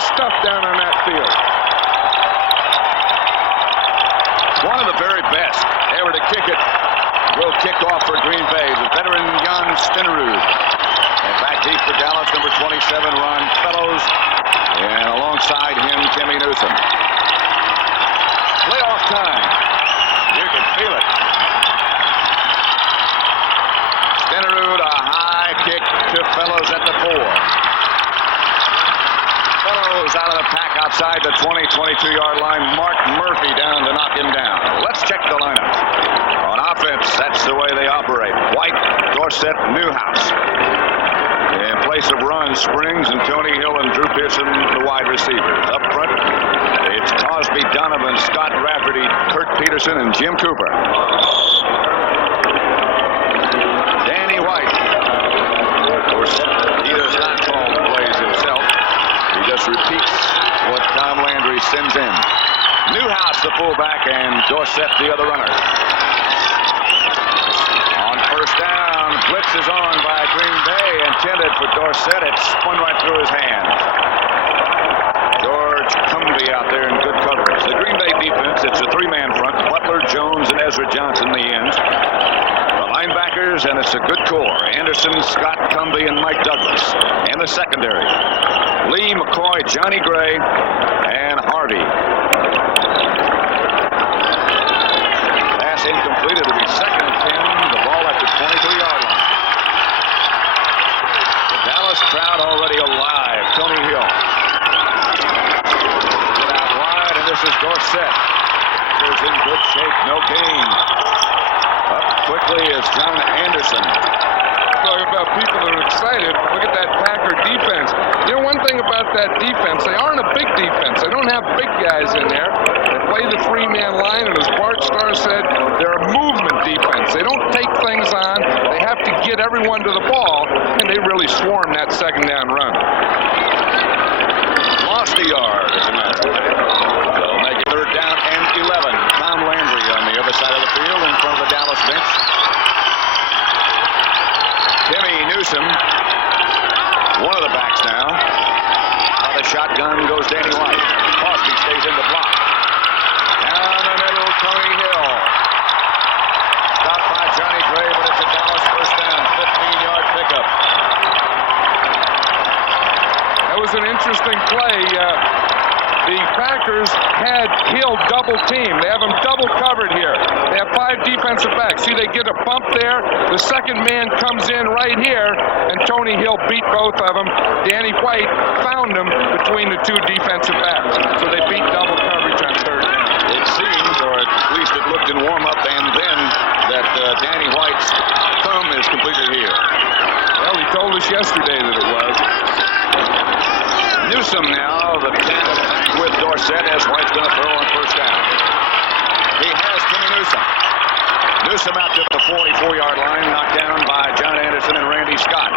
of stuff down on that field. One of the very best ever to kick it. Will kick off for Green Bay, the veteran Jan Stenerud. And back deep for Dallas, number 27, Ron Fellows. And alongside him, Timmy Newsom. Playoff time. You can feel it. Stenerud, a high kick to Fellows at the 4. Fellows out of the pack outside the 20, 22-yard line. Mark Murphy down to knock him down. Let's check the lineup. On offense, that's the way they operate. White, Dorsett, Newhouse. In place of Ron Springs and Tony Hill and Drew Pearson, the wide receivers. Up front, it's Cosby, Donovan, Scott Rafferty, Kurt Peterson, and Jim Cooper. Danny White. Of course, he does not call the plays himself. He just repeats what Tom Landry sends in. Newhouse, the fullback, and Dorsett, the other runner. On first down, blitz is on by Green Bay, intended for Dorsett. It spun right through his hands. George Cumbie out there in good coverage. The Green Bay defense, it's a three-man front. Butler, Jones, and Ezra Johnson, the ends. The linebackers, and it's a good core. Anderson, Scott Cumbie, and Mike Douglas. And the secondary. Lee, McCoy, Johnny Gray, and Harvey. Pass incomplete. It'll be second and 10. The ball at the 23-yard line. The Dallas crowd already alive. Tony Hill. Get out wide, and this is Dorsett. Packers in good shape. No gain. Up quickly is John Anderson. Talking about people that are excited. Look at that Packer defense. You know, one thing about that defense, they aren't a big defense. They don't have big guys in there. They play the three-man line, and as Bart Starr said, they're a movement defense. They don't take things on. They have to get everyone to the ball, and they really swarm that second down run. Lost a yard, as a matter of fact. They'll make it third down and 11. Tom Landry on the other side of the field in front of the Dallas bench. Timmy Newsom, one of the backs now. Out of the shotgun goes Danny White. Cosby stays in the block. Down the middle, Tony Hill. Stopped by Johnny Gray, but it's a Dallas first down. 15-yard pickup. That was an interesting play. The Packers had Hill double team. They have him double covered here. They have 5 defensive backs. See, they get a bump there. The second man comes in right here, and Tony Hill beat both of them. Danny White found him between the 2 defensive backs. So they beat double coverage on third down. It seems, or at least it looked in warm-up, and then that Danny White's thumb is completely healed. Well, he told us yesterday that it was. Newsom now, the tandem back with Dorsett as White's going to throw on first down. He has Timmy Newsom. Newsom out to the 44-yard line, knocked down by John Anderson and Randy Scott.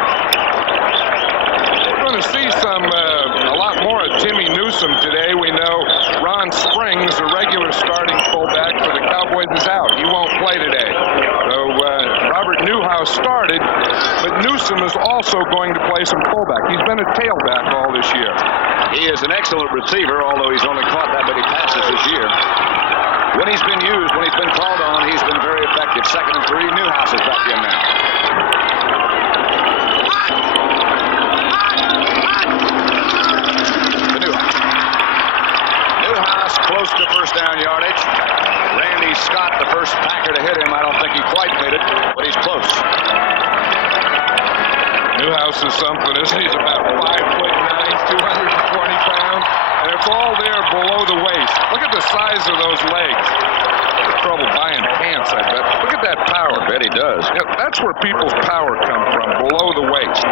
We're going to see a lot more of Timmy Newsom today. We know Ron Springs, the regular starting fullback for the Cowboys, is out. He won't play today. So Robert Newhouse started, but Newsom is also going to play some fullback. He's been a tailback all this year. He is an excellent receiver, although he's only caught that many passes this year. When he's been used, when he's been called on, he's been very effective. Second and 3, Newhouse is back in now. To Newhouse. Newhouse close to first down yardage. Randy Scott, the first Packer to hit him. I don't think he quite made it, but he's close. Newhouse is something, isn't he? He's about 5'9", 220 pounds, and it's all there below the waist. Look at the size of those legs. Trouble buying pants, I bet. Look at that power. I bet he does. You know, that's where people's power come from, below the waist.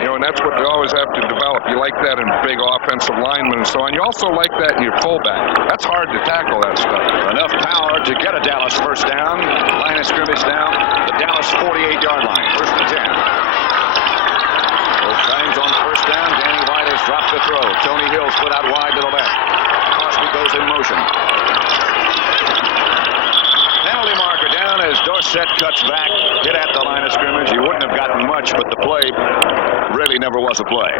You know, and that's what they always have to develop. You like that in big offensive linemen and so on. You also like that in your fullback. That's hard to tackle that stuff. Enough power to get a Dallas first down. Line of scrimmage down. The Dallas 48-yard line. First and 10. Both times on first down. Danny White has dropped the throw. Tony Hill split out wide to the left. Cosby goes in motion. Penalty marker down as Dorsett cuts back, hit at the line of scrimmage. He wouldn't have gotten much, but the play really never was a play.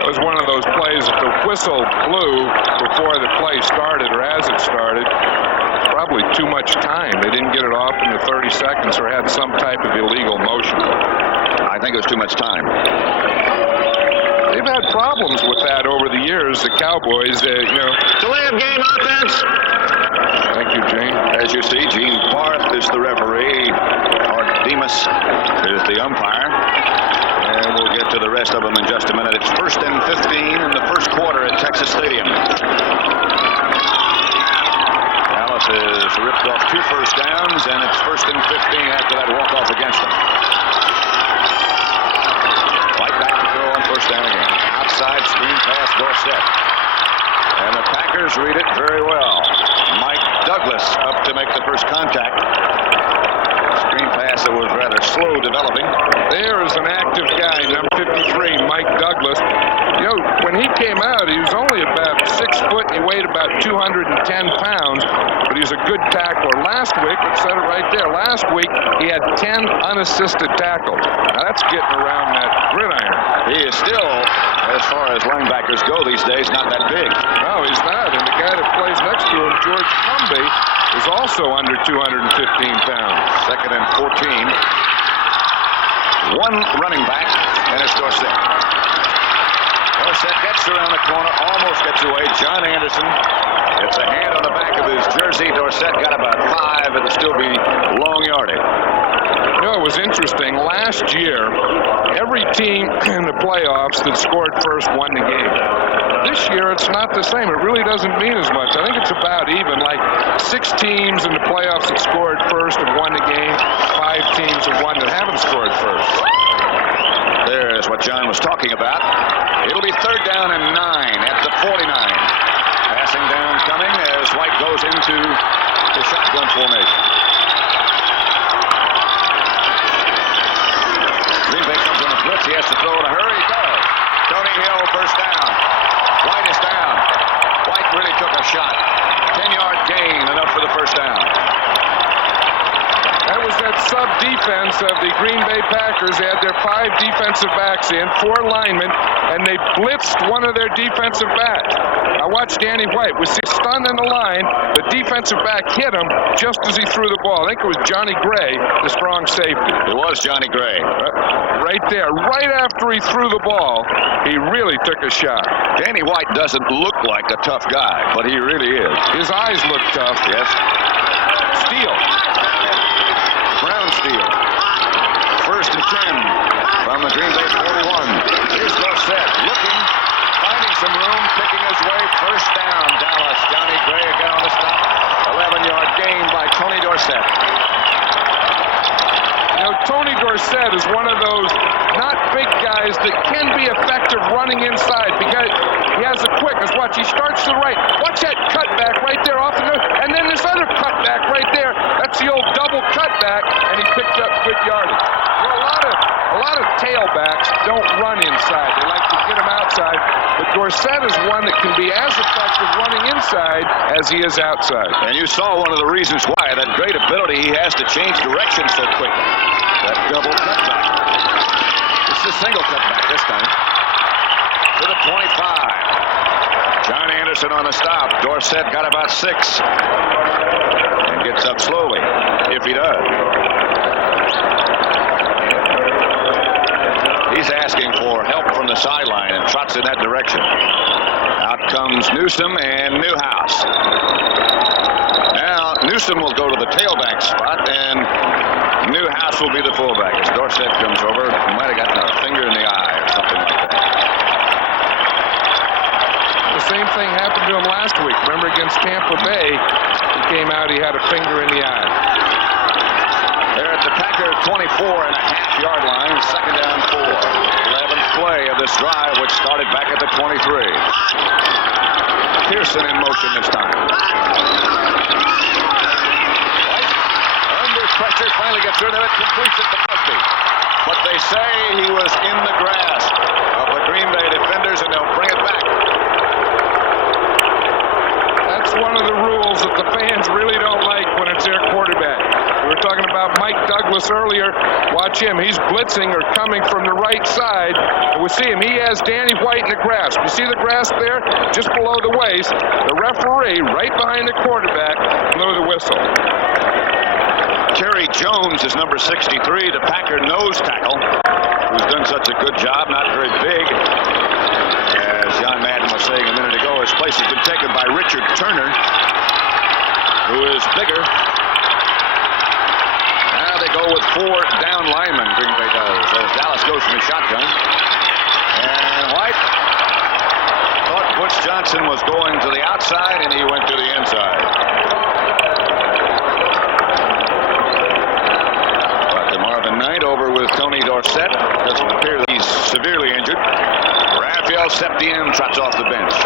It was was one of those plays that the whistle blew before the play started or as it started. Probably too much time. They didn't get it off in the 30 seconds or had some type of illegal motion. I think it was too much time. They've had problems with that over the years, the Cowboys. Delay of game offense. Thank you, Gene. As you see, Gene Barth is the referee. Art Demas is the umpire. And we'll get to the rest of them in just a minute. It's 1st and 15 in the first quarter at Texas Stadium. Dallas has ripped off 2 first downs, and it's 1st and 15 after that walk-off against them. Right back to throw on 1st down again. Outside screen pass, Dorsett. And the Packers read it very well. Mike Douglas up to make the first contact. Screen pass that was rather slow developing. There is an active guy, number 53, Mike Douglas. When he came out, he was only about 6 foot. He weighed about 210 pounds, but he's a good tackler. Last week, it said it right there. Last week, he had 10 unassisted tackles. Now that's getting around that gridiron. He is still, as far as linebackers go these days, not that big. No, he's not. And the guy that plays next to him, George Cumby, is also under 215 pounds. 2nd and 14. One running back, and it's Dorsett. Dorsett gets around the corner, almost gets away. John Anderson gets a hand on the back of his jersey. Dorsett got about 5. It'll still be long yardage. It was interesting. Last year, every team in the playoffs that scored first won the game. This year, it's not the same. It really doesn't mean as much. I think it's about even. Like 6 teams in the playoffs that scored first have won the game. 5 teams have won that haven't scored first. There's what John was talking about. It'll be 3rd down and 9 at the 49. Passing down coming as White goes into the shotgun formation. Green Bay comes on a blitz. He has to throw in a hurry. He does. Tony Hill, 1st down. White is down. White really took a shot. 10-yard gain, enough for the 1st down. That was that sub-defense of the Green Bay Packers. They had their 5 defensive backs in, 4 linemen, and they blitzed one of their defensive backs. I watched Danny White. Was stunned in the line. The defensive back hit him just as he threw the ball. I think it was Johnny Gray, the strong safety. It was Johnny Gray. Right there. Right after he threw the ball, he really took a shot. Danny White doesn't look like a tough guy, but he really is. His eyes look tough. Yes. Steal. Brown steal. 1st and 10 from the Green Bay 41. Here's Dorsett looking, finding some room, picking his way. 1st down, Dallas. Johnny Gray again on the stop. 11-yard gain by Tony Dorsett. Tony Dorsett is one of those not big guys that can be effective running inside because he has a quickness. Watch, he starts to the right. Watch that cutback right there off the nose. And then this other cutback right there. That's the old double cutback, and he picked up good yardage. A lot of tailbacks don't run inside. They like to get them outside. But Dorsett is one that can be as effective running inside as he is outside. And you saw one of the reasons why, that great ability he has to change direction so quickly. That double cutback. It's a single cutback this time. To the 25. John Anderson on the stop. Dorsett got about 6. And gets up slowly, if he does. He's asking for help from the sideline and trots in that direction. Out comes Newsom and Newhouse. Now Newsom will go to the tailback spot, and Newhouse will be the fullback. As Dorsett comes over, he might have gotten a finger in the eye or something like that. The same thing happened to him last week. Remember against Tampa Bay, he came out, he had a finger in the eye. They're at the Packer 24.5-yard line, 2nd down 4. 11th play of this drive, which started back at the 23. Pearson in motion this time. White, under pressure, finally gets rid of it, completes it to Busby. But they say he was in the grasp of the Green Bay defenders, and they'll bring it back. That's one of the rules that the fans really don't like when it's their quarterback. We were talking about Mike Douglas earlier. Watch him. He's blitzing or coming from the right side. And we see him. He has Danny White in the grasp. You see the grasp there? Just below the waist. The referee right behind the quarterback blew the whistle. Kerry Jones is number 63, the Packer nose tackle, who's done such a good job, not very big. As John Madden was saying a minute ago, his place has been taken by Richard Turner, who is bigger. Now they go with 4 down linemen, Green Bay does, as Dallas goes from the shotgun. And White thought Butch Johnson was going to the outside, and he went to the inside. Night over with Tony Dorsett. Doesn't appear that he's severely injured. Raphael Septien trots off the bench.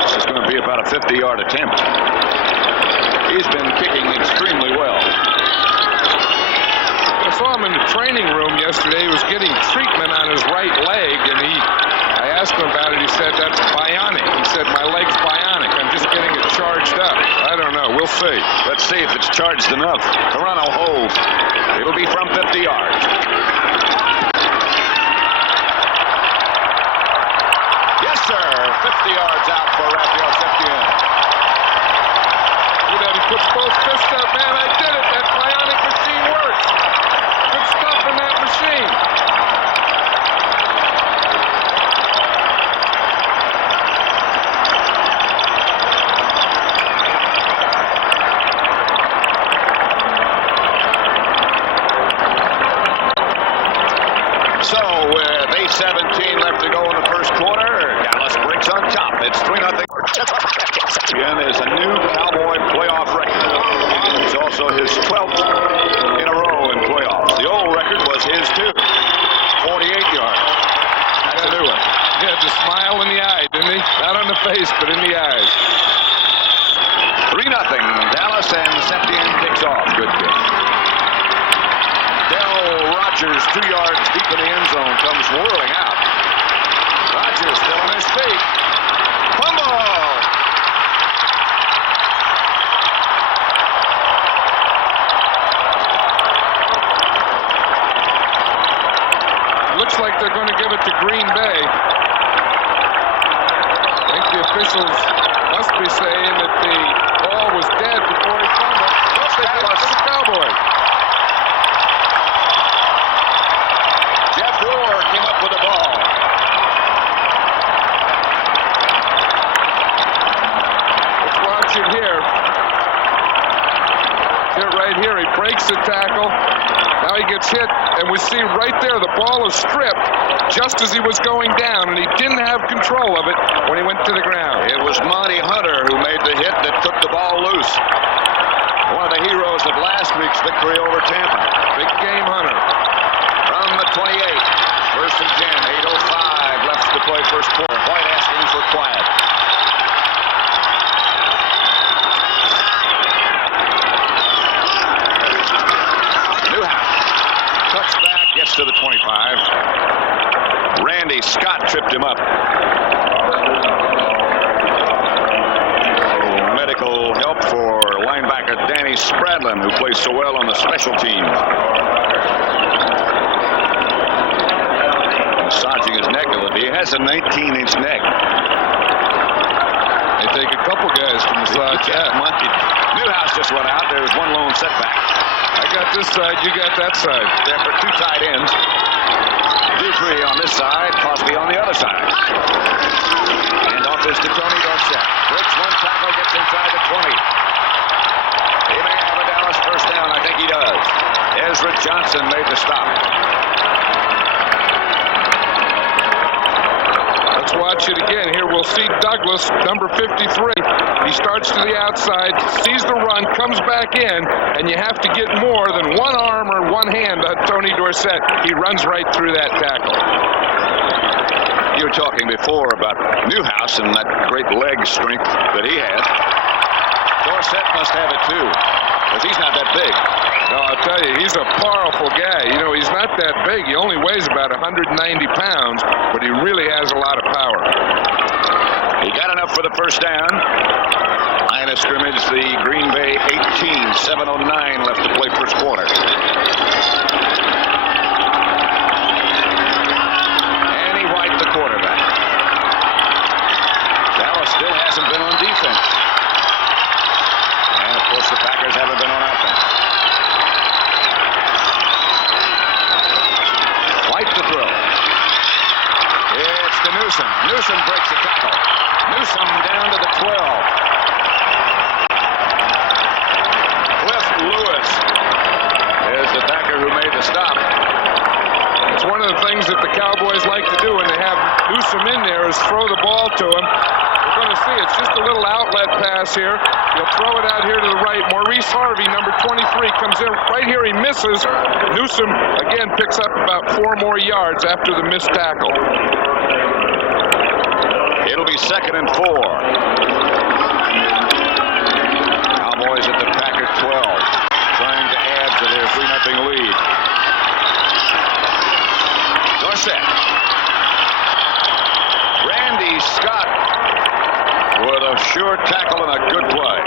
This is going to be about a 50-yard attempt. He's been kicking extremely well. I saw him in the training room yesterday. He was getting treatment on his right leg, and I asked him about it. He said, that's bionic. He said, my leg's bionic. I'm just getting it charged up. I don't know. We'll see. Let's see if it's charged enough. Toronto hold. It'll be from 50 yards. Yes, sir. 50 yards out for Raphael Septien. Look at that. He puts both fists up. Man, I did it. That bionic machine works. Good stuff in that machine. So with 8:17 left to go in the first quarter, Dallas breaks on top. It's 3-0. Again, is a new Cowboy playoff record. It's also his 12th in a row in playoffs. The old record was his too. 48 yards. That's a new one. He had the smile in the eye, didn't he? Not on the face, but in the eyes. 3-0. Dallas, and Septien kicks off. Good kick. Rodgers, 2 yards deep in the end zone, comes whirling out. Rodgers still on his feet. Fumble! Looks like they're going to give it to Green Bay. I think the officials must be saying that the ball was dead before he fumbled. Nope, they gave it to the Cowboys. Jeff Rohr came up with the ball. Let's watch it here. Hit right here. He breaks the tackle. Now he gets hit, and we see right there the ball is stripped just as he was going down, and he didn't have control of it when he went to the ground. It was Monty Hunter who made the hit that took the ball loose. One of the heroes of last week's victory over Tampa. Big game Hunter. From the 28, first and 10, 8:05 left to play first quarter. White asking for quiet. Newhouse cuts back, gets to the 25. Randy Scott tripped him up. Medical help for linebacker Danny Spradlin, who plays so well on the special teams. Massaging his neck a little bit. He has a 19-inch neck. They take a couple guys to massage that. Newhouse just went out. There's one lone setback. I got this side, you got that side. There for 2 tight ends. Dupree on this side, Crosby on the other side. And off is to Tony Dorsett. Breaks one tackle, gets inside the 20. He may have a Dallas first down. I think he does. Ezra Johnson made the stop. Let's watch it again. Here we'll see Douglas, number 53. He starts to the outside, sees the run, comes back in, and you have to get more than one arm or one hand on Tony Dorsett. He runs right through that tackle. You were talking before about Newhouse and that great leg strength that he had. Dorsett must have it too, because he's not that big. No, I'll tell you, he's a powerful guy. You know, he's not that big. He only weighs about 190 pounds, but he really has a lot of power. He got enough for the first down. I line of scrimmage, the Green Bay 18, 7:09 left to play first quarter. Andy White, the quarterback. Dallas still hasn't been on defense. And of course the Packers haven't been on offense. White to throw. It's to Newsom. Newsom breaks the tackle. Newsom down to the 12. Cliff Lewis is the backer who made the stop. It's one of the things that the Cowboys like to do when they have Newsom in there is throw the ball to him. We're going to see it's just a little outlet pass here. He'll throw it out here to the right. Maurice Harvey, number 23, comes in right here. He misses. Newsom again picks up about 4 more yards after the missed tackle. It'll be 2nd and 4. Cowboys at the Packer 12, trying to add to their 3-0 lead. Dorsett. Randy Scott with a sure tackle and a good play.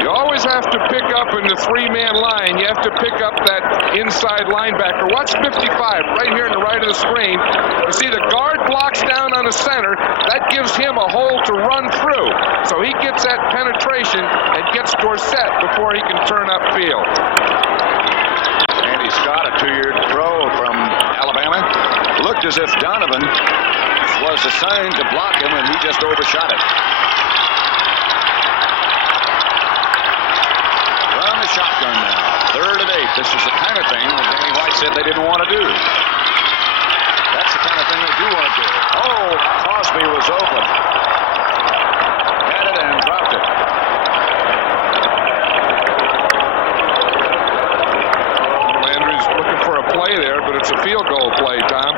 You always have to pick up in the 3-man line. You have to pick up that inside linebacker. Watch 55 right here in the right of the screen. You see the guard blocks down on the center. That gives him a hole to run through. So he gets that penetration and gets Dorsett before he can turn upfield. Randy Scott, a 2-year pro from Alabama. Looked as if Donovan was assigned to block him, and he just overshot it. From the shotgun now. 3rd and 8. This is the kind of thing that Danny White said they didn't want to do. That's the kind of thing they do want to do. Oh, Crosby was open. Had it and dropped it. Andrews looking for a play there, but it's a field goal play, Tom.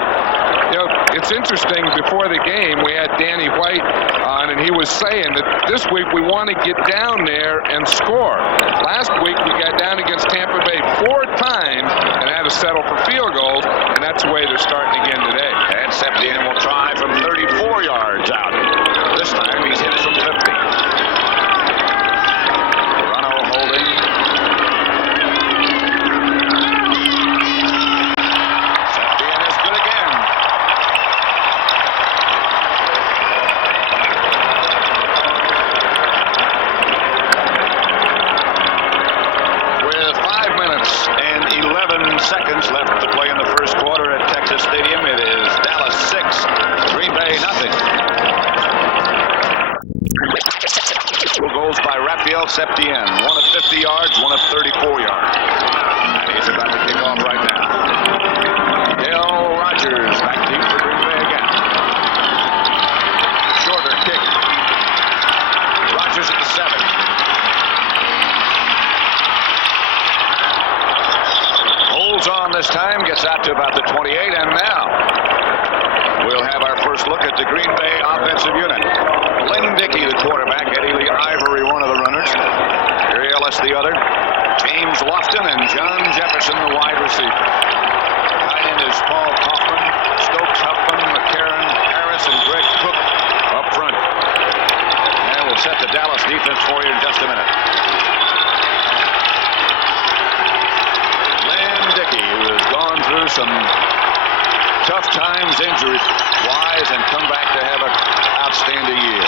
You know, it's interesting, before the game, we had Danny White on, and he was saying that this week we want to get down there and score. Last week we got down against Tampa Bay 4 times and had to settle for field goals, and that's the way they're starting again today. And Septien will try from 34 yards out. This time he's hit from 50. Toronto holding. Septien is good again. With 5 minutes and 11 seconds left to play in the first quarter at Texas Stadium, it is Dallas 6, Green Bay nothing. 2 goals by Raphael Septien, one at 50 yards, one at 34 yards. And he's about to kick off right now. Dale Rogers back deep for Green Bay again. Shorter kick. Rogers at the 7. Holds on this time, gets out to about the 28, and now we'll have our first look at the Green Bay offensive unit. Lynn Dickey, the quarterback. Eddie Lee Ivory, one of the runners. Gary Ellis, the other. James Lofton and John Jefferson, the wide receiver. Tight end is Paul Kaufman, Stokes, Huffman, McCarron, Harris, and Greg Cook up front. And we'll set the Dallas defense for you in just a minute. Lynn Dickey, who has gone through some tough times injury-wise and come back to have an outstanding year.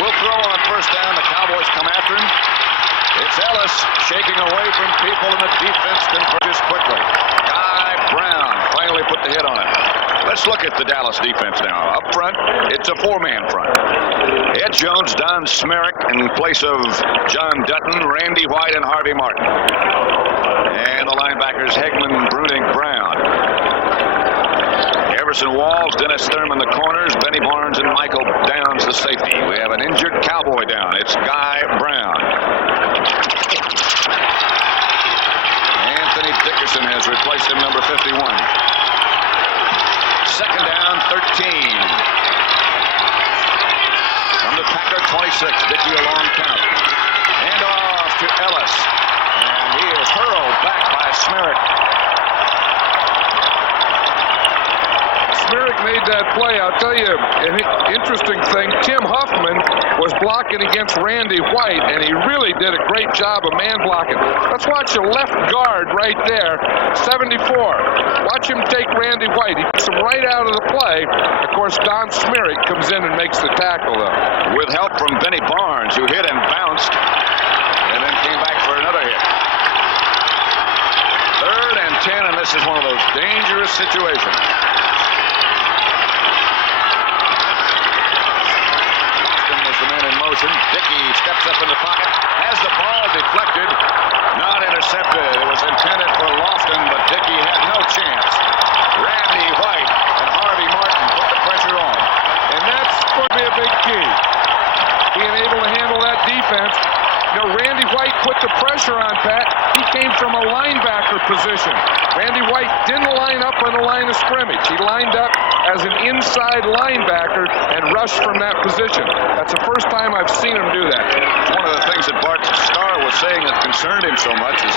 Will throw on first down. The Cowboys come after him. It's Ellis shaking away from people, and the defense converges quickly. Guy Brown finally put the hit on it. Let's look at the Dallas defense now. Up front, it's a 4-man front. Ed Jones, Don Smerick in place of John Dutton, Randy White, and Harvey Martin. And the linebackers, Hegman, Bruning, Brown. Everson Walls, Dennis Thurman the corners, Benny Barnes and Michael Downs the safety. We have an injured Cowboy down. It's Guy Brown. Anthony Dickerson has replaced him, number 51. Second down, 13. From the Packer 26, Dickey a long count. And off to Ellis. And he is hurled back by Smerick. Smirik made that play. I'll tell you an interesting thing. Tim Huffman was blocking against Randy White, and he really did a great job of man blocking. Let's watch the left guard right there, 74. Watch him take Randy White. He takes him right out of the play. Of course, Don Smirik comes in and makes the tackle, though. With help from Benny Barnes, who hit and bounced, and then came back for another hit. 3rd and 10, and this is one of those dangerous situations. Austin was the man in motion. Dickey steps up in the pocket, has the ball deflected, not intercepted. It was intended for Lofton, but Dickey had no chance. Randy White and Harvey Martin put the pressure on. And that's going to be a big key. Being able to handle that defense. You know, Randy White put the pressure on Pat. He came from a linebacker position. Randy White didn't line up on the line of scrimmage. He lined up as an inside linebacker and rushed from that position. That's the first time I've seen him do that. One of the things that Bart Starr was saying that concerned him so much is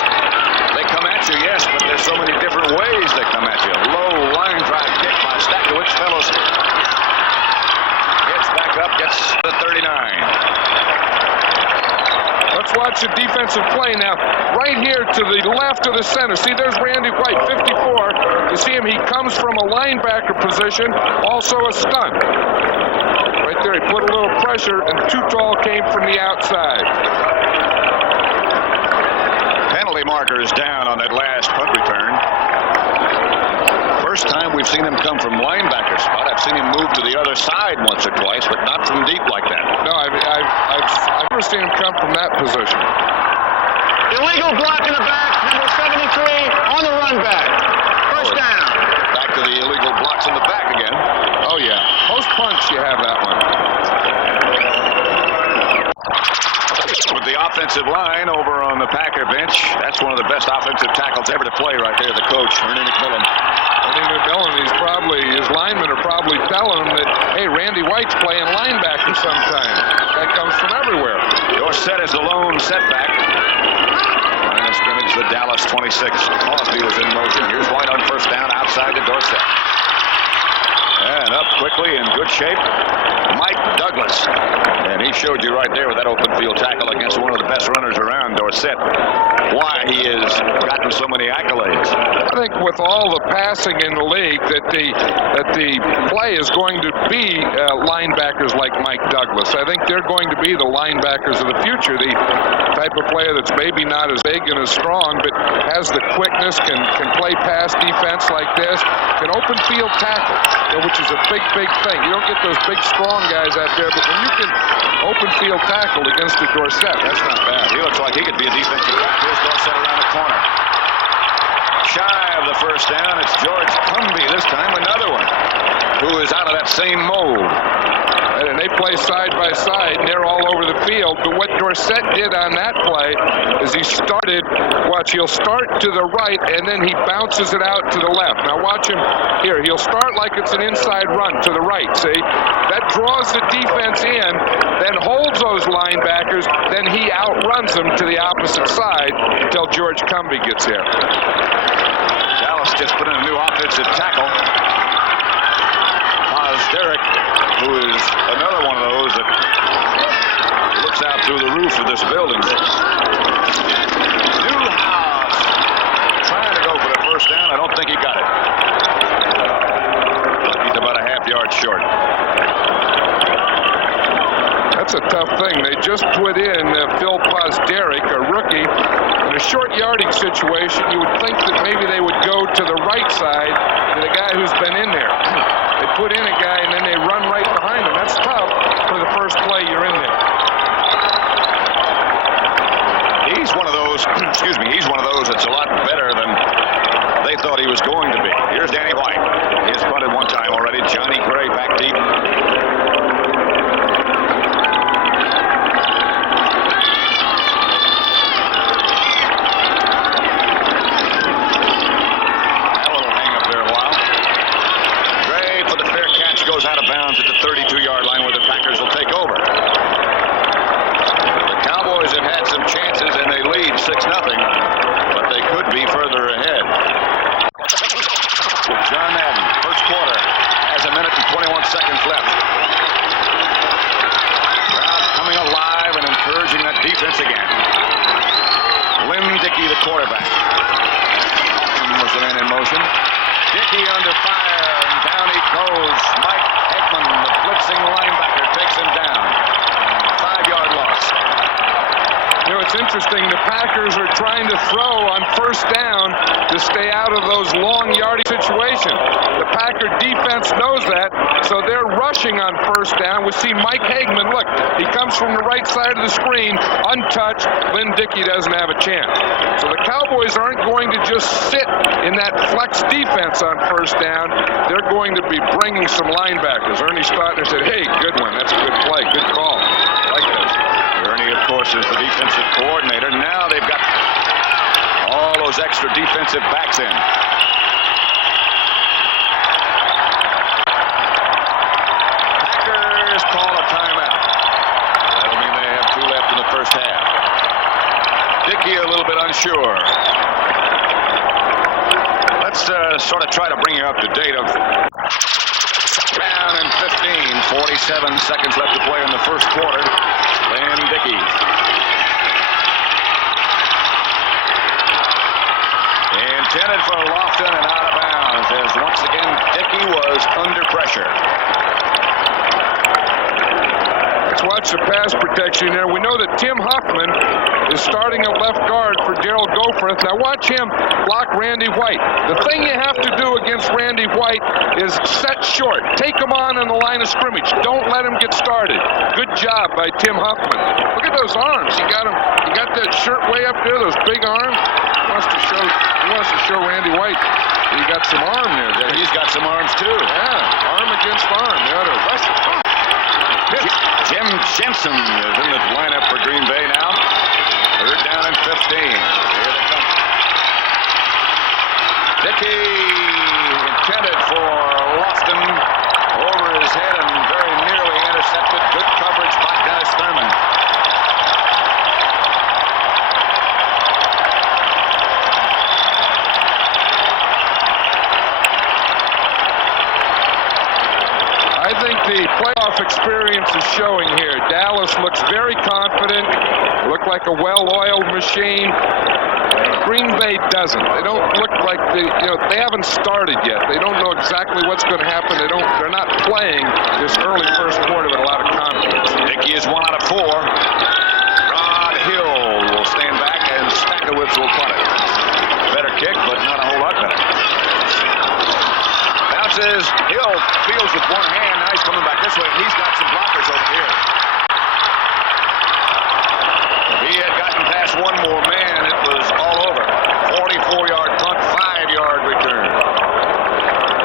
they come at you, yes, but there's so many different ways they come at you. Low line drive kick by Stakowicz. Fellows gets back up, gets the 39. Let's watch the defensive play now. Right here to the left of the center. See, there's Randy White, 54. You see him, he comes from a linebacker position, also a stunt. Right there, he put a little pressure, and Tutall came from the outside. Penalty markers down on that last punt return. First time we've seen him come from linebacker spot. I've seen him move to the other side once or twice, but not from deep like that. No, I've never seen him come from that position. Illegal block in the back, number 73 on the run back. First down. Back to the illegal blocks in the back again. Oh, yeah. Most punts, you have that one. With the offensive line over on the Packer bench, that's one of the best offensive tackles ever to play right there, the coach, Ernie McMillan. Ernie McMillan, his linemen are probably telling him that, hey, Randy White's playing linebacker sometime. That comes from everywhere. Dorsett is the lone setback. Line of scrimmage, the Dallas 26. Crosby was in motion. Here's White on first down outside to Dorsett. And up quickly in good shape, Mike Douglas. And he showed you right there with that open field tackle against one of the best runners around, Dorsett, why he has gotten so many accolades. I think with all the passing in the league that the play is going to be linebackers like Mike Douglas. I think they're going to be the linebackers of the future. The type of player that's maybe not as big and as strong, but has the quickness, can play pass defense like this, can open field tackle, which is a big thing. You don't get those big, strong guys out there, but when you can open field tackle against the Dorsett, that's not bad. He looks like he could be a defensive back. Here's Dorsett around the corner. Shy of the first down, it's George Cumby this time, another one, who is out of that same mold. And they play side by side, and they're all over the field. But what Dorsett did on that play is he'll start to the right, and then he bounces it out to the left. Now watch him here. He'll start like it's an inside run to the right, see? That draws the defense in, then holds those linebackers, then he outruns them to the opposite side until George Cumby gets here. Dallas just put in a new offensive tackle. Derek, who is another one of those that looks out through the roof of this building. Newhouse trying to go for the first down. I don't think he got it. He's about a half yard short. That's a tough thing. They just put in Phil Pozderic, a rookie. In a short yardage situation, you would think that maybe they would go to the right side to the guy who's been in there. They put in a guy and then they run right behind him. That's tough for the first play you're in there. He's one of those, he's one of those that's a lot better than they thought he was going to be. Here's Danny White. He's punted one time already. Johnny Gray back deep. Out of bounds at the 32-yard line where the Packers will take over. The Cowboys have had some chances and they lead 6-0, but they could be further ahead. With John Madden, first quarter, the quarterback. Was the man in motion. Dickey under fire, and down he goes. Mike Eggman, the blitzing linebacker, takes him down. 5-yard loss. You know, it's interesting. The Packers are trying to throw on first down to stay out of those long yardage situations. The Packer defense knows that, so they're rushing on first down. We see Mike Hagman. Look, he comes from the right side of the screen, untouched. Lynn Dickey doesn't have a chance. So the Cowboys aren't going to just sit in that flex defense on first down. They're going to be bringing some linebackers. Ernie Stotner said, hey, good one. That's a good play. Good call. I like that. Ernie, of course, is the defensive coordinator. Now they've got all those extra defensive backs in. Packers call a timeout. That'll mean they have 2 left in the first half. Dickey a little bit unsure. Let's sort of try to bring you up to date of down and 15, 47 seconds left to play in the first quarter. Lynn Dickey. Intended for Lofton and out of bounds as once again Dickey was under pressure. Let's watch the pass protection there. We know that Tim Huffman is starting at left guard for Darryl Goforth. Now watch him block Randy White. The thing you have to do against Randy White is set short. Take him on in the line of scrimmage. Don't let him get started. Good job by Tim Huffman. Look at those arms. He got that shirt way up there, those big arms. He wants to show Randy White he got some arm there. He's got some arms too. Yeah, arm against arm. They ought to wrestle. Jim Jensen is in the lineup for Green Bay now. 3rd down and 15. Here they come. Dickey intended for Lofton over his head and very nearly intercepted. Good coverage by Dennis Thurman. I think the playoff experience is showing here. Dallas looks very confident, look like a well-oiled machine. Green Bay doesn't. They don't look like they haven't started yet. They don't know exactly what's going to happen. They're not playing this early first quarter with a lot of confidence. Dickey is 1 out of 4. Rod Hill will stand back and Stackowitz will punt it. Better kick, but not a whole lot better. Bounces. Hill fields with one hand. Now he's coming back this way. He's got some blockers over here. If he had gotten past one more man, it was all over. 44-yard punt, 5-yard return.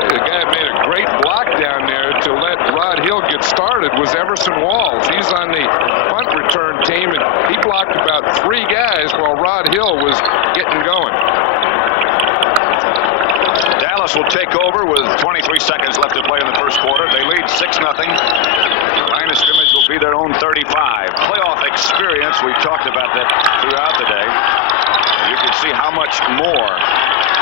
The guy that made a great block down there to let Rod Hill get started was Everson Walls. He's on the punt return team, and he blocked about 3 guys while Rod Hill was getting going. Dallas will take over with 23 seconds left to play in the first quarter. They lead 6-0. Line of scrimmage will be their own 35. Playoff experience, we've talked about that throughout the day. You can see how much more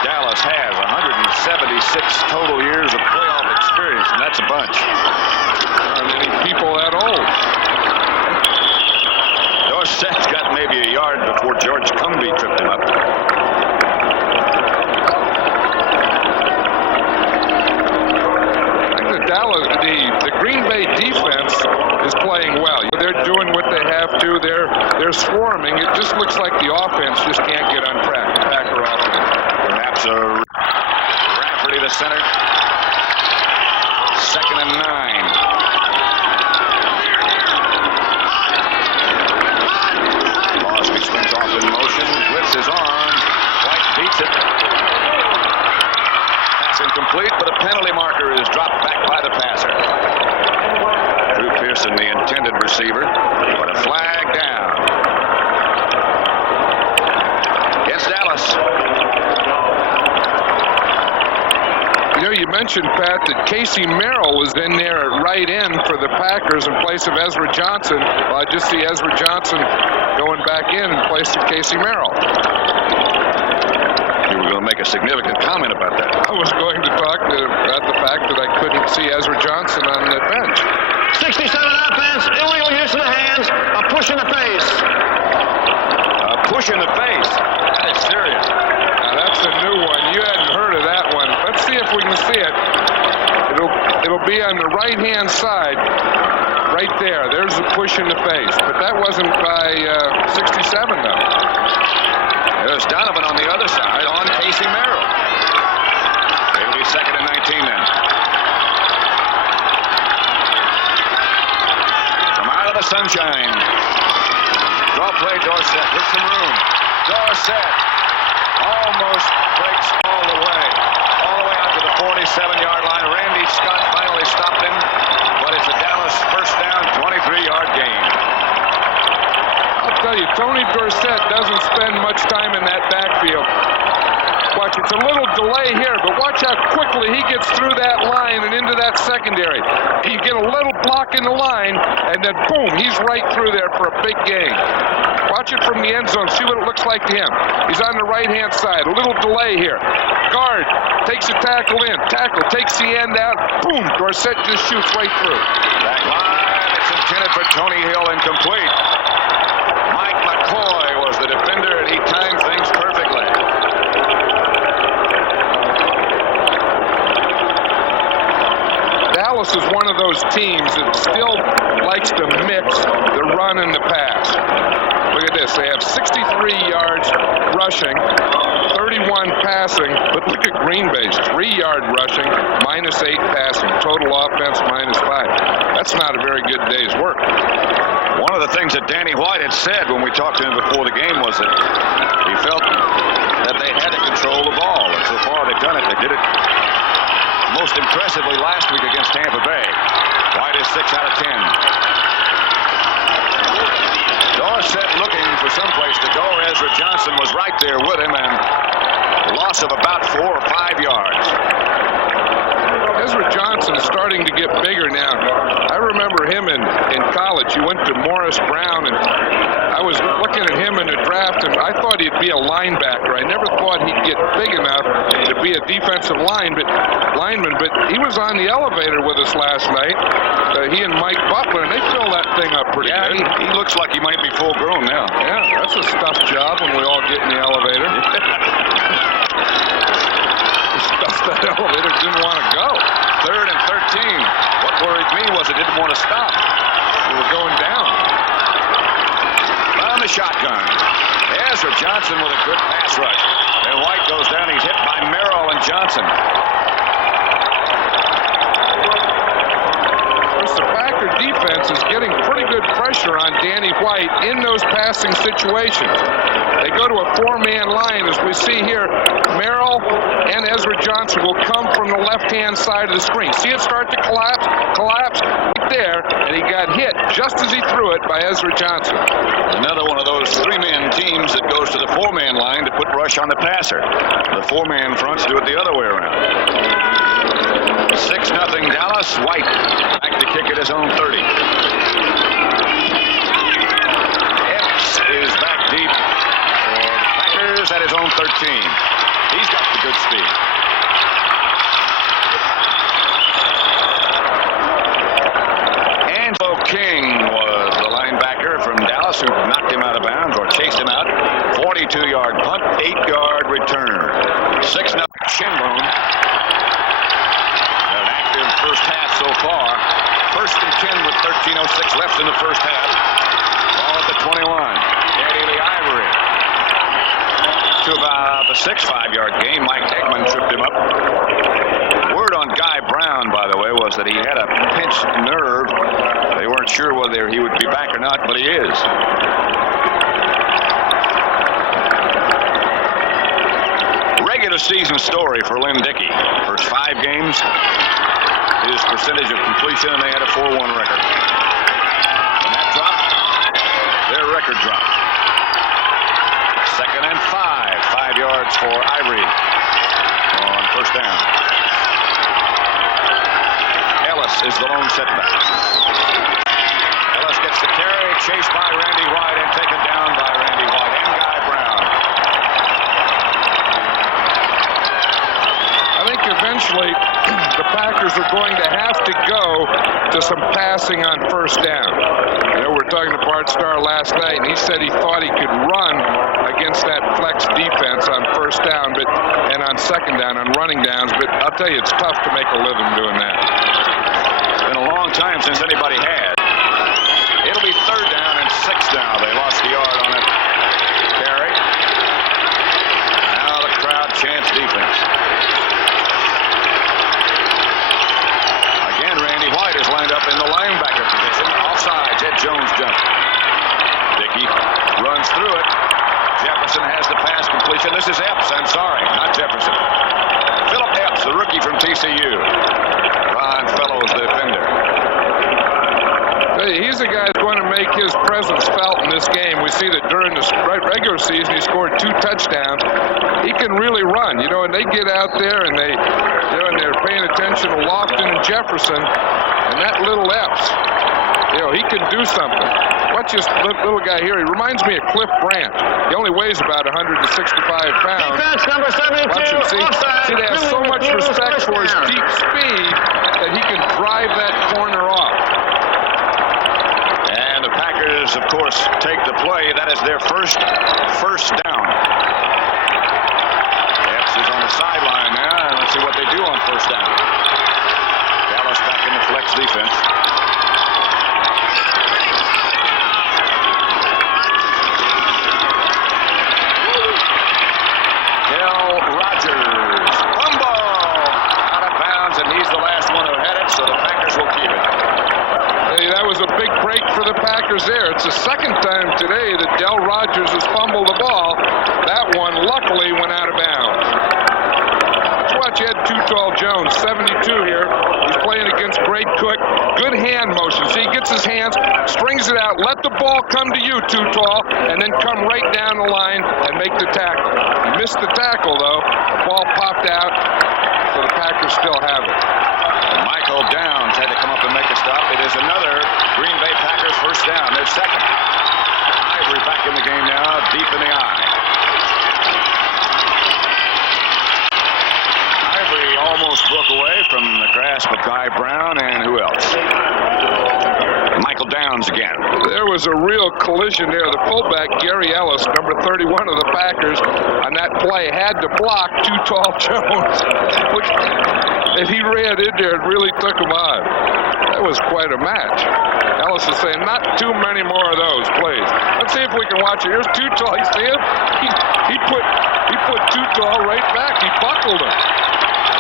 Dallas has. 176 total years of playoff experience, and that's a bunch. There aren't many people that old. Dorsett's got maybe a yard before George Cumby tripped him up. The Green Bay defense is playing well. They're doing what they have to. They're swarming. It just looks like the offense just can't get on track. The Packer offense. Perhaps a Rafferty to center. 2nd and 9. Crosby swings off in motion. Blitz is on. White beats it. Incomplete, but a penalty marker is dropped back by the passer. Drew Pearson, the intended receiver, but a flag down. Against Dallas. You mentioned, Pat, that Casey Merrill was in there at right end for the Packers in place of Ezra Johnson. Well, I just see Ezra Johnson going back in place of Casey Merrill. You were going to make a significant comment about that. I was going to talk about the fact that I couldn't see Ezra Johnson on that bench. 67 offense, illegal use of the hands, a push in the face. A push in the face. That is serious. Now that's a new one. You hadn't heard of that one. Let's see if we can see it. It'll be on the right-hand side, right there. There's the push in the face. But that wasn't by 67, though. There's Donovan on the other side on Casey Merrill. It'll be 2nd and 19 then. From out of the sunshine. Draw play, Dorsett with some room. Dorsett almost breaks all the way out to the 47-yard line. Randy Scott finally stopped him, but it's a Dallas first down, 23-yard gain. I'll tell you, Tony Dorsett doesn't spend much time in that backfield. Watch, it's a little delay here, but watch how quickly he gets through that line and into that secondary. You get a little block in the line, and then boom, he's right through there for a big gain. Watch it from the end zone, see what it looks like to him. He's on the right-hand side, a little delay here. Guard takes a tackle in, tackle takes the end out, boom, Dorsett just shoots right through. That line is intended for Tony Hill, incomplete. Mike McCoy was the defender, and he timed things perfectly. Dallas is one of those teams that still likes to mix the run and the pass. Look at this. They have 63 yards rushing, 31 passing, but look at Green Bay's 3-yard rushing, -8 passing, total offense -5. That's not a very good day's work. One of the things that Danny White had said when we talked to him before the game was that he felt that they had to control the ball, and so far they've done it. They did it most impressively last week against Tampa Bay. White is 6 out of 10. Dorsett looking for someplace to go. Ezra Johnson was right there with him, and a loss of about 4 or 5 yards. Ezra Johnson is starting to get bigger now. I remember him in college. He went to Morris Brown, and I was looking at him in the draft, and I thought he'd be a linebacker. I never thought he'd get big enough to be a defensive lineman, but he was on the elevator with us last night. He and Mike Butler, and they fill that thing up pretty good. He looks like he might be full grown now. Yeah, that's a tough job when we all get in the elevator. That elevator didn't want to go. 3rd and 13. What worried me was it didn't want to stop. We were going down. On the shotgun. Ezra Johnson with a good pass rush. And White goes down. He's hit by Merrill and Johnson. The Packer defense is getting pretty good pressure on Danny White in those passing situations. They go to a 4-man line, as we see here. Merrill and Ezra Johnson will come from the left-hand side of the screen. See it start to collapse right there, and he got hit just as he threw it by Ezra Johnson. Another one of those 3-man teams that goes to the 4-man line to put rush on the passer. The 4-man fronts do it the other way around. 6-0 Dallas. White back to kick at his own 30. Epps is back deep for the Packers at his own 13. He's got the good speed. Angelo King was the linebacker from Dallas who knocked him out of bounds or chased him out. 42-yard punt, 8-yard return. 6-0 Shinbone. First half so far. 1st and 10 with 13:06 left in the first half. Ball at the 21. Eddie Lee Ivory. To about the 5-yard gain. Mike Eggman tripped him up. Word on Guy Brown, by the way, was that he had a pinched nerve. They weren't sure whether he would be back or not, but he is. Regular season story for Lynn Dickey. First 5 games. His percentage of completion, and they had a 4-1 record. And that dropped. Their record dropped. 2nd and 5. 5 yards for Ivory on first down. Ellis is the lone setback. Ellis gets the carry, chased by Randy White, and taken down by Randy White and Guy Brown. I think eventually the Packers are going to have to go to some passing on first down. You know, we were talking to Bart Starr last night, and he said he thought he could run against that flex defense on first down, and on second down, on running downs. But I'll tell you, it's tough to make a living doing that. It's been a long time since anybody had. It'll be 3rd down and 6 now. They lost the yard on it. Carry. Now the crowd chants defense. Again, Randy White is lined up in the linebacker position. Offsides. Ed Jones jumps. Dickey runs through it. Jefferson has the pass completion. This is Epps. I'm sorry, not Jefferson. Philip Epps, the rookie from TCU. Ron Fellows, the defender. He's a guy that's going to make his presence felt in this game. We see that during the regular season, he scored 2 touchdowns. He can really run, and they get out there and they're paying attention to Lofton and Jefferson, and that little Epps, he can do something. Watch this little guy here. He reminds me of Cliff Branch. He only weighs about 165 pounds. Defense number 72. Watch him. See, they have so much respect for his deep speed that he can drive that corner off. And the Packers, of course, take the play. That is their first down. Epps is on the sideline now, and let's see what they do on first down. Dallas back in the flex defense. Rodgers, fumble, out of bounds, and he's the last one who had it, so the Packers will keep it. Hey, that was a big break for the Packers there. It's the second time today that Del Rodgers has fumbled the ball. That one luckily went out of bounds. Let's watch Ed Too Tall Jones, 72 here. He's playing against Greg Cook. Good hand motion. See, he gets his hands, strings it out, let the ball come to you, Too Tall, and then come right down the line and make the tackle. He missed the tackle, though. The ball popped out, so the Packers still have it. Michael Downs had to come up and make a stop. It is another Green Bay Packers first down. Their second. Ivory back in the game now, deep in the eye. Ivory almost broke away from the grasp of Guy Brown, and who else? Michael Downs again. There was a real collision there. The fullback, Gary Ellis, number 31 of the Packers, on that play had to block Too Tall Jones. And he ran in there and really took him on. That was quite a match. Ellis is saying, not too many more of those, please. Let's see if we can watch it. Here's Too Tall. You see him? He put Too Tall right back. He buckled him.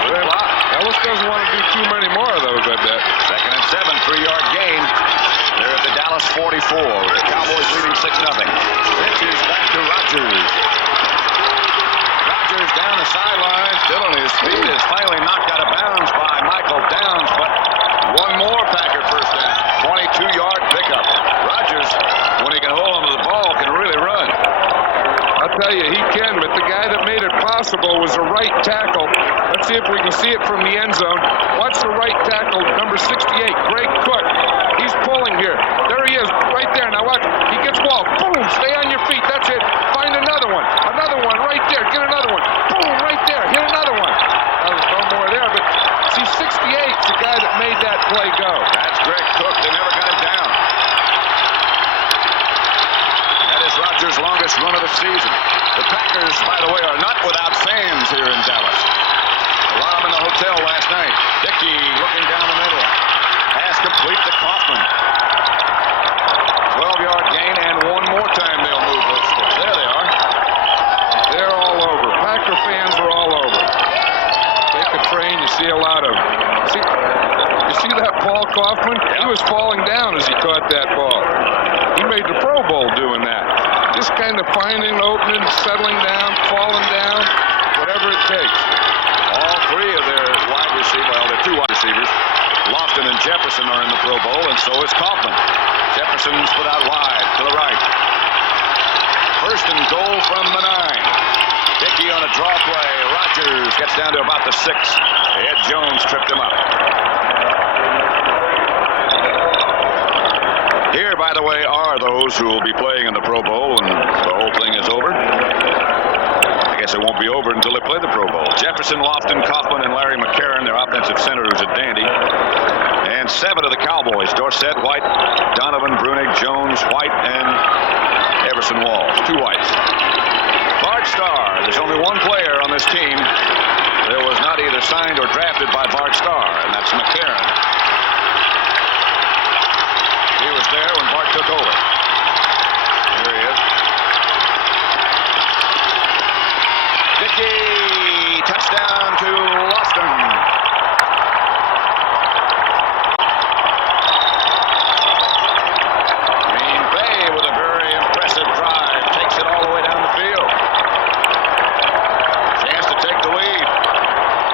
Ellis doesn't want to do too many more of those, I bet. 2nd and 7, 3-yard gain. They're at the Dallas 44. The Cowboys leading 6-0. Pitch is back to Rodgers. Rodgers down the sideline, still on his feet, is finally knocked out of bounds by Michael Downs, but one more Packer first down. 22-yard pickup. Rodgers, when he can hold onto the ball, can really run. I'll tell you, he can, but the guy that made it possible was the right tackle. Let's see if we can see it from the end zone. Watch the right tackle, number 68, Greg Cook. He's pulling here. There he is, right there. Now watch, he gets ball. Boom, stay on your feet. That's it. Find another one. Another one right there. Get another one. Boom, right there. Hit another one. Now, there's no more there, but see, 68's the guy that made that play go. That's Greg Cook. They never got him down. That is Rodgers' longest run of the season. The Packers, by the way, are not without fans here in Dallas. A lot of them in the hotel last night. Dickey looking down the middle. Pass complete to Kaufman. 12-yard gain, and one more time they'll move those sticks. There they are. They're all over. Packer fans are all over. Take a train, you see a lot of them. You see that Paul Kaufman? He was falling down as he caught that ball. He made the Pro Bowl doing that. Just kind of finding an opening, settling down, falling down, whatever it takes. All three of their wide receivers, well, their 2 wide receivers, Lofton and Jefferson, are in the Pro Bowl, and so is Kaufman. Jefferson split out wide to the right. 1st and goal from the 9. Dickey on a draw play. Rodgers gets down to about the 6. Ed Jones tripped him up. Here, by the way, are those who will be playing in the Pro Bowl, and the whole thing is over. I guess it won't be over until they play the Pro Bowl. Jefferson, Lofton, Kaufman, and Larry McCarron, their offensive center, who's a dandy. And 7 of the Cowboys: Dorsett, White, Donovan, Brunig, Jones, White, and Everson Walls. 2 whites. Starr. There's only one player on this team that was not either signed or drafted by Bart Starr, and that's McCarron. He was there when Bart took over. Here he is. Dickey, touchdown to Lofton. Green Bay with a very impressive drive. Takes it all the way down the field. Chance to take the lead.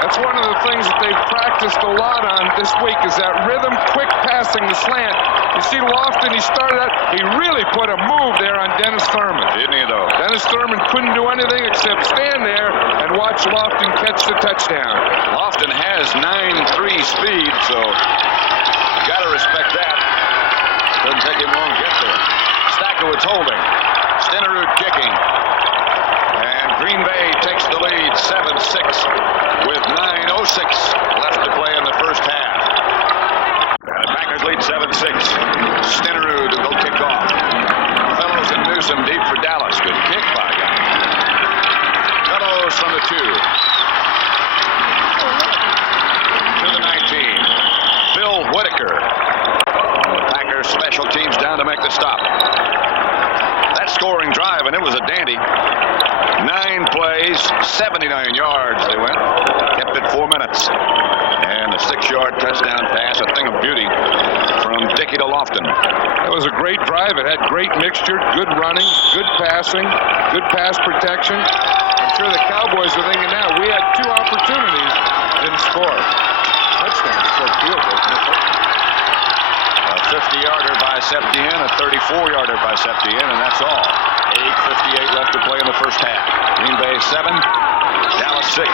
That's one of the things that they've practiced a lot on this week is that rhythm, quick passing, the slant. You see Lofton, he started out, he really put a move there on Dennis Thurman. Didn't he, though? Dennis Thurman couldn't do anything except stand there and watch Lofton catch the touchdown. Lofton has 9.3 speed, so you got to respect that. Doesn't take him long to get there. Stackerwood's holding. Stenerud kicking. And Green Bay takes the lead 7-6 with 9:06 left to play in the first half. The Packers lead 7-6. Stenerud will kick off. Fellows and Newsom deep for Dallas. Good kick by guy. Fellows from the 2. To the 19. Bill Whitaker. Packers special teams down to make the stop. That scoring drive, and it was a dandy. 9 plays, 79 yards they went. Kept it 4 minutes. And a 6-yard touchdown pass, a thing of beauty from Dickey to Lofton. It was a great drive. It had great mixture, good running, good passing, good pass protection. I'm sure the Cowboys are thinking now, we had 2 opportunities, didn't score. Touchdown, scored field goal. A 50-yarder by Septien, a 34-yarder by Septien, and that's all. 8:58 left to play in the first half. Green Bay 7, Dallas 6.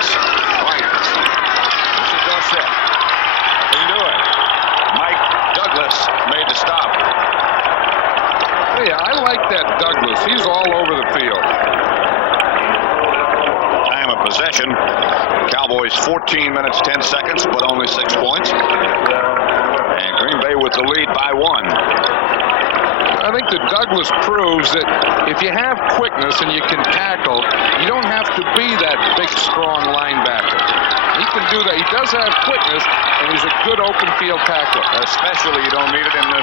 White. This is Dorsett. Nothing to it. Mike Douglas made the stop. Hey, I like that Douglas. He's all over the field. Time of possession. Cowboys 14 minutes, 10 seconds, but only 6 points. And Green Bay with the lead by 1. I think that Douglas proves that if you have quickness and you can tackle, you don't have to be that big, strong linebacker. He can do that. He does have quickness, and he's a good open field tackler. Especially you don't need it in the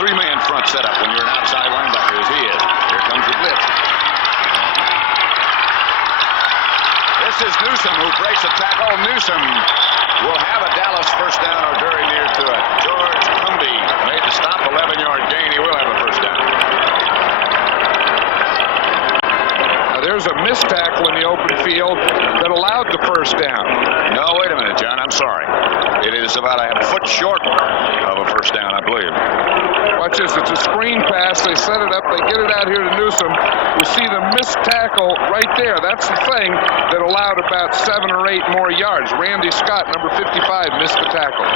3-man front setup when you're an outside linebacker as he is. Here comes the blitz. This is Newsom who breaks a tackle. Newsom will have a Dallas first down or very near to it. George Cumby made the stop, 11-yard gain. He will have a first down. Now there's a missed tackle in the open field that allowed the first down. No, wait a minute, John. I'm sorry. It is about a foot short of a first down, I believe. Watch this. It's a screen pass. They set it up. They get it out here to Newsom. You see the missed tackle right there. That's the thing that allowed about 7 or 8 more yards. Randy Scott, number 55, missed the tackle.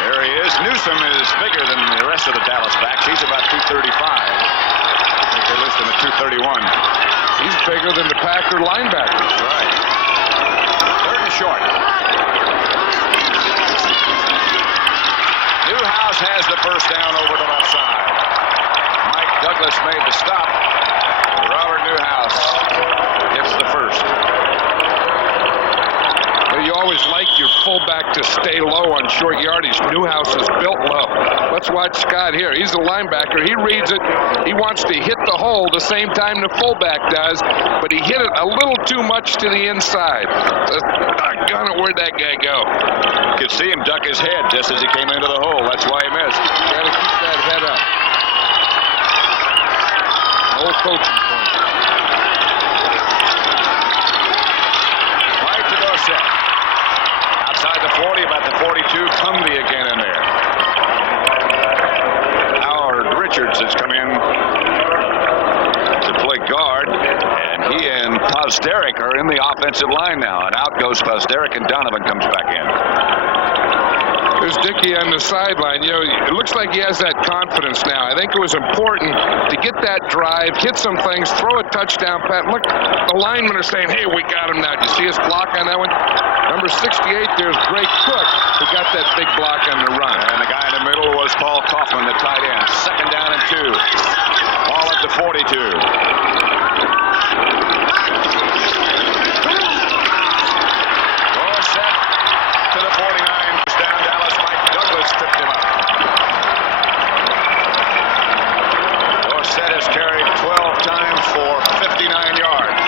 There he is. Newsom is bigger than the rest of the Dallas backs. He's about 235. I think they list him at 231. He's bigger than the Packer linebacker. That's right. 3rd and short. Newhouse has the first down over the left side. Mike Douglas made the stop. Robert Newhouse gets the first. You always like your fullback to stay low on short yardage. Newhouse is built low. Let's watch Scott here. He's a linebacker. He reads it. He wants to hit the hole the same time the fullback does, but he hit it a little too much to the inside. Doggone it, where'd that guy go? You could see him duck his head just as he came into the hole. That's why he missed. Got to keep that head up. Old coaching point. Right to Dorsett. Outside the 40, about the 42. Cumby again in there. Howard Richards has come in to play guard, and he and Posteric are in the offensive line now. And out goes Posteric, and Donovan comes back in. There's Dickey on the sideline. You know, it looks like he has that confidence now. I think it was important to get that drive, hit some things, throw a touchdown pass. Look, the linemen are saying, hey, we got him now. Do you see his block on that one? Number 68, there's Greg Cook, who got that big block on the run. And the guy in the middle was Paul Kaufman, the tight end. 2nd down and 2. Ball at the 42. Dorsett to the 49. Goes down Dallas. Mike Douglas tripped him up. Dorsett has carried 12 times for 59 yards.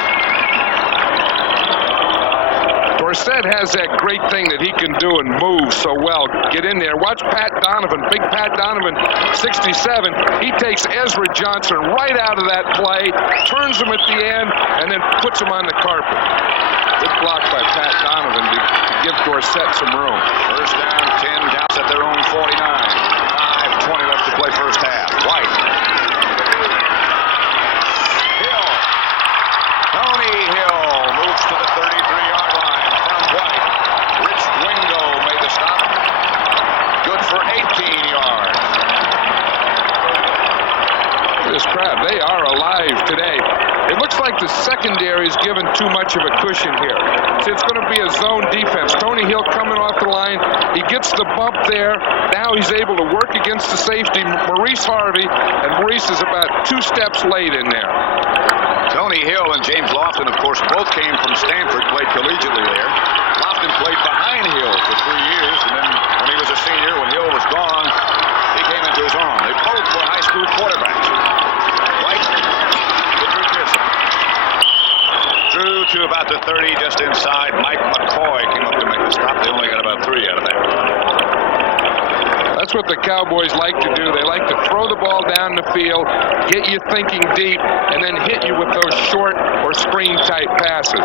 Dorsett has that great thing that he can do and move so well. Get in there. Watch Pat Donovan, big Pat Donovan, 67. He takes Ezra Johnson right out of that play, turns him at the end, and then puts him on the carpet. Good block by Pat Donovan to give Dorsett some room. First down, 10, Dallas at their own 49. 5:20 left to play first half. White. Hill. Tony Hill moves to the 33-yard line. White. Rich Wingo made the stop. Good for 18 yards. This crowd, they are alive today. It looks like the secondary is given too much of a cushion here. See, it's going to be a zone defense. Tony Hill coming off the line. He gets the bump there. Now he's able to work against the safety, Maurice Harvey, and Maurice is about 2 steps late in there. Tony Hill and James Lofton, of course, both came from Stanford, played collegiately there. Lofton played behind Hill for 3 years, and then when he was a senior, when Hill was gone, he came into his own. They both were high school quarterbacks. White to Drew Pearson. Drew to about the 30, just inside. Mike McCoy came up to make the stop. They only got about 3 out of that. That's what the Cowboys like to do. They like to throw the ball down the field, get you thinking deep, and then hit you with those short or screen-type passes.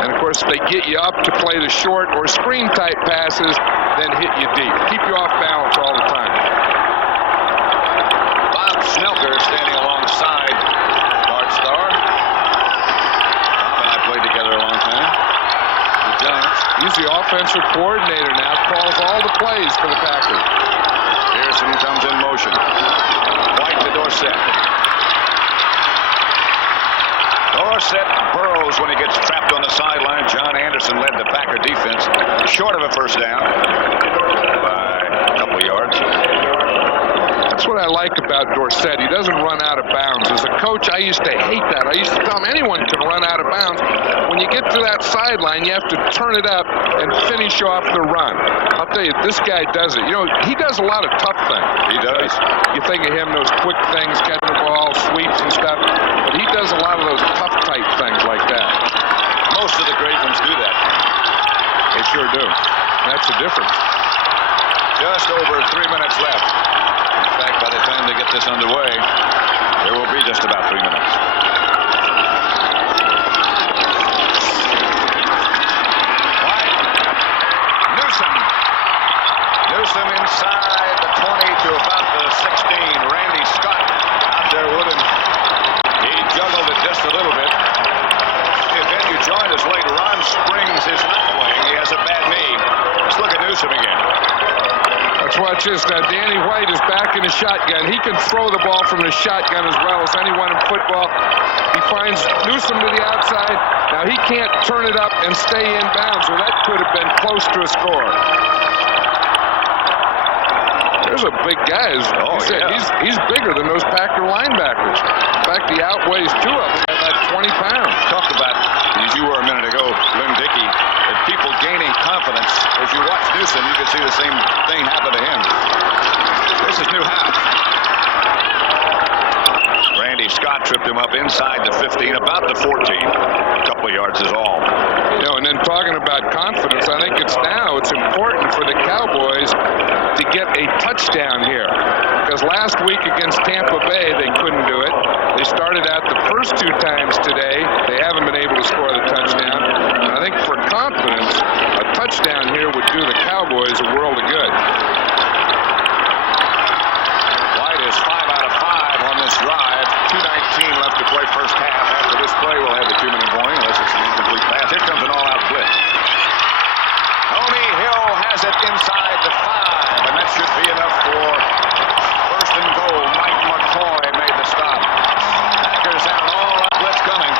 And, of course, they get you up to play the short or screen-type passes, then hit you deep. Keep you off balance all the time. Bob Snelker standing alongside Dart Star. Bob and I played together a long time. The Giants. He's the offensive coordinator now, calls all the plays for the Packers. Pearson comes in motion. White to Dorsett. Dorsett burrows when he gets trapped on the sideline. John Anderson led the Packer defense short of a first down by a couple yards. That's what I like about Dorsett. He doesn't run out of bounds. As a coach, I used to hate that. I used to tell him anyone can run out of bounds. When you get to that sideline, you have to turn it up and finish off the run. I'll tell you, this guy does it. You know, he does a lot of tough things. He does. You think of him, those quick things, catching the ball, sweeps and stuff. But he does a lot of those tough type things like that. Most of the great ones do that. They sure do. That's the difference. Just over 3 minutes left. In fact, by the time they get this underway, there will be just about 3 minutes. White. Newsom inside the 20 to about the 16. Randy Scott out there with him. He juggled it just a little bit. If you joined us late, Ron Springs is not playing. He has a bad knee. Let's look at Newsom again. Let's watch this. Now, Danny White is back in the shotgun. He can throw the ball from the shotgun as well as anyone in football. He finds Newsom to the outside. Now, he can't turn it up and stay in bounds, or that could have been close to a score. There's a big guy. As you said, yeah. He's bigger than those Packer linebackers. In fact, he outweighs 2 of them by about 20 pounds. Talk about, as you were a minute ago, Lynn Dickey, that people gaining confidence. As you watch Newsom, you can see the same thing happen to him. This is Newhouse. Randy Scott tripped him up inside the 15, about the 14. A couple of yards is all. You know, and then talking about confidence, I think it's important for the Cowboys to get a touchdown here. Because last week against Tampa Bay, they couldn't do it. They started out the first 2 times today. They haven't been able to score the touchdown. And I think for confidence, a touchdown here would do the Cowboys a world of good. White is 5 out of 5 on this drive. 2:19 left to play first half. After this play, we'll have the 2-minute warning unless it's an incomplete pass. Here comes an all-out blitz. Tony Hill has it inside the 5, and that should be enough for first and goal. Mike McCoy made the stop. Packers have an all-out blitz coming.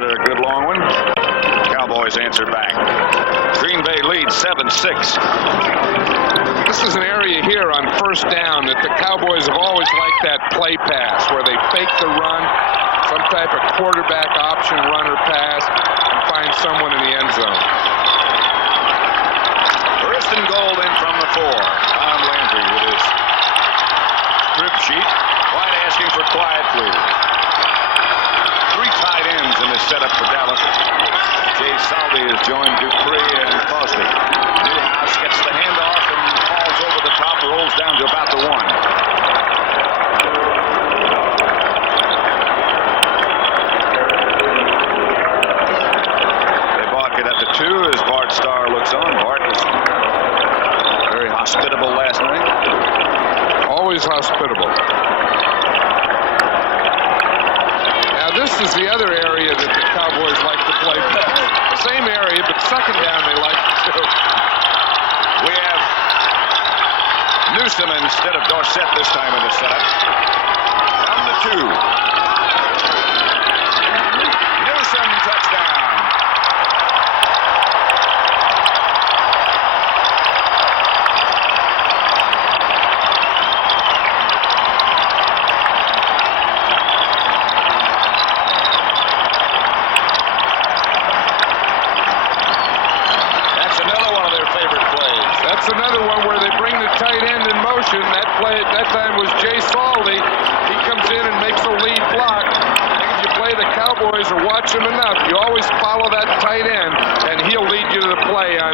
another good long one. Cowboys answer back. Green Bay leads 7-6. This is an area here on first down that the Cowboys have always liked, that play pass where they fake the run, some type of quarterback option run or pass, and find someone in the end zone. First and goal in from the 4. Tom Landry with his crib sheet. White asking for quiet, please. 3 tight ends in this setup for Dallas. Jay Salvi has joined Dupree and Crosby. Newhouse gets the handoff and falls over the top, rolls down to about the 1. They balk it at the 2 as Bart Starr looks on. Bart was very hospitable last night. Always hospitable. Now this is the other area that the Cowboys like to play pass. Same area, but second down they like it too. We have Newsom instead of Dorsett this time in the setup. From the 2. Newsom, touchdown. That's another one where they bring the tight end in motion. That play at that time was Jay Salvi. He comes in and makes a lead block. If you play the Cowboys or watch them enough, you always follow that tight end, and he'll lead you to the play on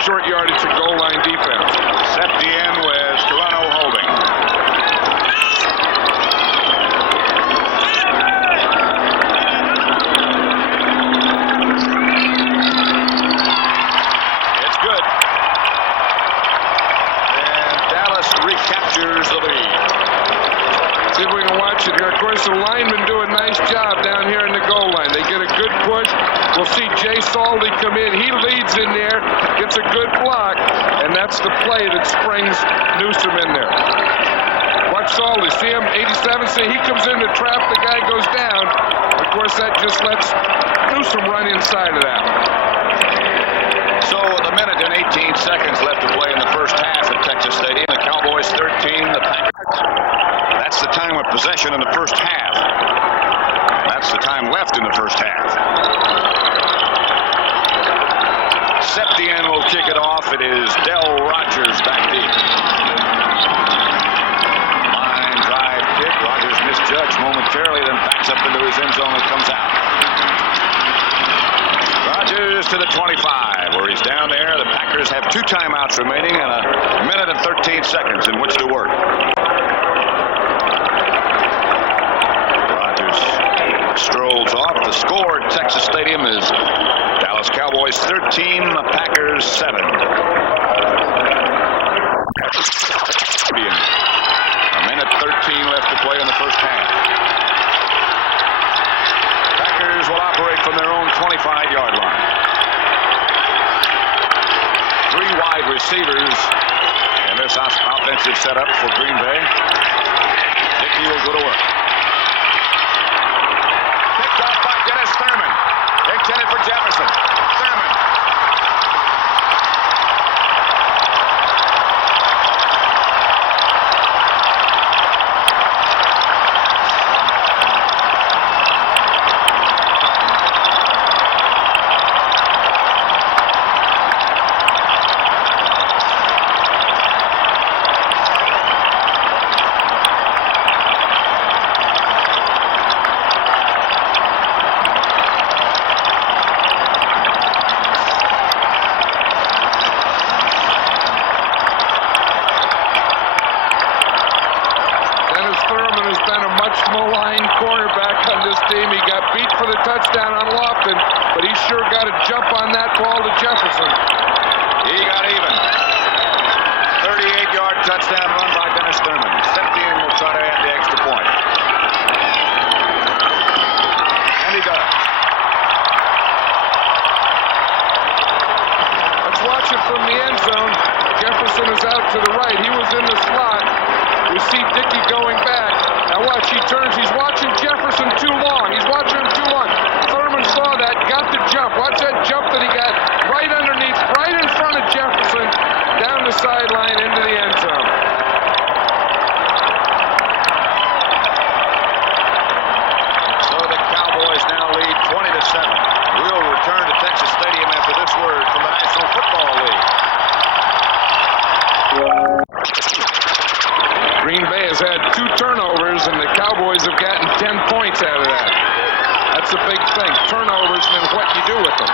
short yardage and goal line defense. Set the end with Toronto holding. It's good. Recaptures the lead. See if we can watch it here. Of course, the linemen do a nice job down here in the goal line. They get a good push. We'll see Jay Saldi come in. He leads in there, gets a good block, and that's the play that springs Newsom in there. Watch Saldi. See him, 87. See, he comes in to trap. The guy goes down. Of course, that just lets Newsom run inside of that. So with a minute and 18 seconds left to play in the first half at Texas Stadium, the Cowboys 13, the Packers. That's the time of possession in the first half. That's the time left in the first half. Septien will kick it off. It is Del Rogers back deep. Line drive kick. Rogers misjudged momentarily, then backs up into his end zone and comes out. Rogers to the 25, where he's down there. The Packers have 2 timeouts remaining and a minute and 13 seconds in which to work. Rogers strolls off. The score at Texas Stadium is Dallas Cowboys 13, the Packers 7. A minute 13 left to play in the first half. Packers will operate from their own 25-yard line. 3 wide receivers in this offensive setup for Green Bay. Dickey will go to work. Picked off by Dennis Thurman. Intended for Jefferson. Thurman. maligned cornerback on this team. He got beat for the touchdown on Lofton, but he sure got a jump on that ball to Jefferson. He got even. 38-yard touchdown run by Dennis Thurman. Septien will try to add the extra point. And he does. Let's watch it from the end zone. Jefferson is out to the right. He was in the slot. We see Dickey going back. Now watch, he turns. He's watching Jefferson too long. He's watching him too long. Thurman saw Texas Stadium after this word from the National Football League. Green Bay has had 2 turnovers, and the Cowboys have gotten 10 points out of that. That's a big thing. Turnovers and then what you do with them.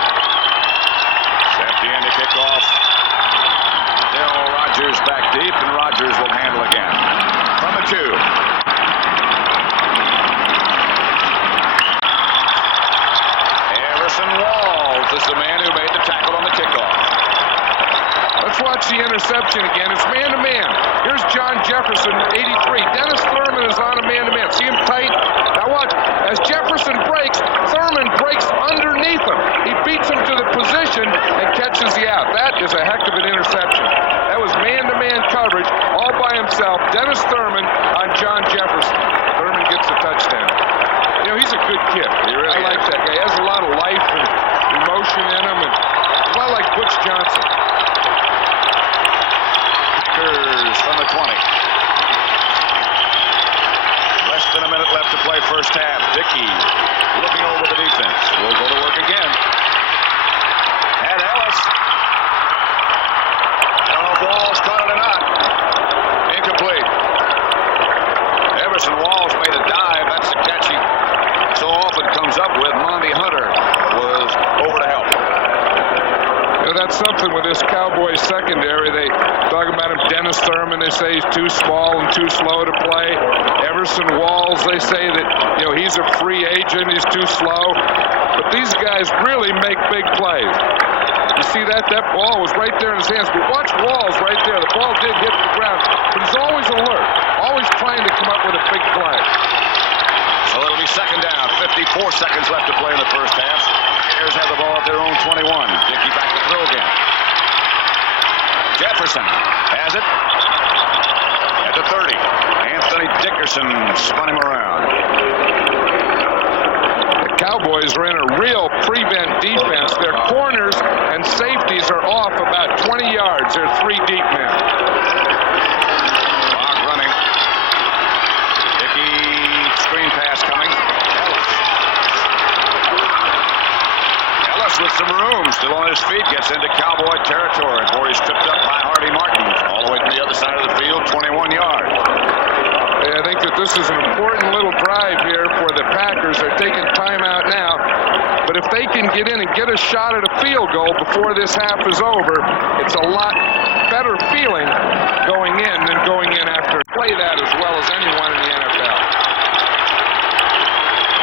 Safety and the kickoff. Still Rodgers back deep, and Rodgers will handle again. From the 2. Everson Walls is the man who made the tackle on the kickoff. Let's watch the interception again. It's man-to-man. Here's John Jefferson, 83. Dennis Thurman is on a man-to-man. See him tight? Now watch. As Jefferson breaks, Thurman breaks underneath him. He beats him to the position and catches the out. That is a heck of an interception. That was man-to-man coverage all by himself. Dennis Thurman on John Jefferson. Thurman gets the touchdown. You know, he's a good kid. I like that guy. He has a lot of life and emotion in him, and a lot like Butch Johnson. From the 20. Less than a minute left to play first half. Dickey looking over the defense. Will go to work again. And Ellis. I don't know if Walls caught it or not. Incomplete. Everson Walls made a dive. That's the catch he so often comes up with. Monty Hunter was over to help. You know, that's something with this Cowboys secondary. They talk about him, Dennis Thurman. They say he's too small and too slow to play. Everson Walls, they say that, you know, he's a free agent. He's too slow. But these guys really make big plays. You see that? That ball was right there in his hands. But watch Walls right there. The ball did hit the ground. But he's always alert. Always trying to come up with a big play. So it'll be second down. 54 seconds left to play in the first half. Bears have the ball at their own 21. Dickey back to throw again. Jefferson has it at the 30. Anthony Dickerson spun him around. The Cowboys are in a real prevent defense. Their corners and safeties are off about 20 yards. They're 3 deep now. Clock running. Dickey, screen pass coming. Ellis with some room, still on his feet, gets into Cowboy territory before he's tripped up by Harvey Martin. All the way to the other side of the field, 21 yards. I think that this is an important little drive here for the Packers. They're taking time out now. But if they can get in and get a shot at a field goal before this half is over, it's a lot better feeling going in than going in after. Play that as well as anyone in the NFL.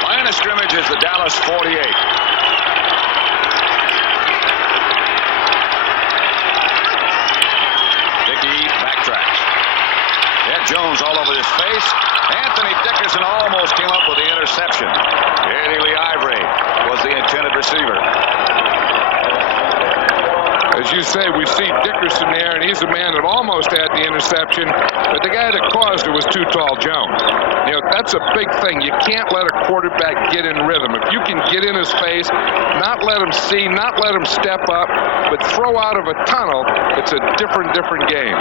Line of scrimmage is the Dallas 48. Backtracks. Ed Jones all over his face. Anthony Dickerson almost came up with the interception. Eddie Lee Ivory was the intended receiver. As you say, we see Dickerson there, and he's the man that almost had the interception, but the guy that caused it was Too Tall Jones. You know, that's a big thing. You can't let a quarterback get in rhythm. If you can get in his face, not let him see, not let him step up, but throw out of a tunnel, it's a different game.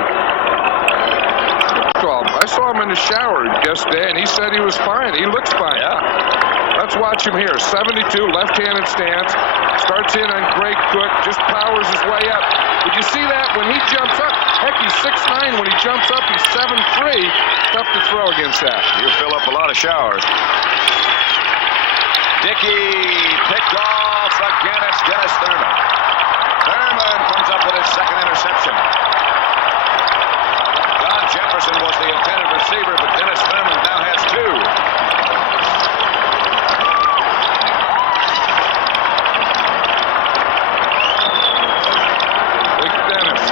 I saw him in the shower yesterday, and he said he was fine. He looks fine. Yeah. Let's watch him here. 72, left-handed stance. Starts in on Greg Cook, just powers his way up. Did you see that when he jumps up? Heck, he's 6'9". When he jumps up, he's 7'3". Tough to throw against that. You fill up a lot of showers. Dickey picked off again. It's Dennis Thurman. Thurman comes up with his second interception. John Jefferson was the intended receiver, but Dennis Thurman now has 2. Big Dennis.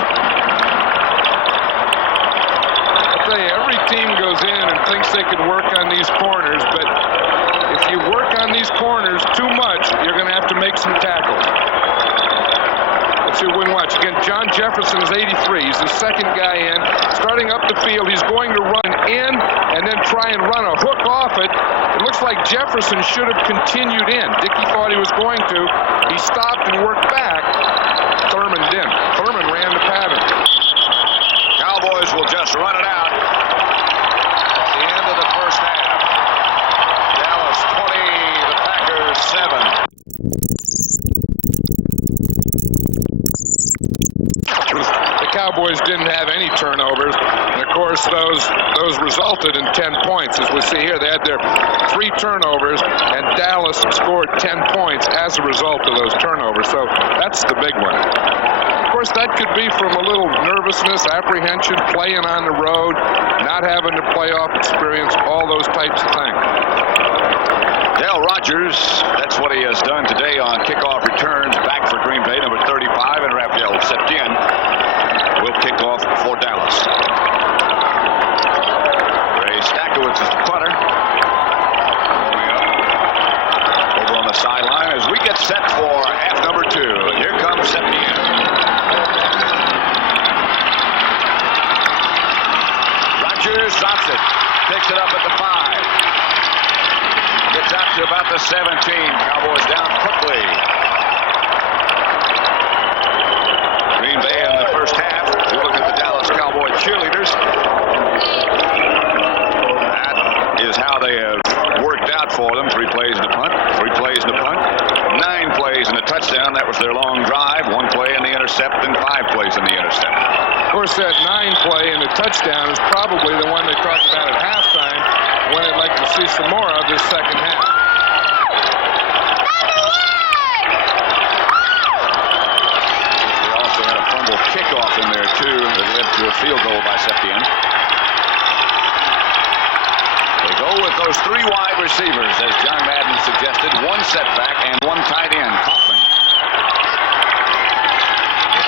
I'll tell you, every team goes in and thinks they can work on these corners, but if you work on these corners too much, you're going to have to make some tackles. Let's see, win watch. Again, John Jefferson is 83. He's the second guy in. Starting up the field, he's going to run in and then try and run a hook off it. It looks like Jefferson should have continued in. Dickey thought he was going to. He stopped and worked back. Thurman didn't. Thurman ran the pattern. Cowboys will just run it out at the end of the first half. Dallas 20, the Packers 7. The Cowboys didn't have any turnovers, and of course those resulted in 10 points. As we see here, they had their 3 turnovers, and Dallas scored 10 points as a result of those turnovers. So that's the big one. Of course, that could be from a little nervousness, apprehension, playing on the road, not having the playoff experience, all those types of things. Dale Rogers, that's what he has done today on kickoff returns, back for Green Bay, number 35, and Raphael Septien will kick off for Dallas. Ray Stackowitz is the punter. Over on the sideline as we get set for half number 2. And here comes Septien. Rogers stops it, picks it up at the 5. Gets out to about the 17. Cowboys down quickly. Green Bay in the first half. We look at the Dallas Cowboy cheerleaders. That is how they have worked out for them. 3 plays in the punt, 3 plays in the punt, 9 plays in the touchdown. That was their long drive. 1 play in the intercept and 5 plays in the intercept. Of course, that 9 play in the touchdown is probably the one they talked about at halftime, when I'd like to see some more of this second half. They also had a fumble kickoff in there, too, that led to a field goal by Septien. They go with those 3 wide receivers, as John Madden suggested. 1 setback and 1 tight end, Kaufman.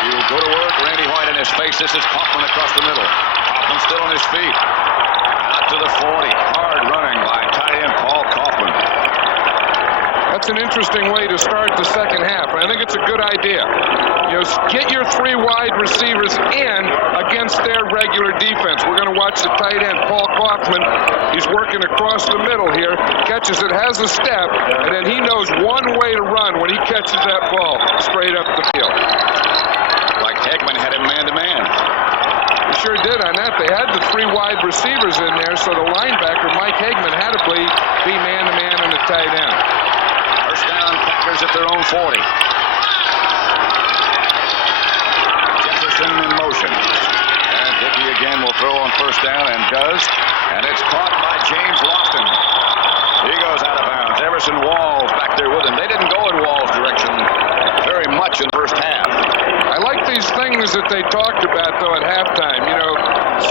He will go to work. Randy White in his face. This is Kaufman across the middle. Kaufman still on his feet. Out to the 40. Hard running by tight end Paul Kaufman. That's an interesting way to start the second half. I think it's a good idea. You know, get your 3 wide receivers in against their regular defense. We're going to watch the tight end, Paul Kaufman. He's working across the middle here. Catches it, has a step, and then he knows one way to run when he catches that ball straight up the field. Like Hegman had him man-to-man. He sure did on that. They had the 3 wide receivers in there, so the linebacker, Mike Hegman, had to be man-to-man on the tight end. First down, Packers at their own 40. Jefferson in motion. And Dickey again will throw on first down, and does. And it's caught by James Lofton. He goes out of bounds. Everson Walls back there with him. They didn't go in Walls' direction very much in the first half. I like these things that they talked about, though, at halftime. You know,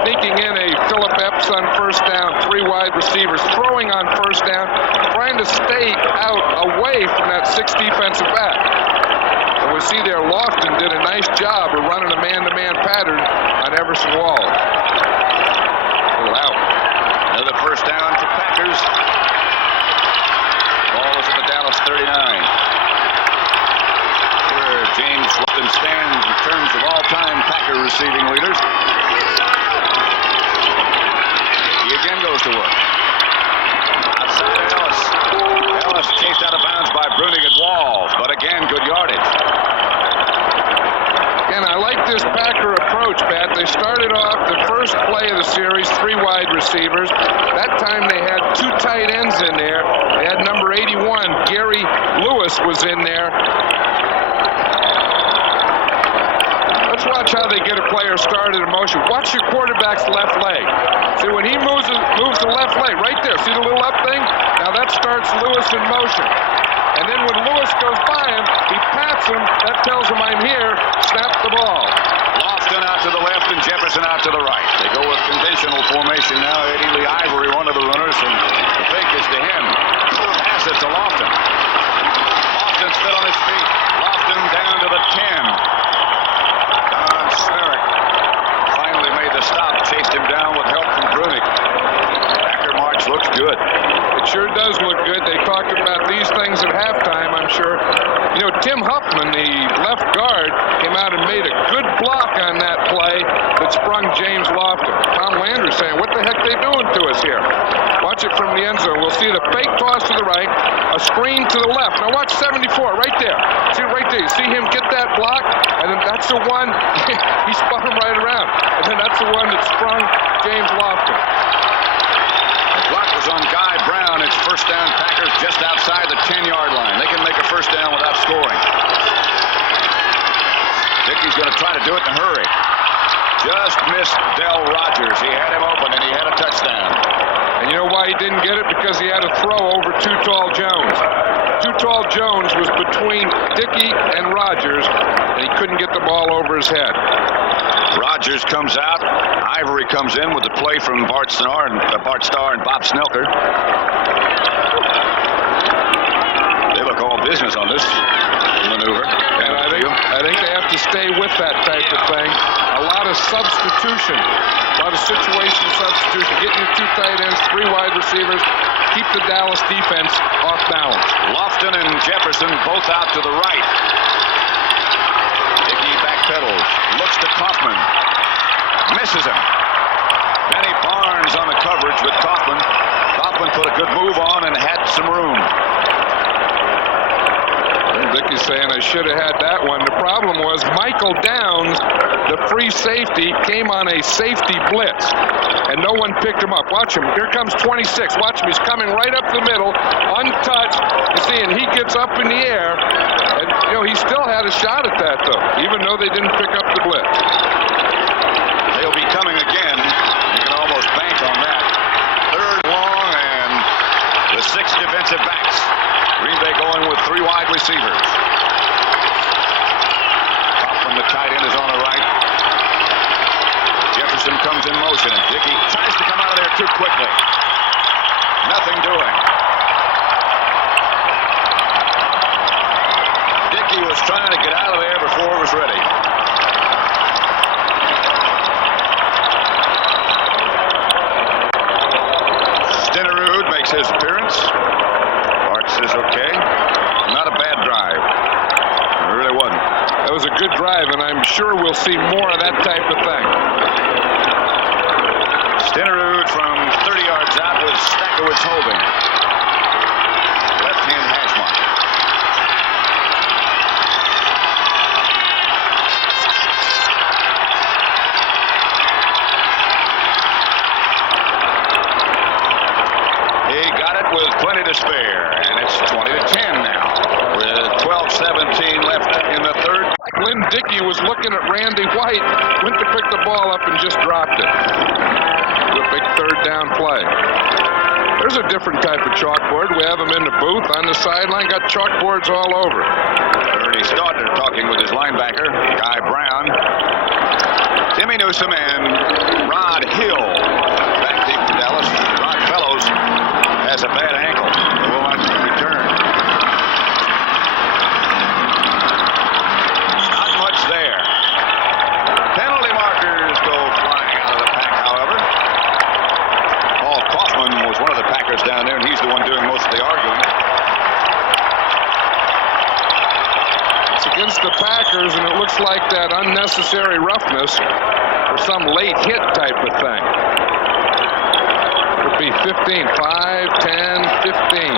sneaking in a Phillip Epps on first down, 3 wide receivers, throwing on first down, trying to stay out away from that 6 defensive back. And we see there Lofton did a nice job of running a man-to-man pattern on Everson Walls. Out. Another first down to Packers. Ball is at the Dallas 39. Where James Lofton stands in terms of all-time Packer receiving leaders. He again goes to work. Outside of Ellis. Ellis chased out of bounds by Bruning at Walls, but again, good yardage. And I like this Packer approach, Pat. They started off the first play of the series, 3 wide receivers. That time they had 2 tight ends in there. They had number 81, Gary Lewis, was in there. Let's watch how they get a player started in motion. Watch your quarterback's left leg. See, when he moves the left leg, right there. See the little up thing? Now that starts Lewis in motion. And then when Lewis goes by him, he pats him. That tells him I'm here. Snap the ball. Lofton out to the left and Jefferson out to the right. They go with conventional formation now. Eddie Lee Ivory, one of the runners, and the fake is to him. Pass it to Lofton. Lofton still on his feet. Lofton down to the 10. Don Smerrick finally made the stop. Chased him down with help from Brunig. Packer march looks good. It sure does look good. They talked about these things at halftime, I'm sure. You know, Tim Huffman, the left guard, came out and made a good block on that play that sprung James Lofton. Tom Landry saying, what the heck are they doing to us here? Watch it from the end zone. We'll see the fake toss to the right, a screen to the left. Now watch 74 right there. See it right there. You see him get that block, and then that's the one, he spun him right around. And then that's the one that sprung James Lofton. Block was on Guy Brown. It's first down Packers just outside the 10-yard line. They can make a first down without scoring. Dickey's going to try to do it in a hurry. Just missed Del Rogers. He had him open, and he had a touchdown. And you know why he didn't get it? Because he had to throw over Too Tall Jones. Too Tall Jones was between Dickey and Rogers, and he couldn't get the ball over his head. Rogers comes out. Ivory comes in with the play from Bart Starr and Bob Snelker. They look all business on this maneuver. And I think they have to stay with that type of thing. A lot of substitution, a lot of situation substitution. Getting your 2 tight ends, 3 wide receivers. Keep the Dallas defense off balance. Lofton and Jefferson both out to the right. Dickey backpedals, looks to Kaufman, misses him. Benny Barnes on the coverage with Kaufman. Kaufman put a good move on and had some room. Dickey's saying I should have had that one. The problem was Michael Downs, the free safety, came on a safety blitz, and no one picked him up. Watch him. Here comes 26. Watch him. He's coming right up the middle, untouched. You see, and he gets up in the air, and he still had a shot at that though, even though they didn't pick up the blitz. They'll be coming again. You can almost bank on that. 3rd long and the 6 defensive backs. Green Bay going with 3 wide receivers. Kaufman, the tight end, is on the right. Jefferson comes in motion, and Dickey tries to come out of there too quickly. Nothing doing. Dickey was trying to get out of there before it was ready. Stenerud makes his appearance. Is okay. Not a bad drive. It really wasn't. That was a good drive, and I'm sure we'll see more of that type of thing. Stenerud from 30 yards out with Stackowitz holding. Left-hand hash mark. He got it with plenty to spare. It's 20-10 now, with 12:17 left in the 3rd. Glenn Dickey was looking at Randy White, went to pick the ball up and just dropped it. A big 3rd down play. There's a different type of chalkboard. We have them in the booth on the sideline. Got chalkboards all over. Ernie Staudter talking with his linebacker, Guy Brown. Timmy Newsome and Rod Hill back deep to Dallas. Rod Fellows has a bad ankle. Will not return. Not much there. Penalty markers go flying out of the pack, however. Paul Kaufman was one of the Packers down there, and he's the one doing most of the arguing. It's against the Packers, and it looks like that unnecessary roughness or some late hit type of thing. It would be 15, 5, 10, 15.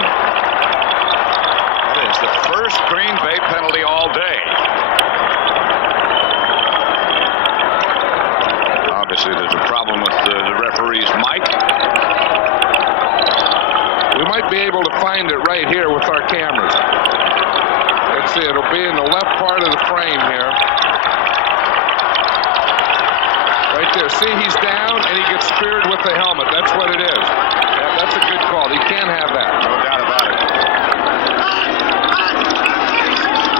That is the first Green Bay penalty all day. Obviously, there's a problem with the referee's mic. We might be able to find it right here with our cameras. Let's see, it'll be in the left part of the frame here. Right there. See, he's down, and he gets speared with the helmet. That's what it is. Yeah, that's a good call. He can't have that. No doubt about it.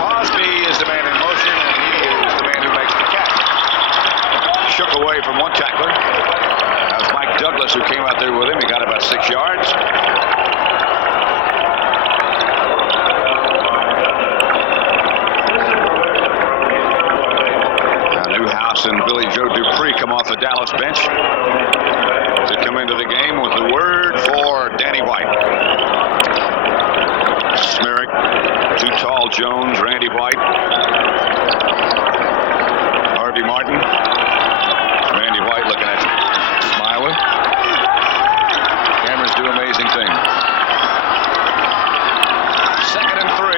Crosby is the man in motion, and he is the man who makes the catch. Shook away from one tackler. That was Mike Douglas who came out there with him. He got about 6 yards. And Billy Joe Dupree come off the Dallas bench to come into the game with the word for Danny White. Smerrick, Too Tall Jones, Randy White, Harvey Martin, Randy White looking at you, smiling. Cameras do amazing things. 2nd and 3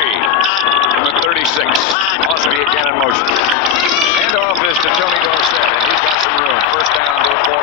from the 36. Crosby again in motion. Handoff is to Tony Dorsett, and he's got some room. 1st down to the 45.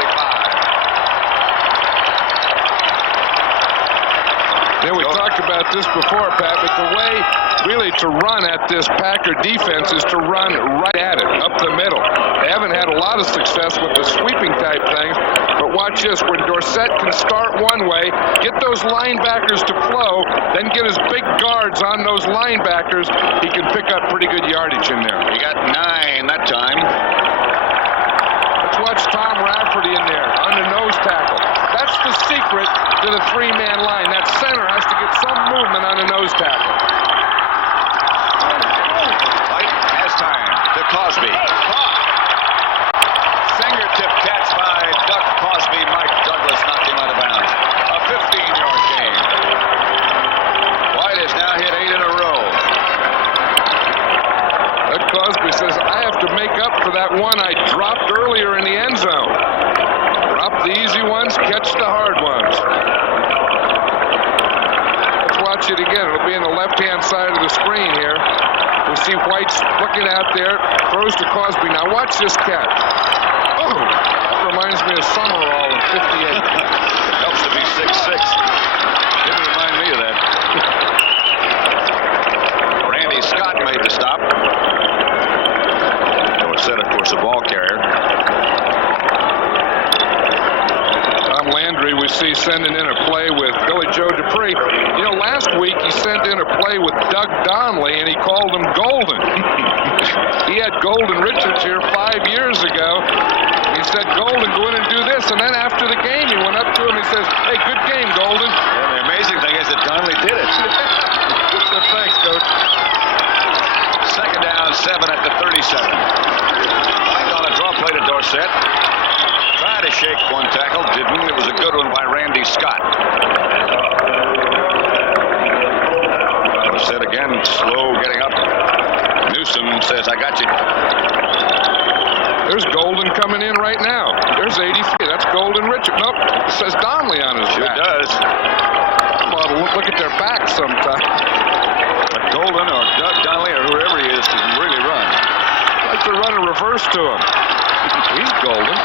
Yeah, we talked about this before, Pat, but the way really to to run at this Packer defense is to run right at it, up the middle. They haven't had a lot of success with the sweeping type things, but watch this. When Dorsett can start one way, get those linebackers to flow, then get his big guards on those linebackers, he can pick up pretty good yardage in there. He got 9 that time. Let's watch Tom Rafferty in there on the nose tackle. That's the secret to the 3-man line. That center has to get some movement on the nose tackle. White has time to Cosby. Fingertip catch by Duck Cosby. Mike Douglas knocked him out of bounds. A 15-yard gain. White has now hit 8 in a row. Doug Cosby says, I have to make up for that one I dropped earlier in the end zone. Drop the easy ones, catch the hard ones. Let's watch it again. It'll be in the left-hand side of the screen here. We see White's looking out there, throws to Cosby. Now watch this catch. Oh, that reminds me of Summerall in '58. It helps to be 6'6". Didn't remind me of that. Randy Scott made the stop. Dorsett, of course, a ball carrier. Tom Landry, we see sending in a play with Billy Joe Dupree. You know, last week he sent in a play with Doug Donnelly, and he called him Golden. He had Golden Richards here 5 years ago. He said, Golden, go in and do this. And then after the game, he went up to him and says, hey, good game, Golden. And the amazing thing is that Donnelly did it. So thanks, Coach. 2nd down, 7 at the 37. White on a draw play to Dorsett. Tried to shake one tackle, didn't. It was a good one by Randy Scott. Dorsett again, slow getting up. Newsom says, I got you. There's Golden coming in right now. There's 80 feet. That's Golden Richard. Nope, it says Donnelly on his Sure back. does. Well, look at their backs sometimes. But Golden or Doug Donnelly or whoever he is can really run. Like to run a reverse to him. He's Golden.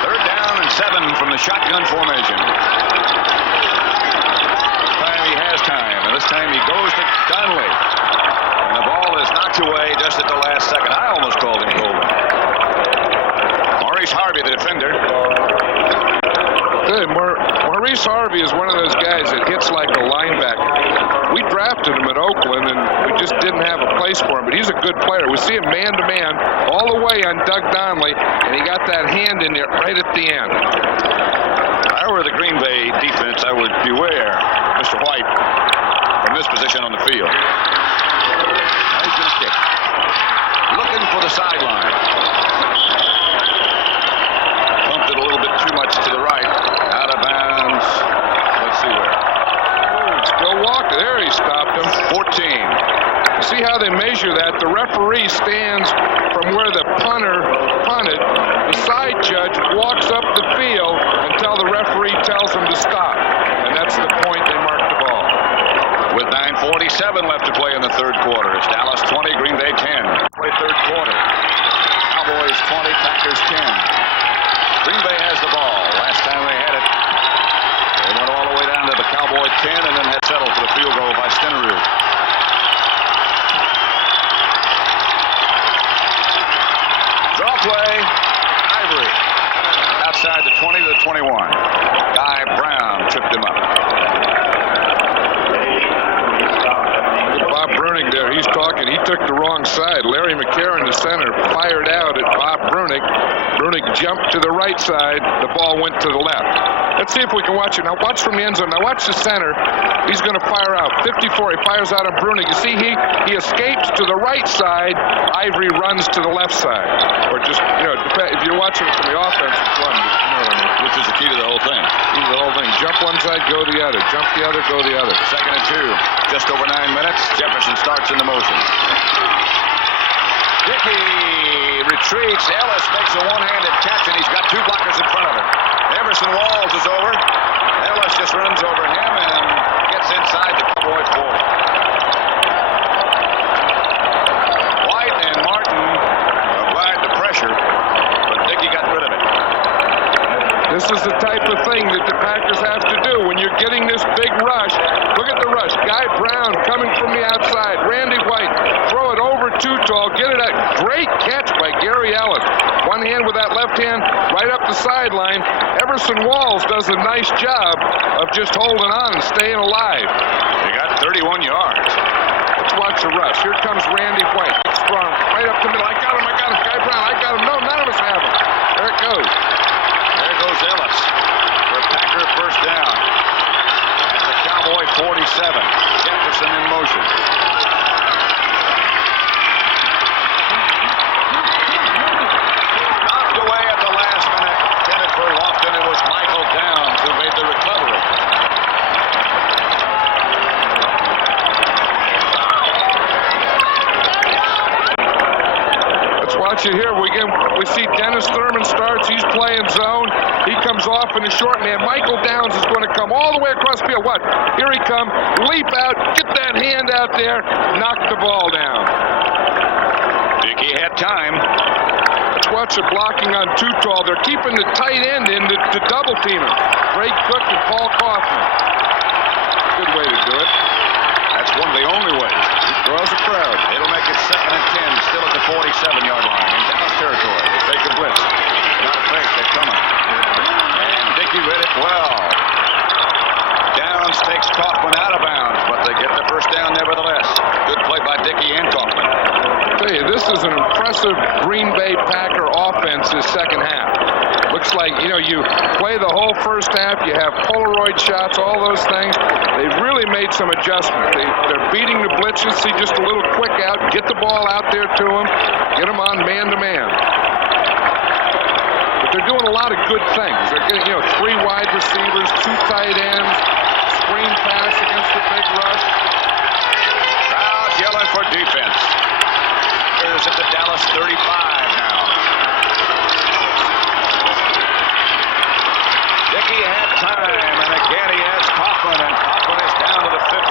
3rd down and 7 from the shotgun formation. This time he has time, and this time he goes to Donnelly. And the ball is knocked away just at the last second. I almost called him Golden. Maurice Harvey, the defender. Good. Maurice Harvey is one of those guys that hits like a linebacker. We drafted him at Oakland, and we just didn't have a place for him, but he's a good player. We see him man-to-man all the way on Doug Donnelly, and he got that hand in there right at the end. If I were the Green Bay defense, I would beware Mr. White from this position on the field. Now he's going to kick. Looking for the sideline. Bumped it a little bit too much to the right. Out of bounds. Let's see where. Still walking. There he stopped him. 14. See how they measure that? The referee stands from where the punter punted. The side judge walks up the field until the referee tells him to stop. And that's the point they mark the ball. With 9:47 left to play in the 3rd quarter. It's Dallas 20, Green Bay 10. Play 3rd quarter. Cowboys 20, Packers 10. Green Bay has the ball. Last time they had it, they went all the way down to the Cowboy 10 and then had settled for the field goal by Stenerud. Draw play, Ivory. Outside the 20 to the 21. Guy Brown tripped him up. Bob Brunig there, he's talking. He took the wrong side. Larry McCarron, the center, fired out at Bob Brunig. Brunig jumped to the right side. The ball went to the left. Let's see if we can watch it. Now watch from the end zone. Now watch the center. He's going to fire out. 54, he fires out on Brunig. You see, he escapes to the right side. Ivory runs to the left side. Or just, you know, if you're watching it from the offensive run, you know what I mean? Which is the key to the whole thing. Key to the whole thing. Jump one side, go the other. Jump the other, go the other. 2nd and 2. Just over 9 minutes. Jefferson starts in the motion. Dickey retreats. Ellis makes a one-handed catch, and he's got 2 blockers in front of him. Emerson Walls is over. Ellis just runs over him and gets inside the Cowboy 4. White and Martin applied the pressure, but Dickey got rid of it. This is the type of thing that the Packers have to do when you're getting this big rush. Look at the rush. Guy Brown coming from the outside. the sideline. Everson Walls does a nice job of just holding on and staying alive. He got 31 yards. Let's watch the rush. Here comes Randy White. Big strong. Right up the middle. I got him. Guy Brown, I got him. No, none of us have him. There it goes. There goes Ellis for Packer first down. At the Cowboy 47. Jefferson in motion. Knocked away at the last minute. Intended for Lofton. It was Michael Downs who made the recovery. Watch it here. We see Dennis Thurman starts. He's playing zone. He comes off in the short man. Michael Downs is going to come all the way across the field. What? Here he comes. Leap out. Get that hand out there. Knock the ball down. Dickey had time. Let's watch the blocking on Too-Tall. They're keeping the tight end in to double team him. Ray Cook and Paul Kaufman. Good way to do it. That's one of the only ways. Draws a crowd. It'll make it 2nd and 10, still at the 47-yard line in Dallas territory. They fake the blitz. Not a fake, they're coming. And Dickey read it well. Downs takes Kaufman out of bounds, but they get the first down nevertheless. Good play by Dickey and Kaufman. I tell you, this is an impressive Green Bay Packer offense this second half. Looks like, you play the whole first half, you have Polaroid shots, all those things. They've really made some adjustments. They're beating the blitzes, see just a little quick out, get the ball out there to them, get them on man-to-man. But they're doing a lot of good things. They're getting, 3 wide receivers, 2 tight ends, screen pass against the big rush. Crowd yelling for defense. Here's at the Dallas 35 now. Dickey had time, and again he has Kaufman, and Kaufman is down to the 15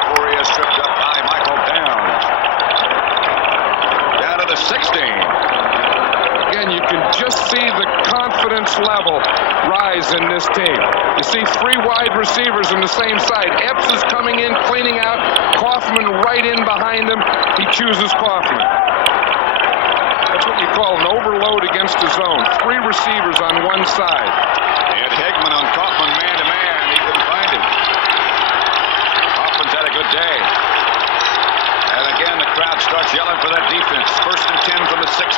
before he is tripped up by Michael Downs. Down to the 16. Again, you can just see the confidence level rise in this team. You see 3 wide receivers on the same side. Epps is coming in, cleaning out. Kaufman right in behind him. He chooses Kaufman. That's what you call an overload against the zone. 3 receivers on one side. And Hegman on Kaufman man-to-man. He couldn't find him. Kaufman's had a good day. And again, the crowd starts yelling for that defense. 1st and 10 from the 16.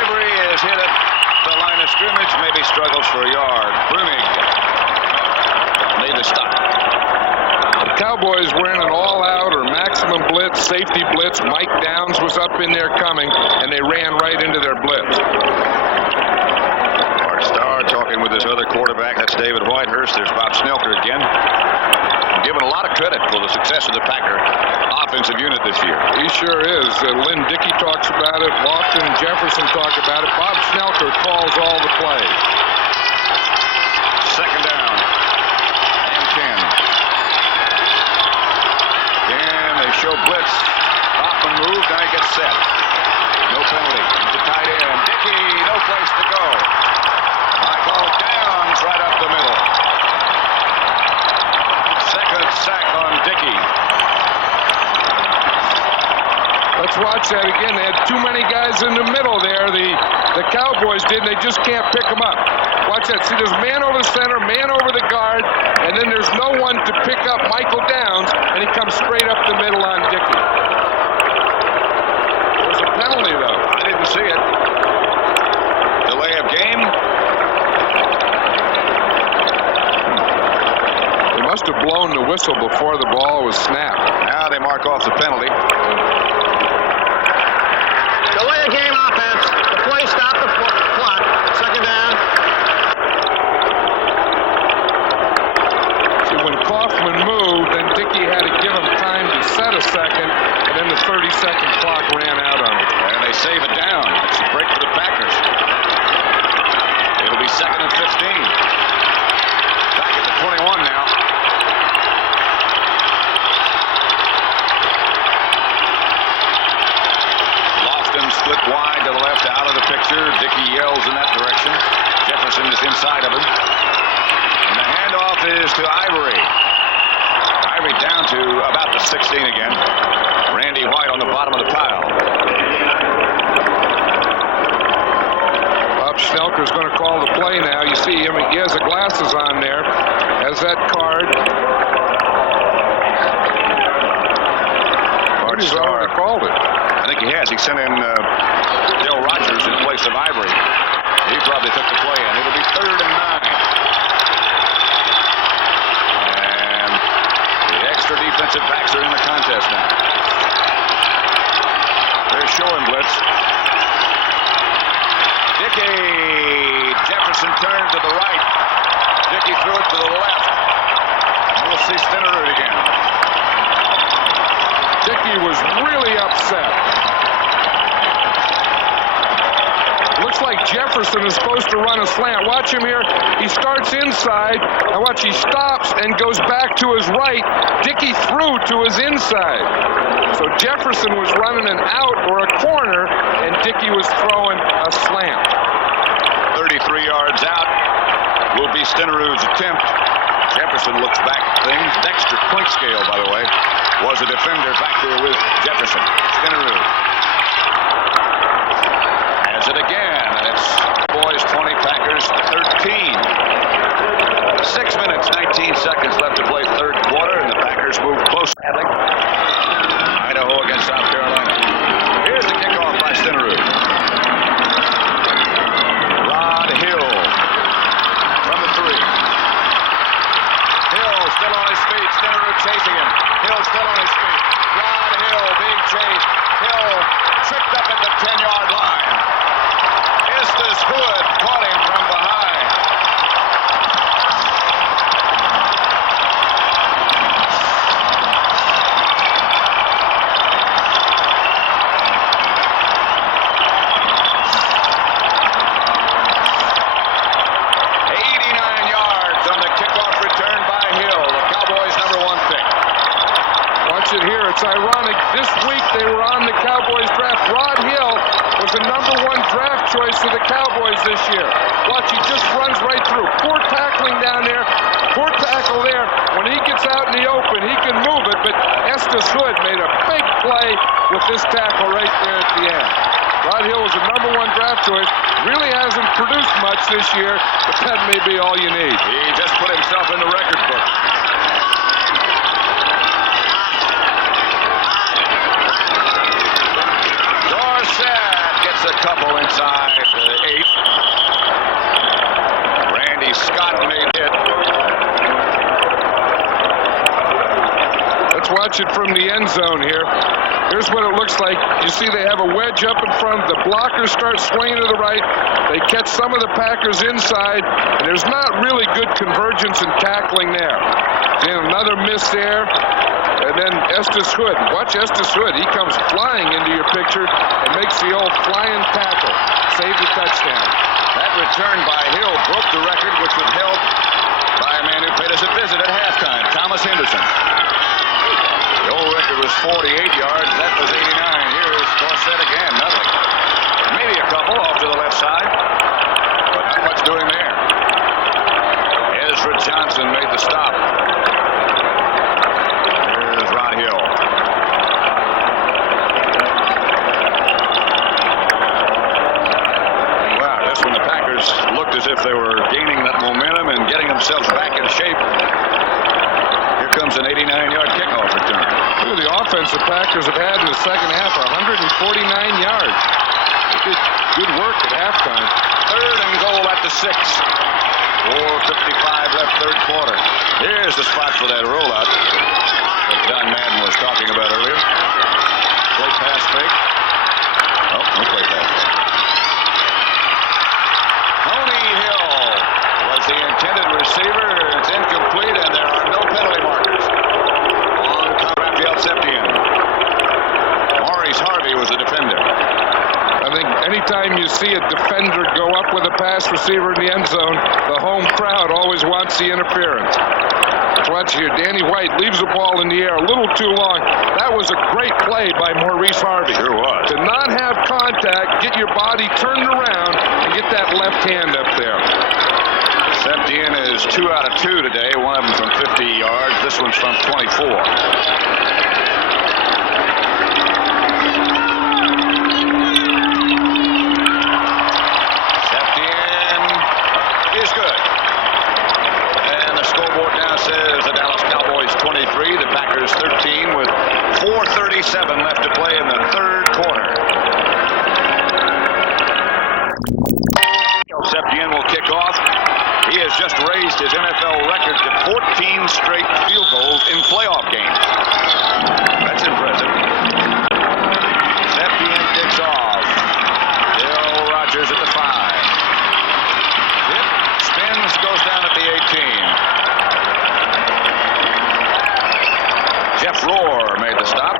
Ivory is hit at the line of scrimmage. Maybe struggles for a yard. Brunig made the stop. The Cowboys were in an all-out or maximum blitz, safety blitz. Mike Downs was up in there coming, and they ran right into their blitz. Art Starr talking with his other quarterback. That's David Whitehurst. There's Bob Snelker again. Given a lot of credit for the success of the Packer offensive unit this year. He sure is. Lynn Dickey talks about it. Lofton and Jefferson talk about it. Bob Snelker calls all the plays. 2nd down and 10. Again, they show blitz. Kaufman moved, now he gets set. No penalty. The tight end. Dickey, no place to go. Michael Downs right up the middle. 2nd sack on Dickey. Let's watch that again. They had too many guys in the middle there. The Cowboys did, and they just can't pick them up. Watch that. See, there's man over the center, man over the guard, and then there's no one to pick up Michael Downs, and he comes straight up the middle on Dickey. There's a penalty, though. I didn't see it. Delay of game. They must have blown the whistle before the ball was snapped. Now they mark off the penalty. Delay of game offense. The play stopped the clock. 2nd down. See, when Kaufman moved, then Dickey had to give him time to set a second, and then the 30-second clock ran out on him. And they save it down. It's a break for the Packers. It'll be 2nd and 15. Back at the 21 now. Split wide to the left, out of the picture. Dickey yells in that direction. Jefferson is inside of him. And the handoff is to Ivory. Ivory down to about the to 16 again. Randy White on the bottom of the pile. Bob Schnelker's going to call the play now. You see him, he has the glasses on there, has that card. He's already called it. I think he has. He sent in Dale Rogers in place of Ivory. He probably took the play in. It'll be 3rd and 9. And the extra defensive backs are in the contest now. They're showing blitz. Dickey. Jefferson turned to the right. Dickey threw it to the left. We'll see Stenerud again. Dickey was really upset. Looks like Jefferson is supposed to run a slant. Watch him here. He starts inside. Now watch, he stops and goes back to his right. Dickey threw to his inside. So Jefferson was running an out or a corner, and Dickey was throwing a slant. 33 yards out will be Stenerud's attempt. Jefferson looks back things. Dexter Pointscale, by the way, was a defender back there with Jefferson. Stenerud has it again. It's Cowboys 20, Packers 13. 6 minutes, 19 seconds left to play third quarter, and the Packers move close. Idaho against South Carolina. Here's the kickoff by Stenerud. Rod Hill from the 3. Hill still on his feet. Stenerud chasing him. Hill still on his feet. Rod Hill being chased. Hill tripped up at the 10-yard line. Estes Hood caught him from behind. It's ironic. This week they were on the Cowboys draft. Rod Hill was the #1 draft choice for the Cowboys this year. Watch, he just runs right through. Poor tackling down there. Poor tackle there. When he gets out in the open, he can move it, but Estes Hood made a big play with this tackle right there at the end. Rod Hill was the #1 draft choice. Really hasn't produced much this year, but that may be all you need. He just put himself in the record book. A couple inside the 8. Randy Scott made it. Let's watch it from the end zone here. Here's what it looks like. You see they have a wedge up in front. The blockers start swinging to the right. They catch some of the Packers inside, and there's not really good convergence in tackling there. And another miss there. And then Estes Hood. Watch Estes Hood. He comes flying into your picture and makes the old flying tackle. Save the touchdown. That return by Hill broke the record, which was held by a man who paid us a visit at halftime, Thomas Henderson. The old record was 48 yards. That was 89. Here's Dorsett again. Nothing. Maybe a couple off to the left side, but not much doing there. Ezra Johnson made the stop. Rod Hill. Wow, that's when the Packers looked as if they were gaining that momentum and getting themselves back in shape. Here comes an 89-yard kickoff return. Look at the offense the Packers have had in the second half, 149 yards. They did good work at halftime. 3rd and goal at the 6. 4:55 left third quarter. Here's the spot for that rollout that Don Madden was talking about earlier. Play pass fake. Oh, no play pass fake. Tony Hill was the intended receiver. It's incomplete, and there are no penalty markers on Raphael Septien. Maurice Harvey was the defender. I think anytime you see a defender go up with a pass receiver in the end zone, the home crowd always wants the interference. Watch here, Danny White leaves the ball in the air a little too long. That was a great play by Maurice Harvey. Sure was. To not have contact, get your body turned around, and get that left hand up there. Septien is 2 out of 2 today, one of them from 50 yards. This one's from 24. scoreboard now says the Dallas Cowboys 23, the Packers 13 with 4:37 left to play in the third quarter. Septien will kick off. He has just raised his NFL record to 14 straight field goals in playoff games. That's impressive. Septien kicks off. Bill Rogers at the 5. Hit, spins, goes down at the 18. Jeff Rohr made the stop.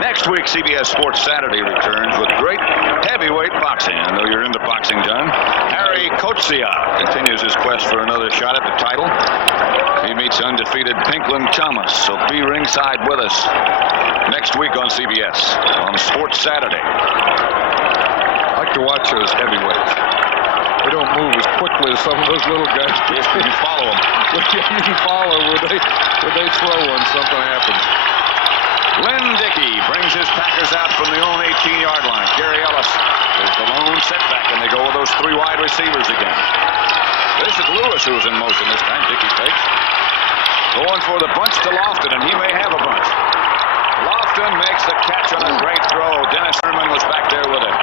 Next week, CBS Sports Saturday returns with great heavyweight boxing. I know you're into boxing, John. Harry Kotsia continues his quest for another shot at the title. He meets undefeated Pinklin Thomas, so be ringside with us next week on CBS on Sports Saturday. I like to watch those heavyweights. They don't move as quickly as some of those little guys. Yes, you can follow them. You can follow where they throw one, something happens. Len Dickey brings his Packers out from the own 18-yard line. Gary Ellis is the lone setback, and they go with those 3 wide receivers again. This is Lewis who's in motion this time. Dickey takes. Going for the bunch to Lofton, and he may have a bunch. Lofton makes the catch on a great throw. Dennis Sherman was back there with him.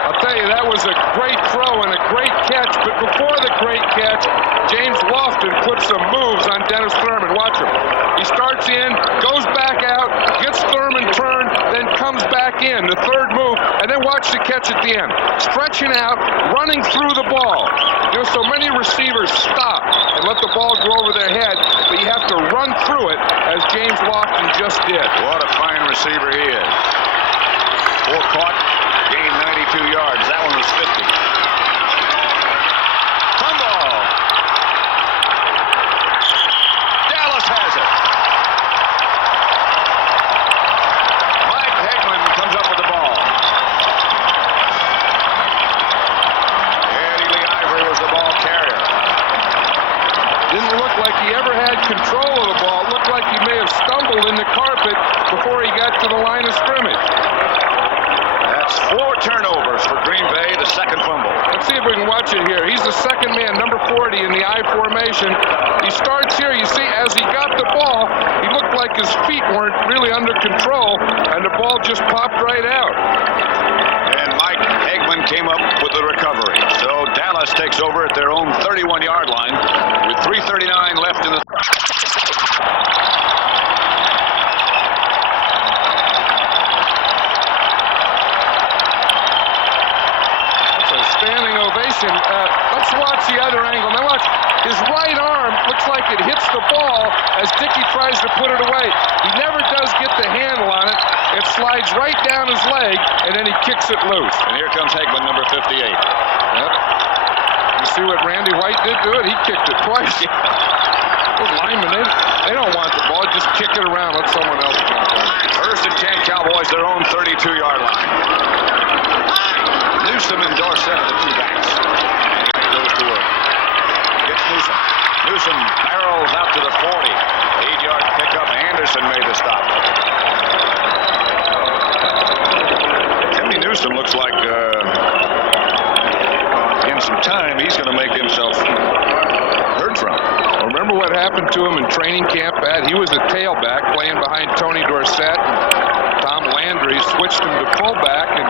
I'll tell you, that was a great throw and a great catch, but before the great catch, James Lofton put some moves on Dennis Thurman. Watch him. He starts in, goes back out, gets Thurman turned, then comes back in, the third move, and then watch the catch at the end. Stretching out, running through the ball. You know, so many receivers stop and let the ball go over their head, but you have to run through it, as James Lofton just did. What a fine receiver he is. 4 caught, gained 92 yards. That one was 50. Fumble. Dallas has it. Mike Hegman comes up with the ball. Eddie Lee Ivory was the ball carrier. Didn't look like he ever had control of the ball. It looked like he may have stumbled in the carpet before he got to the line of scrimmage. That's 4 turnovers for Green Bay, the second fumble. Let's see if we can watch it here. He's the second man, number 40 in the I formation. He starts here. You see, as he got the ball, he looked like his feet weren't really under control, and the ball just popped right out. And Mike Hegman came up with the recovery. So Dallas takes over at their own 31-yard line with 3:39 left in the... Standing ovation. Let's watch the other angle. Now watch. His right arm looks like it hits the ball as Dickey tries to put it away. He never does get the handle on it. It slides right down his leg, and then he kicks it loose. And here comes Hegman, number 58. Yep. You see what Randy White did to it? He kicked it twice. Those linemen, they don't want the ball. Just kick it around. Let someone else jump in. First and 10, Cowboys, their own 32-yard line. Newsom and Dorsett are the 2 backs. Goes to work. Gets Newsom. Newsom barrels out to the 40. 8-yard pickup. Anderson made the stop. Timmy Newsom looks like in some time he's going to make himself heard from. Remember what happened to him in training camp, Pat? He was a tailback playing behind Tony Dorsett. Tom Landry switched him to fullback, and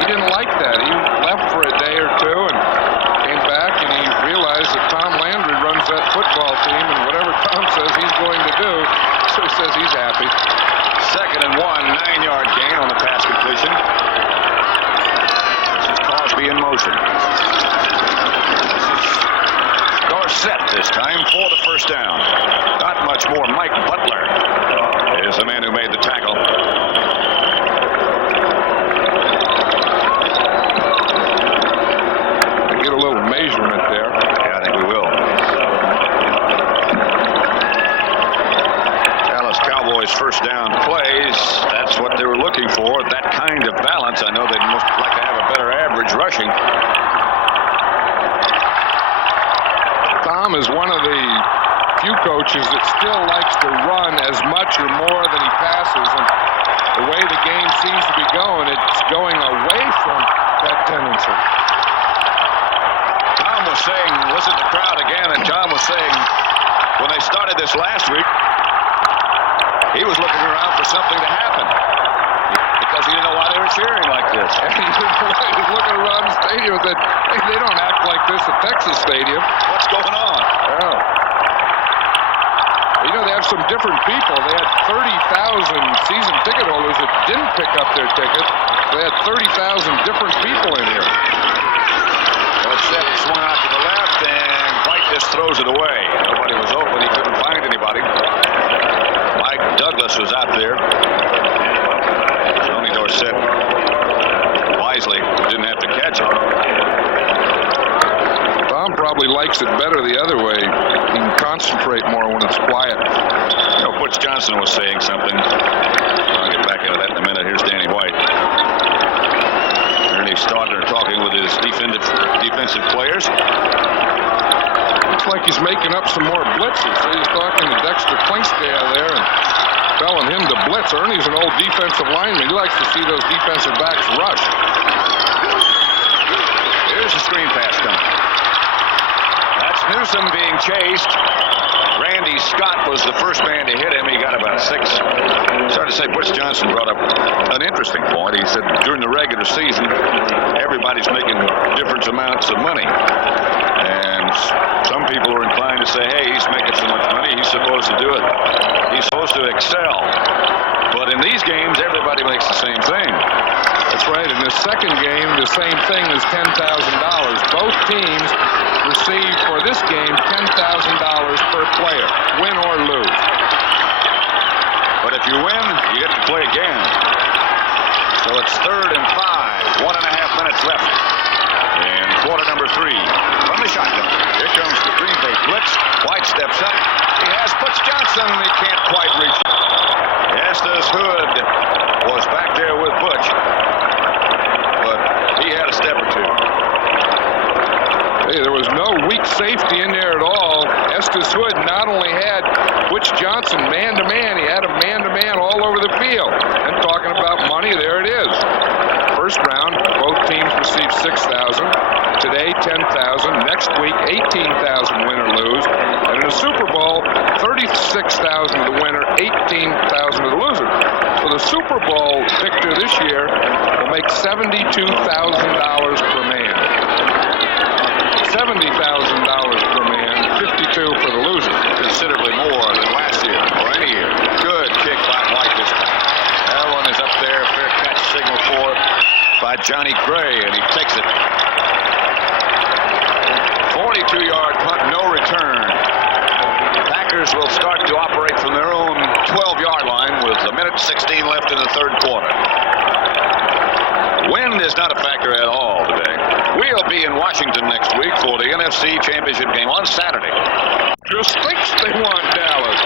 he didn't like that. He left for a day or two and came back, and he realized that Tom Landry runs that football team, and whatever Tom says he's going to do, so he says he's happy. 2nd and 1, 9-yard gain on the pass completion. This is Cosby in motion. Dorsett this time for the first down. Not much more. Mike Butler is the man who made the tackle. Get a little measurement there. Yeah, I think we will. Dallas Cowboys first down plays. That's what they were looking for. That kind of balance. I know they'd most like to have a better average rushing. Tom is one of the few coaches that still likes to run as much or more than he passes, and the way the game seems to be going, it's going away from that tendency. Tom was saying, listen to crowd. started this last week, he was looking around for something to happen because he didn't know why they were cheering like this. And he was looking around the stadium and said, hey, they don't act like this at Texas Stadium. What's going on? Oh. You know, they have some different people. They had 30,000 season ticket holders that didn't pick up their tickets. They had 30,000 different people in here. Dorsett swung out to the left, and White just throws it away. Nobody was open. He couldn't find anybody. Mike Douglas was out there. Tony Dorsett wisely didn't have to catch it. Tom probably likes it better the other way. He can concentrate more when it's quiet. You know, Butch Johnson was saying something. I'll get back into that in a minute. Here's Danny White. Ernie Staudter talking with his defensive players. Looks like he's making up some more blitzes. He's talking to Dexter Klingsdale there and telling him to blitz. Ernie's an old defensive lineman. He likes to see those defensive backs rush. Here's the screen pass coming. That's Newsom being chased. Randy Scott was the first man to hit him. He got about 6. Sorry to say, Butch Johnson brought up an interesting point. He said during the regular season, everybody's making different amounts of money. And some people are inclined to say, hey, he's making so much money, he's supposed to do it. He's supposed to excel. But in these games, everybody makes the same thing. That's right. In the second game, the same thing is $10,000. Both teams receive for this game $10,000 per player, win or lose. But if you win, you get to play again. So it's 3rd and 5, 1.5 minutes left in quarter number 3. From the shotgun, here comes the Green Bay blitz. White steps up. He has Butch Johnson. He can't quite reach it. Estes Hood was back there with Butch, but he had a step or two. Hey, there was no weak safety in there at all. Estes Hood not only had Butch Johnson man-to-man, he had him man-to-man all over the field. And talking about money, there it is. First round, both teams received $6,000. Today, $10,000. Next week, $18,000 win or lose. And in the Super Bowl, $36,000 to the winner, $18,000 to the loser. So the Super Bowl victor this year will make $72,000 per man. $70,000 per man, $52,000 for the loser. Considerably more than last year or any year. Good kick by White this time. That one is up there. Fair catch signal for by Johnny Gray, and he takes it. 42-yard punt, no return. Packers will start to operate from their own 12-yard line with 1:16 left in the 3rd quarter. Wind is not a factor at all today. We'll be in Washington next week for the NFC Championship game on Saturday. Just thinks they want Dallas.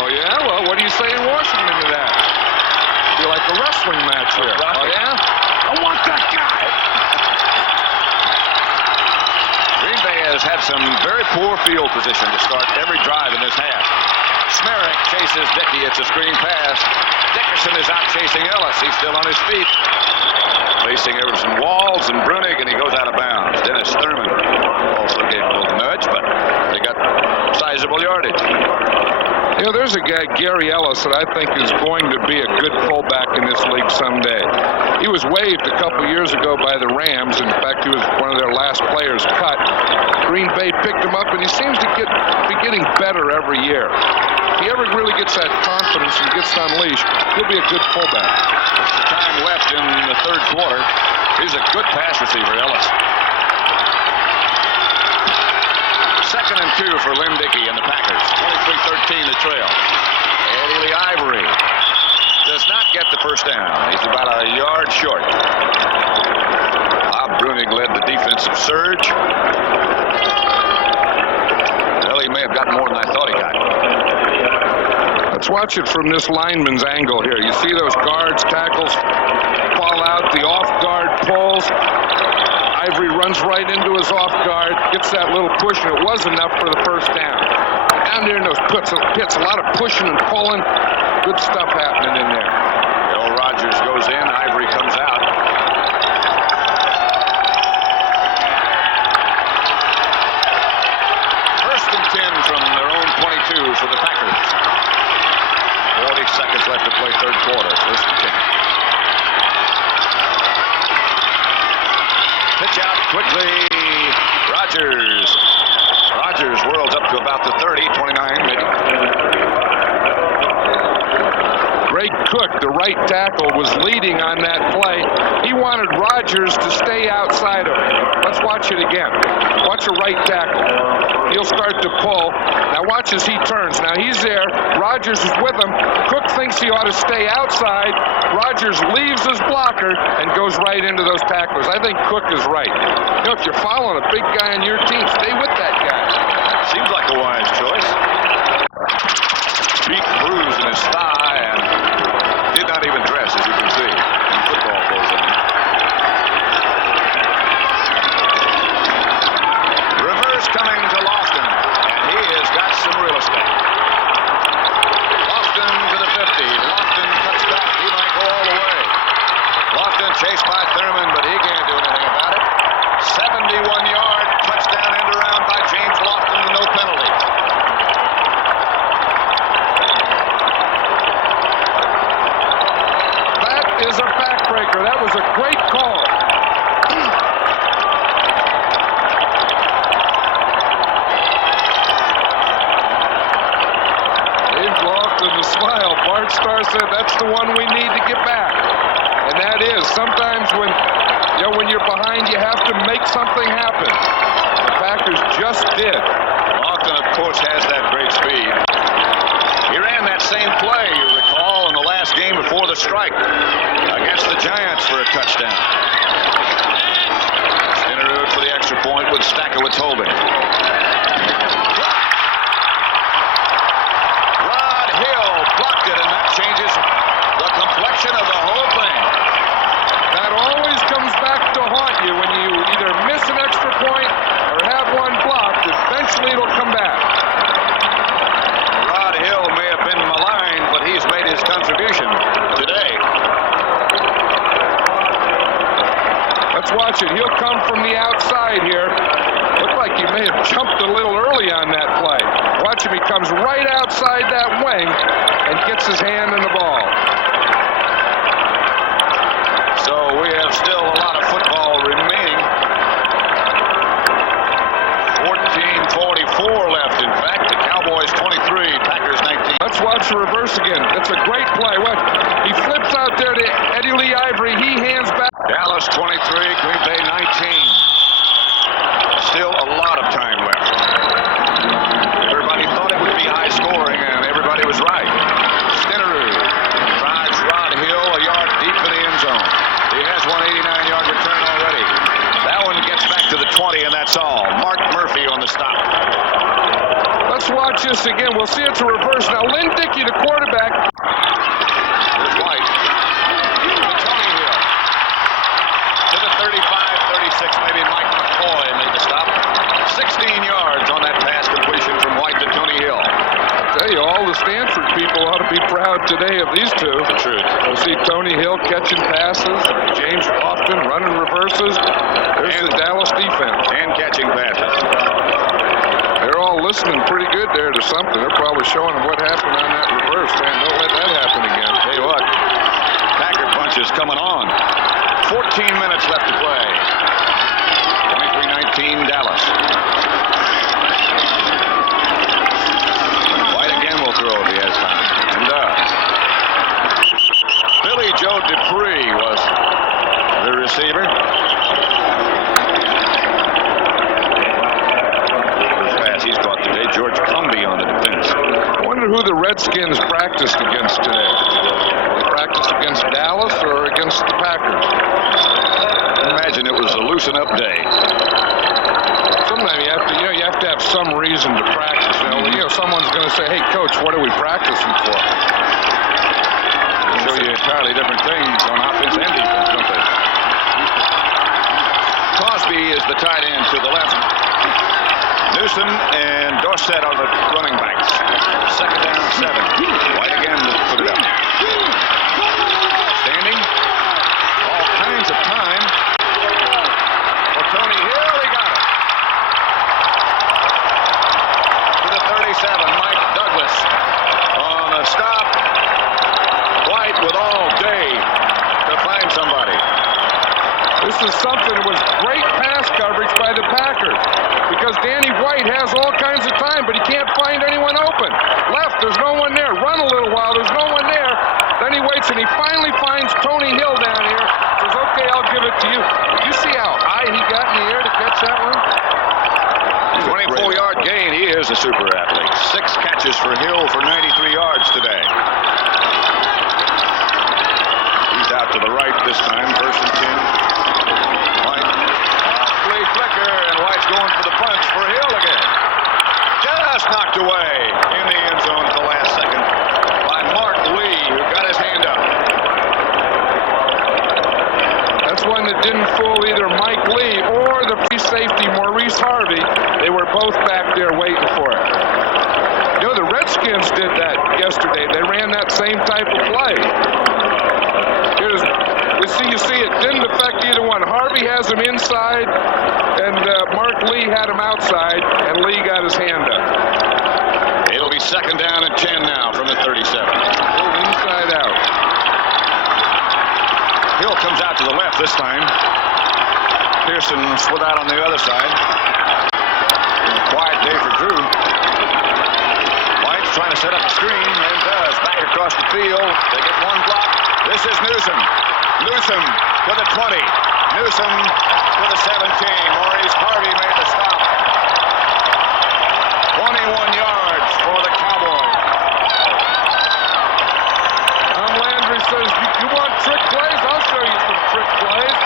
Oh, yeah? Well, what do you say in Washington to that? Be like a wrestling match here. Right. Oh, yeah? I want that guy. Green Bay has had some very poor field position to start every drive in this half. Smerrick chases Dickey. It's a screen pass. Dickerson is out chasing Ellis. He's still on his feet. Facing Everson Walls and Brunig, and he goes out of bounds. Dennis Thurman also gave a little nudge, but they got sizable yardage. You know, there's a guy, Gary Ellis, that I think is going to be a good fullback in this league someday. He was waived a couple years ago by the Rams. In fact, he was one of their last players cut. Green Bay picked him up, and he seems to be getting better every year. If he ever really gets that confidence and gets unleashed, he'll be a good fullback. It's the time left in the 3rd quarter. He's a good pass receiver, Ellis. 2nd and 2 for Lynn Dickey and the Packers. 23-13 the trail. Eddie Lee Ivory does not get the first down. He's about a yard short. Bob Brunig led the defensive surge. Well, he may have gotten more than I thought he got. Let's watch it from this lineman's angle here. You see those guards, tackles fall out, the off guard pulls. Ivory runs right into his off guard, gets that little push, and it was enough for the first down. Down there in those pits, a lot of pushing and pulling. Good stuff happening in there. Bill Rogers goes in, Ivory comes out. First and 10 from their own 22 for the Packers. 40 seconds left to play third quarter. First and 10. Pitch out quickly. Rodgers whirls up to about the 30, 29 maybe. Greg Cook, the right tackle, was leading on that play. He wanted Rodgers to stay outside of him. Let's watch it again. Watch a right tackle. He'll start to pull. Now watch as he turns. Now he's there. Rodgers is with him. Cook thinks he ought to stay outside. Rodgers leaves his blocker and goes right into those tacklers. I think Cook is right. You know, if you're following a big guy on your team, stay with that guy. Seems like a wise choice. Deep bruise in his thigh and did not even dress, as you can see. Football goes on. Reverse coming to Lofton, and he has got some real estate. Lofton to the 50. Lofton cuts back. He might go all the way. Lofton chased by Thurman, but he can't do anything about it. 71-yard touchdown end around by James Lofton, no penalty. Is a backbreaker. That was a great call. Dave Lofton, the smile. Bart Starr said that's the one we need to get back. And that is. Sometimes when you're behind, you have to make something happen. The Packers just did. Lofton, of course, has that great speed. He ran that same play, you recall, in the last game before the strike against the Giants for a touchdown. Skinnerud for the extra point with Stackowitz holding. Rod Hill blocked it, and that changes the complexion of the whole thing. That always comes back to haunt you when you either miss an extra point or have one blocked. Eventually it'll come back. Rod Hill may have been maligned, but he's made his contribution today. Let's watch it. He'll come from the outside here. Looked like he may have jumped a little early on that play. Watch him. He comes right outside that wing and gets his hand in the ball. So we have still a lot of football remaining. 14:44 left, in fact. The Cowboys 23, Packers 19. Let's watch the reverse again. It's a great play. What? He flips out there to Eddie Lee Ivory. He hands back. Dallas 23, Green Bay 19. Still a lot of time left. Everybody thought it would be high scoring, and everybody was right. Skinnerud drives Rod Hill a yard deep in the end zone. He has one 89-yard return already. That one gets back to the 20, and that's all. Mark Murphy on the stop. Let's watch this again. We'll see it's a reverse. Now, Lynn Dickey, the quarterback. Here's White. Tony Hill. To the 35-36, maybe Mike McCoy made the stop. 16 yards on that pass completion from White to Tony Hill. I tell you, all the Stanford people ought to be proud today of these two. The truth. We'll see Tony Hill catching passes, James Lofton running reverses. There's the Dallas defense. And catching passes. They're all listening pretty good there to something. They're probably showing them what happened on that reverse. Man, don't let that happen again. Tell you what, Packer punch is coming on. 14 minutes left to play. 23-19 Dallas. White again will throw if he has time. And Billy Joe Dupree was the receiver. He's caught today. George Cumby on the defense. I wonder who the Redskins practiced against today. They practiced against Dallas or against the Packers? Imagine it was a loosen up day. Sometimes you have to have some reason to practice. Someone's going to say, "Hey, coach, what are we practicing for?" Show you entirely different things on offense and defense, don't they? Crosby is the tight end to the left. Newsom and Dorsett are the running backs. Second down, 7. White again to put it up. Standing. All kinds of time. For Tony Hill, he got it. To the 37, Mike Douglas. is something that was great pass coverage by the Packers, because Danny White has all kinds of time, but he can't find anyone open. Left, there's no one there. Run a little while, there's no one there. Then he waits, and he finally finds Tony Hill down here. Says, okay, I'll give it to you. You see how high he got in the air to catch that one? 24-yard gain. He is a super athlete. 6 catches for Hill for 93 yards today. He's out to the right this time. 1st and 10. White. Flea flicker, and White's going for the punch for Hill again. Just knocked away in the end zone at the last second by Mark Lee, who got his hand up. That's one that didn't fool either Mike Lee or the free safety Maurice Harvey. They were both back there waiting for it. You know, the Redskins did that yesterday. They ran that same type of play. You see it didn't affect either one. Harvey has him inside, and Mark Lee had him outside, and Lee got his hand up. It'll be 2nd down and 10 now from the 37. Inside out. Hill comes out to the left this time. Pearson split out on the other side. Quiet day for Drew. White's trying to set up the screen, and does. Back across the field. They get one block. This is Newsom. Newsom to the 20. Newsom to the 17. Maurice Harvey made the stop. 21 yards for the Cowboys. Tom Landry says, you want trick plays? I'll show you some trick plays.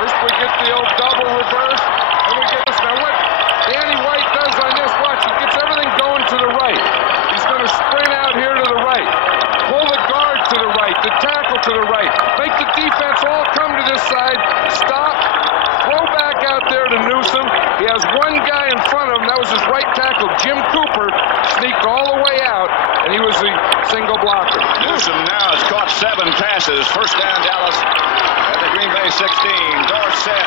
First we get the old double reverse, and we get this. Now what Danny White does on this, watch, he gets everything going to the right. He's going to sprint out here to the right. Pull the guard to the right, the tackle to the right. Make the defense all come to this side. Stop. Throw back out there to Newsom. He has one guy in front of him. That was his right tackle, Jim Cooper. Sneaked all the way out, and he was the single blocker. Newsom now has caught 7 passes. 1st down, Dallas at the Green Bay 16. Dorsett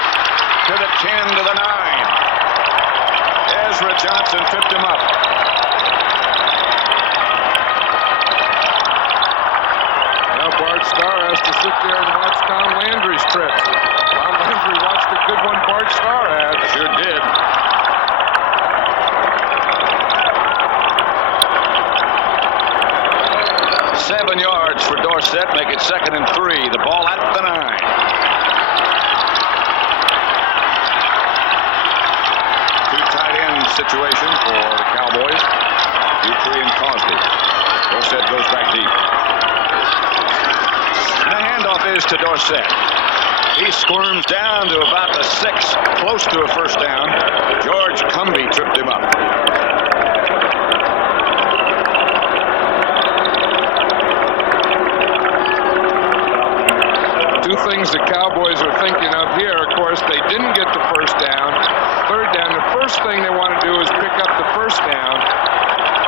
to the 10 to the 9. Ezra Johnson tripped him up. Now Bart Starr has to sit there and watch Tom Landry's trips. Tom Landry watched a good one Bart Starr had. Sure did. Seven yards for Dorsett, make it 2nd and 3. The ball at the 9. Two tight end situation for the Cowboys. Dupree and Cosby. Dorsett goes back deep. And the handoff is to Dorsett. He squirms down to about the 6, close to a 1st down. George Cumbie tripped him up. Two things the Cowboys are thinking of here. Of course, they didn't get the 1st down. 3rd down, the first thing they want to do is pick up the 1st down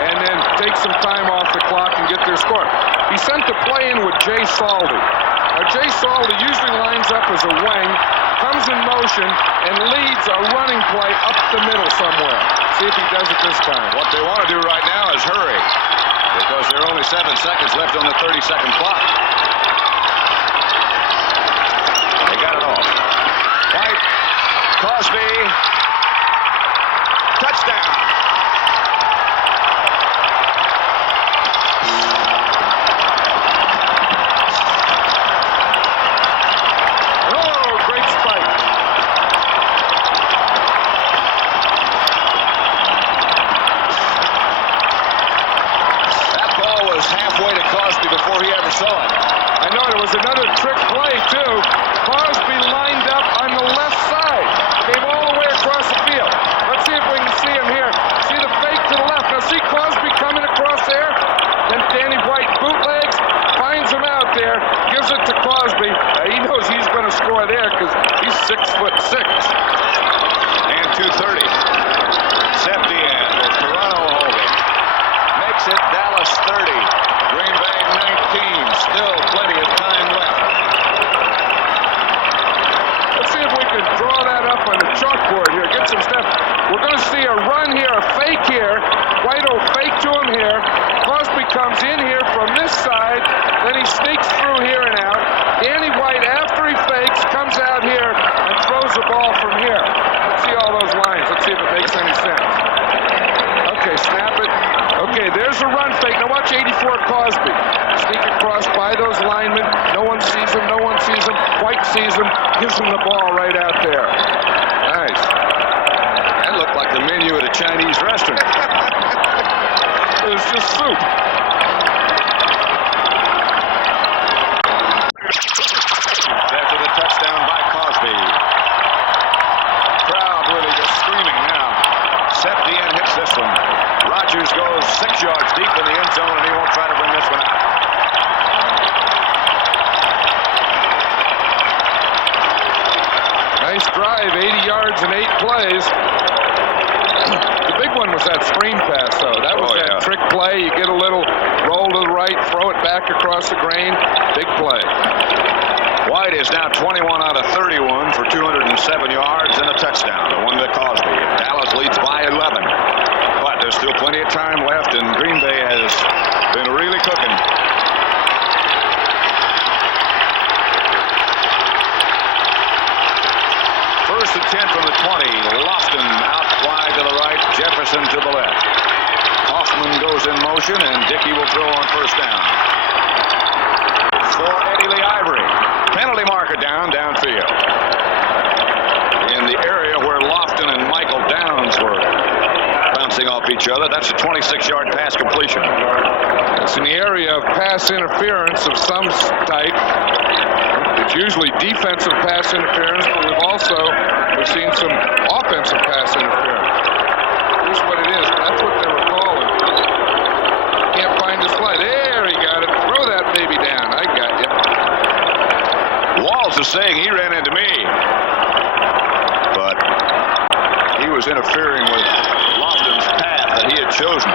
and then take some time off the clock and get their score. He sent the play in with Jay Saldy. Now, Jay Saldy usually lines up as a wing, comes in motion, and leads a running play up the middle somewhere. See if he does it this time. What they want to do right now is hurry, because there are only 7 seconds left on the 30-second clock. They got it off. White, Cosby, touchdown. Before he ever saw it. I know, there was another trick play, too. Cosby lined up on the left side. Came all the way across the field. Let's see if we can see him here. whizzing the ball right out there. Nice. That looked like the menu at a Chinese restaurant. It was just soup. After the touchdown by Cosby. Crowd really just screaming now. Septien hits this one. Rodgers goes 6 yards deep in the end zone, and he won't try to bring this one out. Nice drive, 80 yards and 8 plays. The big one was that screen pass, though. That was that trick play. You get a little roll to the right, throw it back across the grain. Big play. White is now 21 out of 31 for 207 yards and a touchdown. The one to Cosby. Dallas leads by 11. But there's still plenty of time left, and Green Bay has been really cooking. First and 10 from the 20. Lofton out wide to the right. Jefferson to the left. Hoffman goes in motion, and Dickey will throw on first down. For Eddie Lee Ivory. Penalty marker downfield. In the area where Lofton and Michael Downs were bouncing off each other. That's a 26-yard pass completion. It's in the area of pass interference of some type. It's usually defensive pass interference, but we've seen some offensive pass interference. Here's what it is. That's what they were calling. Can't find the slide. There, he got it. Throw that baby down. I got you. Walls is saying he ran into me, but he was interfering with Lofton's path that he had chosen.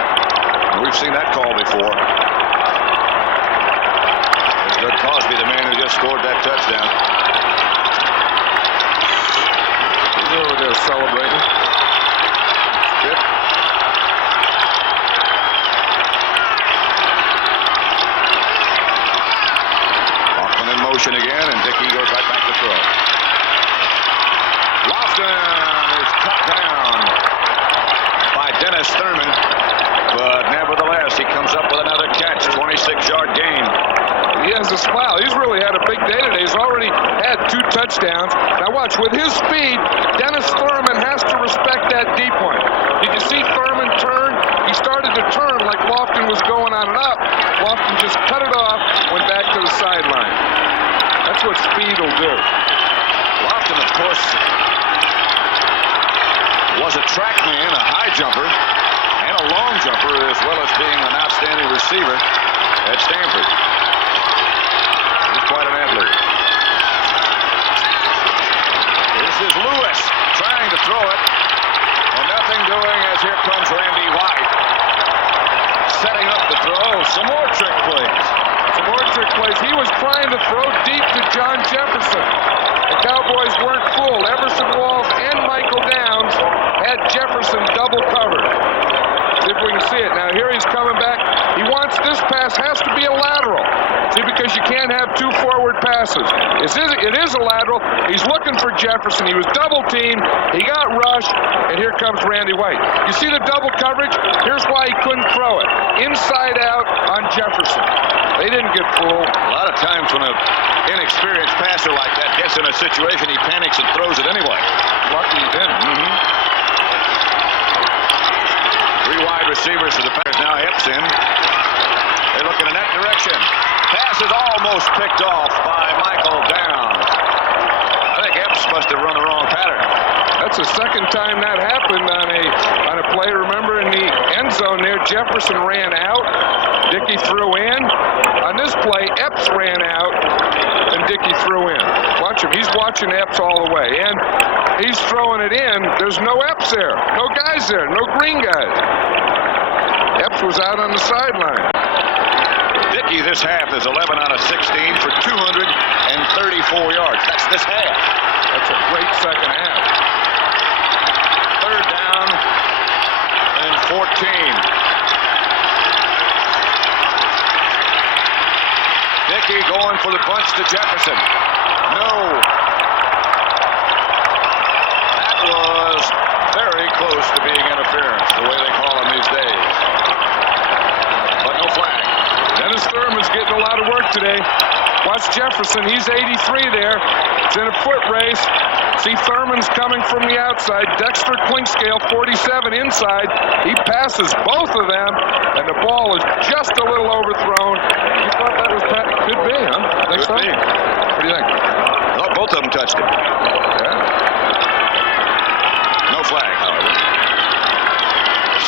We've seen that call before. It's Doug Cosby, the man who just scored that touchdown. He's over there celebrating. Skip. Hoffman in motion again, and Dickey goes right back to throw. Lofton is cut down by Dennis Thurman, but nevertheless, he comes up with another catch, 26-yard gain. He has a smile. He's really had a big day today. He's already had 2 touchdowns. Now watch, with his speed, Dennis Thurman has to respect that deep one. Did you see Thurman turn? He started to turn like Lofton was going on and up. Lofton just cut it off, went back to the sideline. That's what speed will do. Lofton, of course, was a track man, a high jumper, and a long jumper, as well as being an outstanding receiver at Stanford. He's quite an athlete. This is Lewis trying to throw it, and nothing doing as here comes Randy White. Setting up the throw. Some more trick plays. Some more trick plays. He was trying to throw deep to John Jefferson. The Cowboys weren't fooled. Everson Walls and Michael Downs had Jefferson double covered. See if we can see it. Now here he's coming back. He wants this pass, has to be a lateral. See, because you can't have 2 forward passes. It is a lateral. He's looking for Jefferson. He was double teamed. He got rushed, and here comes Randy White. You see the double coverage? Here's why he couldn't throw it. Inside out on Jefferson. They didn't get fooled. A lot of times when an inexperienced passer like that gets in a situation, he panics and throws it anyway. Lucky he didn't. 3 wide receivers to the Packers. Now Epps in. They're looking in that direction. Pass is almost picked off by Michael Downs. I think Epps must have run the wrong pattern. That's the second time that happened on a play. Remember, in the end zone there, Jefferson ran out. Dickey threw in. On this play, Epps ran out, and Dickey threw in. Watch him. He's watching Epps all the way. And he's throwing it in. There's no Epps there. No guys there. No green guys. Epps was out on the sideline. Dickey this half is 11 out of 16 for 234 yards. That's this half. That's a great second half. 3rd down and 14. Dickey going for the bunch to Jefferson. No. That was very close to being interference, the way they call them these days. But no flag. Dennis Thurman's getting a lot of work today. Watch Jefferson. He's 83 there. It's in a foot race. See Thurman's coming from the outside. Dexter Clinkscale, 47 inside. He passes both of them, and the ball is just a little overthrown. You thought that was Pat? Could be, huh? Think so? Could be. What do you think? Well, both of them touched it. Yeah. No flag, however.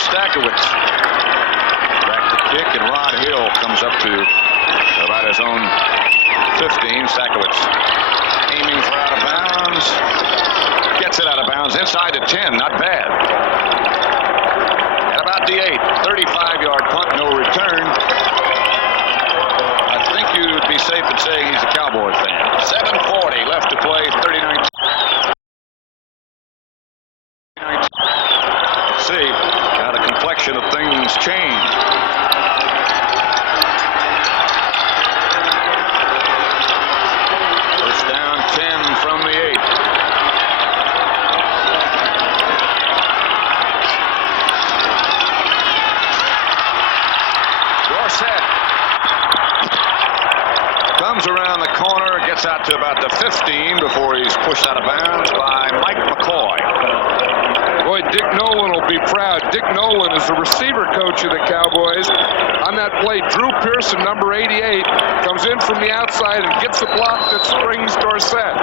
Stakowitz back to kick, and Rod Hill comes up to about his own 15. Stakowitz aiming for out of bounds. Gets it out of bounds inside the 10. Not bad. At about the 8. 35-yard punt, no return. I think you'd be safe in saying he's a Cowboys fan. 7:40 left to play. 39. Let's see how the complexion of things change. First down, 10 from the 8. Dorsett comes around the corner, gets out to about the 15 before he's pushed out of bounds by Mike McCoy. Boy, Dick Nolan will be proud. Dick Nolan is the receiver coach of the Cowboys. On that play, Drew Pearson, number 88, comes in from the outside and gets the block that springs Dorsett.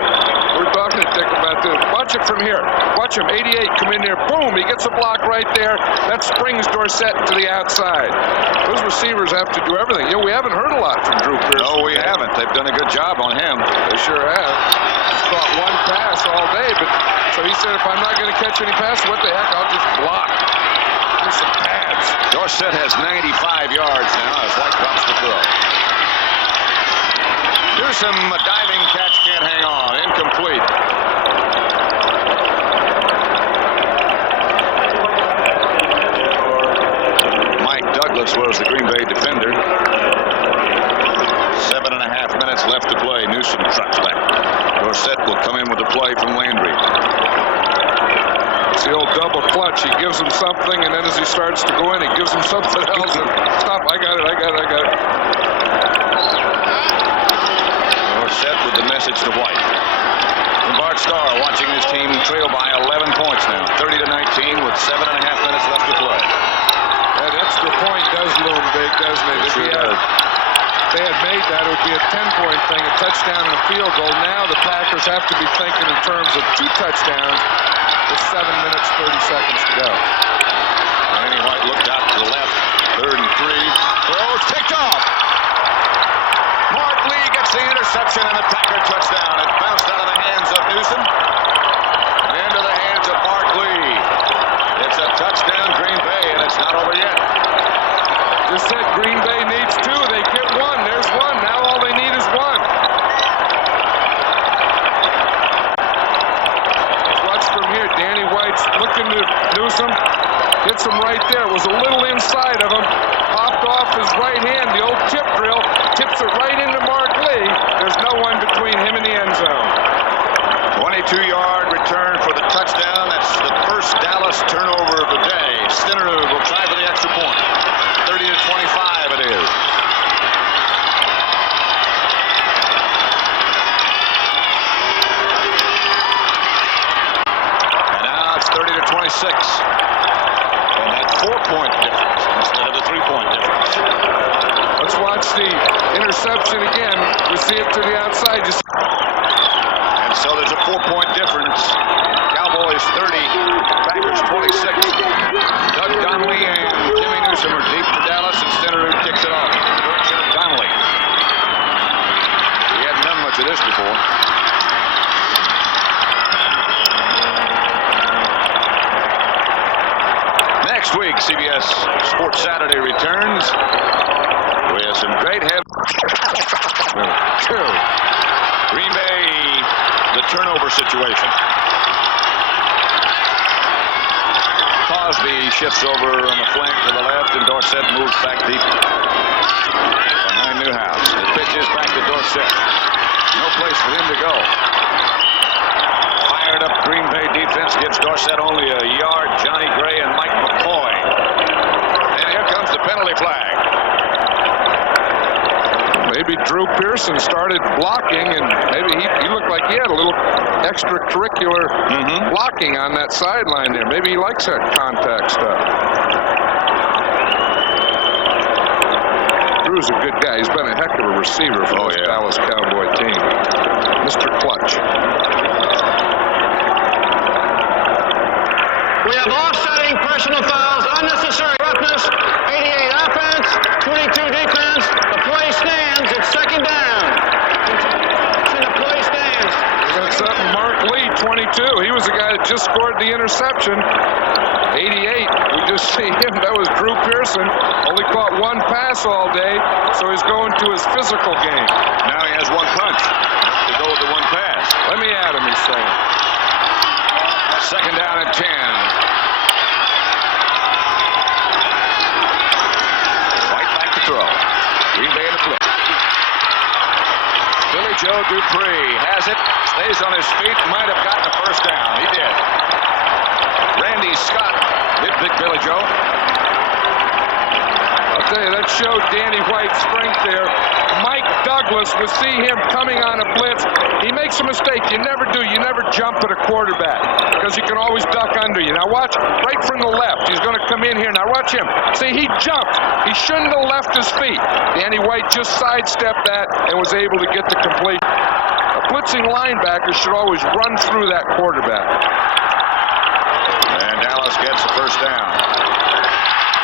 We're talking to Dick about this. Watch it from here. Watch him, 88, come in there. Boom, he gets a block right there. That springs Dorsett to the outside. Those receivers have to do everything. You know, we haven't heard a lot from Drew Pearson. No, we haven't. They've done a good job on him. They sure have. He's caught one pass all day, but so he said, if I'm not going to catch any passes, what the heck, I'll just block. Do some pads. Dorsett has 95 yards now as White drops the throw. Newsome, a diving catch, can't hang on. Incomplete. Mike Douglas was the Green Bay defender. 7.5 minutes left to play. Newsome trucks back. Dorsett will come in with a play from Landry. It's the old double clutch. He gives him something, and then as he starts to go in, he gives him something else. And stop, I got it. Dorsett with the message to White. And Bart Starr watching his team trail by 11 points now. 30-19 with 7.5 minutes left to play. That extra point does loom big, doesn't it? If they had made that, it would be a 10-point thing, a touchdown and a field goal. Now the Packers have to be thinking in terms of 2 touchdowns with 7 minutes, 30 seconds to go. Danny White looked out to the left. 3rd and 3. Throws picked off. Mark Lee gets the interception and a Packer touchdown. It bounced out of the hands of Newsome and into the hands of Mark Lee. It's a touchdown, Green Bay, and it's not over yet. Just said Green Bay needs 2. They get 1. There's 1. Now all they need is 1. Watch from here. Danny White's looking to Newsome. Hits him right there. It was a little inside of him. Popped off his right hand. The old tip drill. Tips it right into Mark Lee. There's no one between him and the end zone. 22-yard return for the touchdown. That's the first Dallas turnover of the day. Stenerud will try for the extra point. 30-25 it is. And now it's 30-26. And that 4-point difference instead of the 3-point difference. Let's watch the interception again. We see it to the outside. And so there's a 4-point difference. Cowboys 30, Packers 26. Doug Donnelly and Jimmy Newsome are deep to Dallas, and Stenerud kicks it off. Direction of Donnelly. He hadn't done much of this before. Next week, CBS Sports Saturday returns with some great Green Bay, the turnover situation. Cosby shifts over on the flank to the left, and Dorsett moves back deep behind Newhouse. The pitch is back to Dorsett. No place for him to go. Fired up Green Bay defense gives Dorsett only a yard. Johnny Gray and Mike McCoy. And here comes the penalty flag. Maybe Drew Pearson Pearson started blocking, and maybe he looked like he had a little extracurricular blocking on that sideline there. Maybe he likes that contact stuff. Drew's a good guy. He's been a heck of a receiver for the Dallas Cowboy team. Mr. Clutch. We have offsetting personal fouls, unnecessary roughness, 88 offense, 22 defense. The play stands. It's second down. The play stands. That's up Mark Lee, 22. He was the guy that just scored the interception. 88. We just see him. That was Drew Pearson. Only caught one pass all day, so he's going to his physical game. Now he has one punch to go with the one pass. Let me at him, he's saying. Second down and 10. Right back to throw. Green Bay in the flip. Billy Joe Dupree has it. Stays on his feet. Might have gotten a first down. He did. Randy Scott did Big Billy Joe. I'll tell you, that showed Danny White's strength there. Mike Douglas, we see him coming on a blitz. He makes a mistake. You never do. You never jump at a quarterback because you can always duck under you. Now watch, right from the left. He's going to come in here. Now watch him. See, he jumped. He shouldn't have left his feet. Danny White just sidestepped that and was able to get the complete. A blitzing linebacker should always run through that quarterback. And Dallas gets the first down.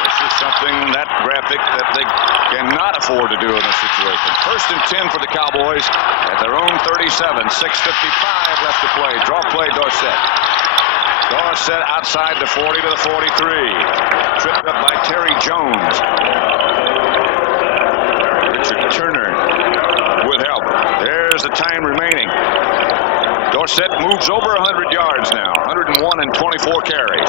This is something, that graphic, that they cannot afford to do in this situation. First and 10 for the Cowboys at their own 37. 6:55 left to play. Draw play, Dorsett. Dorsett outside the 40 to the 43. Tripped up by Terry Jones. Richard Turner with help. There's the time remaining. Dorsett moves over 100 yards now. 101 and 24 carries.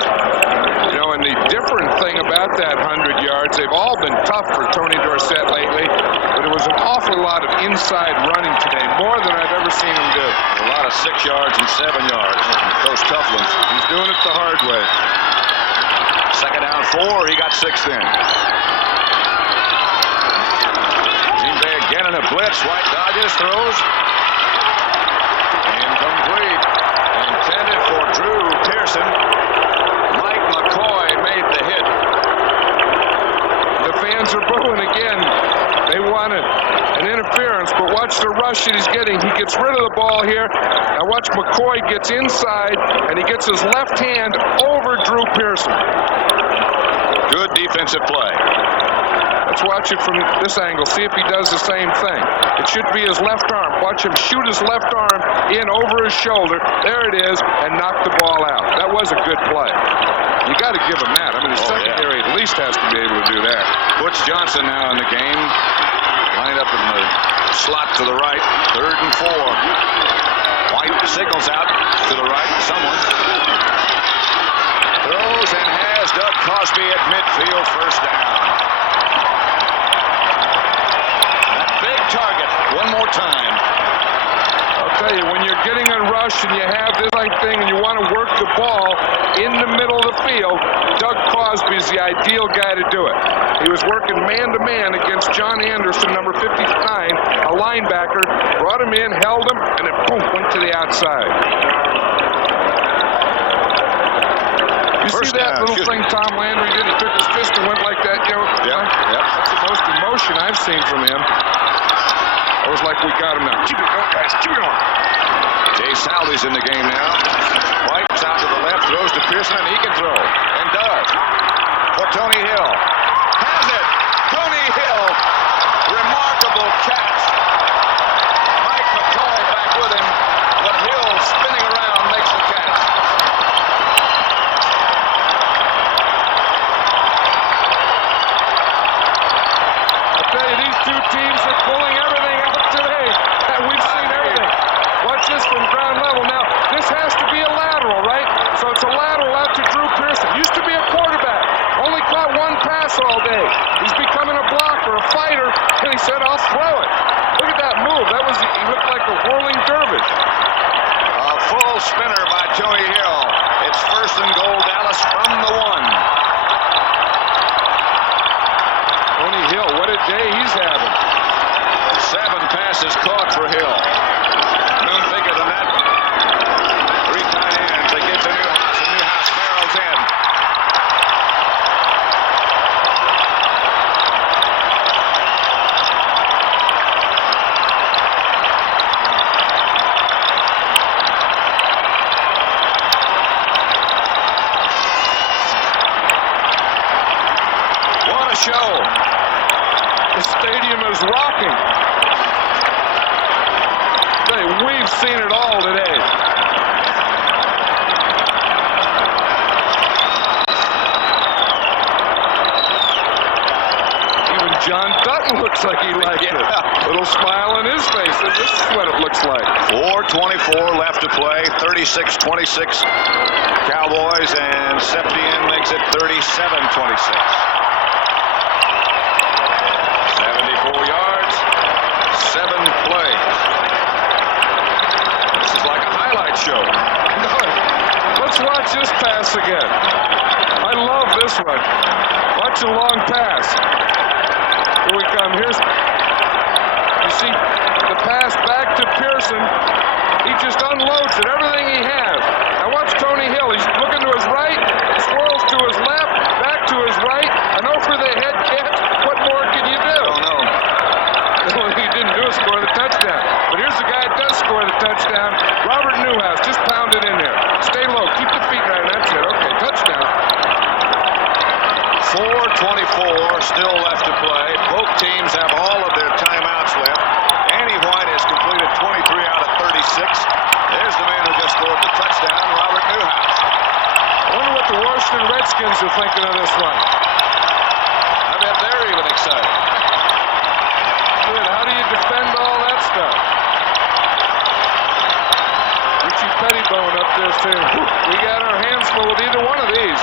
You know, and the different thing about that 100 yards, they've all been tough for Tony Dorsett lately, but it was an awful lot of inside running today, more than I've ever seen him do. A lot of 6 yards and 7 yards. Those tough ones. He's doing it the hard way. Second down 4. He got 6 in. Green Bay again in a blitz. White dodges, throws. Incomplete. Intended for Drew Pearson. Mike McCoy made the hit. The fans are booing again. They wanted an interference, but watch the rush that he's getting. He gets rid of the ball here. Now watch McCoy gets inside, and he gets his left hand over Drew Pearson. Good defensive play. Let's watch it from this angle. See if he does the same thing. It should be his left arm. Watch him shoot his left arm in over his shoulder. There it is, and knock the ball out. That was a good play. You got to give him that. I mean, the secondary at least has to be able to do that. Butch Johnson now in the game. Lined up in the slot to the right. 3rd and 4. White signals out to the right. Someone throws and has Doug Cosby at midfield. First down. Big target one more time. I'll tell you, when you're getting a rush and you have this thing and you want to work the ball in the middle of the field, Doug Cosby is the ideal guy to do it. He was working man-to-man against John Anderson, number 59, a linebacker, brought him in, held him, and then boom, went to the outside. You see that little thing Tom Landry did? He took his fist and went like that, you know? Yep. That's the most emotion I've seen from him. It was like, we got him now. Keep it going, guys. Keep it going. Jay Salvy's in the game now. White's out to the left, throws to Pearson, and he can throw. And does. For Tony Hill. Has it. Tony Hill. Remarkable catch. Mike McCoy back with him. But Hill spinning around makes the catch. I tell you, these two teams are pulling everything out today. We've seen everything. Watch this from ground level. Now, this has to be a lateral, right? So it's a lateral out to Drew Pearson. Used to be a quarterback. Only caught one pass all day. He's becoming a blocker, a fighter, and he said, I'll throw it. Look at that move. He looked like a whirling dervish. A full spinner by Tony Hill. It's 1st and goal, Dallas from the 1. Tony Hill, what a day he's having. 7 passes pass is caught for Hill. Nothing bigger than that. 3 tight ends. They get to Newhouse, and Newhouse barrels in. What a show. The stadium is rocking. We've seen it all today. Even John Dutton looks like he liked it. Little smile on his face. This is what it looks like. 4:24 left to play. 36-26 Cowboys, and Septien makes it 37-26. 74 yards, 7 plays. This is like a highlight show. Let's watch this pass again. I love this one. Watch a long pass. Here we come. You see the pass back to Pearson. He just unloads it, everything he has. Now watch Tony Hill. He's looking to his right, swirls to his left, back to his right, an over the head catch. What more can you do? Oh, no. All he didn't do is score the touchdown. But here's the guy that does score the touchdown. Robert Newhouse, just pound it in there. Stay low, keep the feet right, that's it. Okay, touchdown. 4:24 still left to play. Both teams have all of their timeouts left. Annie White has completed 23 out of 36. There's the man who just scored the touchdown, Robert Newhouse. I wonder what the Washington Redskins are thinking of this one. I bet they're even excited. Good. How do you defend all that stuff? Richie Pettibone up there saying, we got our hands full with either one of these.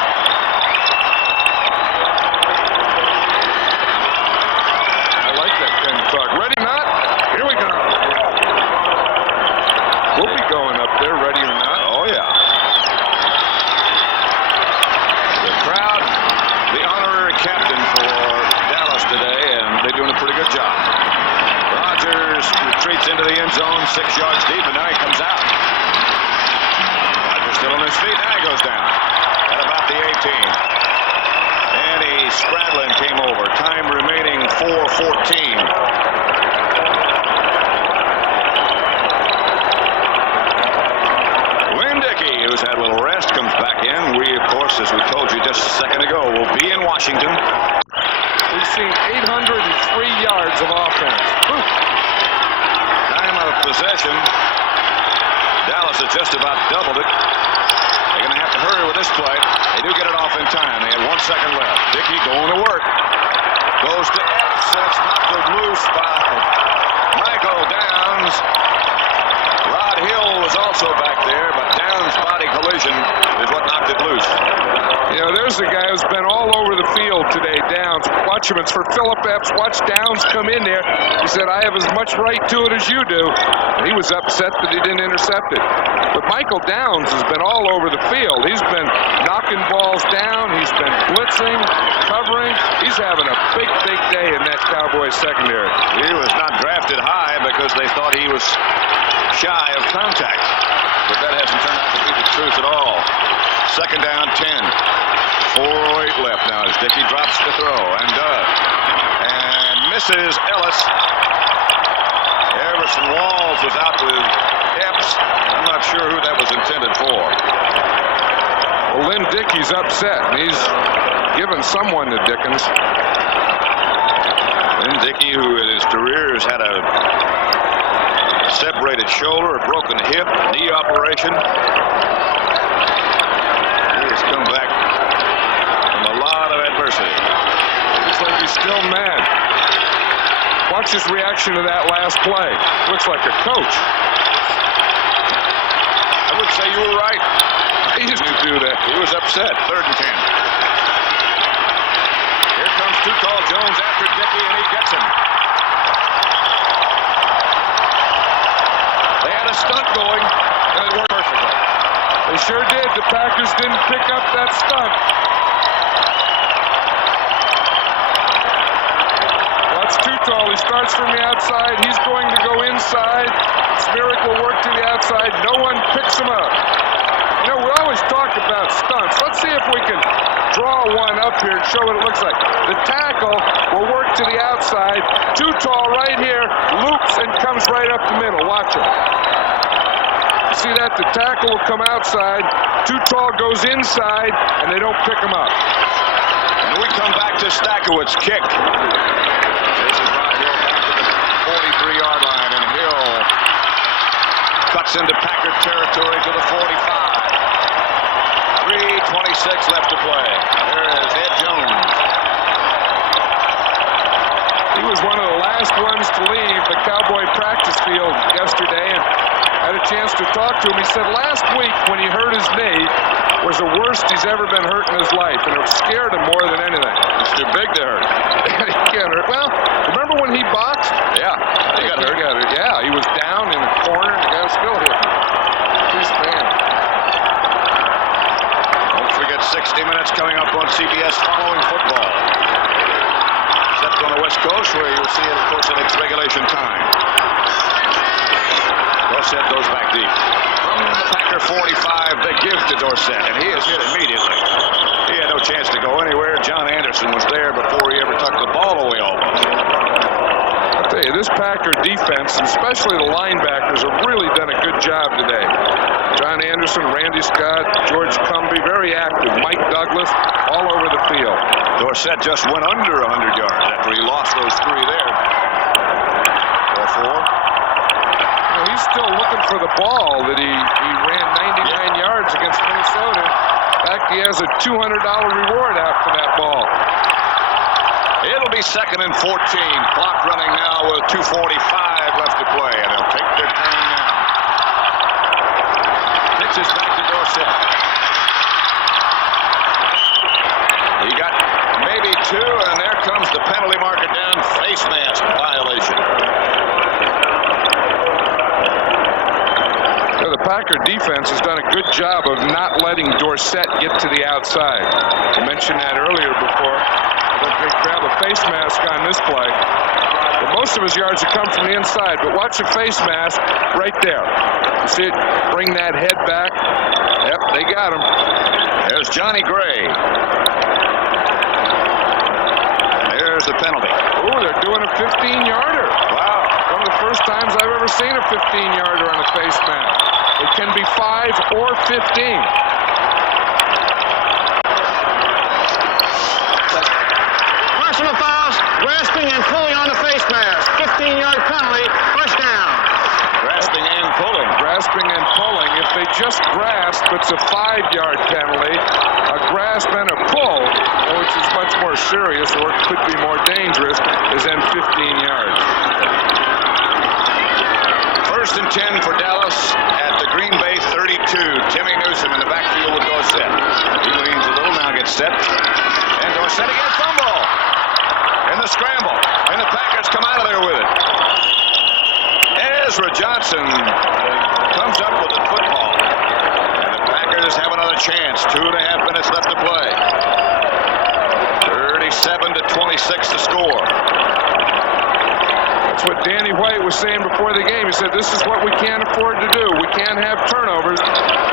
I like that kind of talk. Ready or not? Here we go. We'll be going up there, ready or not. Oh, yeah. The crowd, the honorary captain for Dallas today, and they're doing a pretty good job. Rodgers retreats into the end zone, 6 yards deep, and now he comes out. Rodgers still on his feet, now he goes down at about the 18. Andy Spradlin came over. Time remaining 4:14. Who's had a little rest, comes back in. We, of course, as we told you just a second ago, will be in Washington. We've seen 803 yards of offense. Whew. Time of possession, Dallas has just about doubled it. They're going to have to hurry with this play. They do get it off in time. They had 1 second left. Dickey going to work. Goes to Epps. That's knocked loose by Michael Downs. Rod Hill was also back there, but Downs' body collision is what knocked it loose. You know, there's a guy who's been all over the field today, Downs. Watch him. It's for Philip Epps. Watch Downs come in there. He said, I have as much right to it as you do. And he was upset that he didn't intercept it. But Michael Downs has been all over the field. He's been knocking balls down. He's been blitzing, covering. He's having a big, big day in that Cowboys secondary. He was not drafted high because they thought he was shy of contact. But that hasn't turned out to be the truth at all. Second down, 10. 4:08 left now as Dickey drops to throw and does. And misses Ellis. Everson Walls was out with Epps. I'm not sure who that was intended for. Well, Lynn Dickey's upset, and he's given someone to Dickens. Lynn Dickey, who in his career has had a separated shoulder, a broken hip, knee operation. He has come back from a lot of adversity. Looks like he's still mad. Watch his reaction to that last play. Looks like a coach. I would say you were right. He used to do that. He was upset. 3rd and 10. Here comes Too Tall Jones after Dickey, and he gets him. They had a stunt going, and it worked perfectly. They sure did. The Packers didn't pick up that stunt. Watch Too Tall ball. He starts from the outside. He's going to go inside. Smirik will work to the outside. No one picks him up. You know, we always talk about stunts. Let's see if we can draw one up here and show what it looks like. The tackle will work to the outside. Too tall right here, loops and comes right up the middle. Watch him. See that? The tackle will come outside. Too tall goes inside, and they don't pick him up. And we come back to Stackowitz kick. This is Ron Hill back to the 43-yard line, and Hill cuts into Packer territory to the 45. 3:26 left to play. There is Ed Jones. He was one of the last ones to leave the Cowboy practice field yesterday, and had a chance to talk to him. He said last week when he hurt his knee was the worst he's ever been hurt in his life, and it scared him more than anything. He's too big to hurt. He can't hurt. Well, remember when he boxed? Yeah, he got hurt. Yeah, he was down in the corner, and the guy still hit him. He's man. Don't forget 60 Minutes coming up on CBS following football. Except on the West Coast, where you'll see it, of course, at its regulation time. Dorsett goes back deep. From the Packer 45, they give to Dorsett, and he is hit immediately. He had no chance to go anywhere. John Anderson was there before he ever tucked the ball away almost. I'll tell you, this Packer defense, and especially the linebackers, have really done a good job today. John Anderson, Randy Scott, George Cumbie, very active. Mike Douglas, all over the field. Dorsett just went under 100 yards after he lost those three there. Or four. He's still looking for the ball that he ran 99 yards against Minnesota. In fact, he has a $200 reward after that ball. It'll be 2nd and 14. Clock running now with 2:45 left to play, and they'll take their time now. Pitches back to Dorsett. He got maybe two, and there comes the penalty marker down. Face mask violation. The Packer defense has done a good job of not letting Dorsett get to the outside. I mentioned that earlier before. They grab a face mask on this play. But most of his yards have come from the inside, but watch the face mask right there. You see it? Bring that head back. Yep, they got him. There's Johnny Gray. There's the penalty. Ooh, they're doing a 15-yarder. Wow. One of the first times I've ever seen a 15-yarder on a face mask. It can be 5 or 15. Personal fouls, grasping and pulling on the face mask. 15-yard penalty, first down. Grasping and pulling. Grasping and pulling. If they just grasp, it's a 5-yard penalty. A grasp and a pull, which is much more serious or could be more dangerous, is then 15 yards. 1st and 10 for Dallas at the Green Bay 32. Timmy Newsom in the backfield with Dorsett. He leans a little, now gets set. And Dorsett again, fumble. In the scramble. And the Packers come out of there with it. Ezra Johnson comes up with the football. And the Packers have another chance. 2.5 minutes left to play. 37-26 to score. That's what Danny White was saying before the game. He said, this is what we can't afford to do. We can't have turnovers.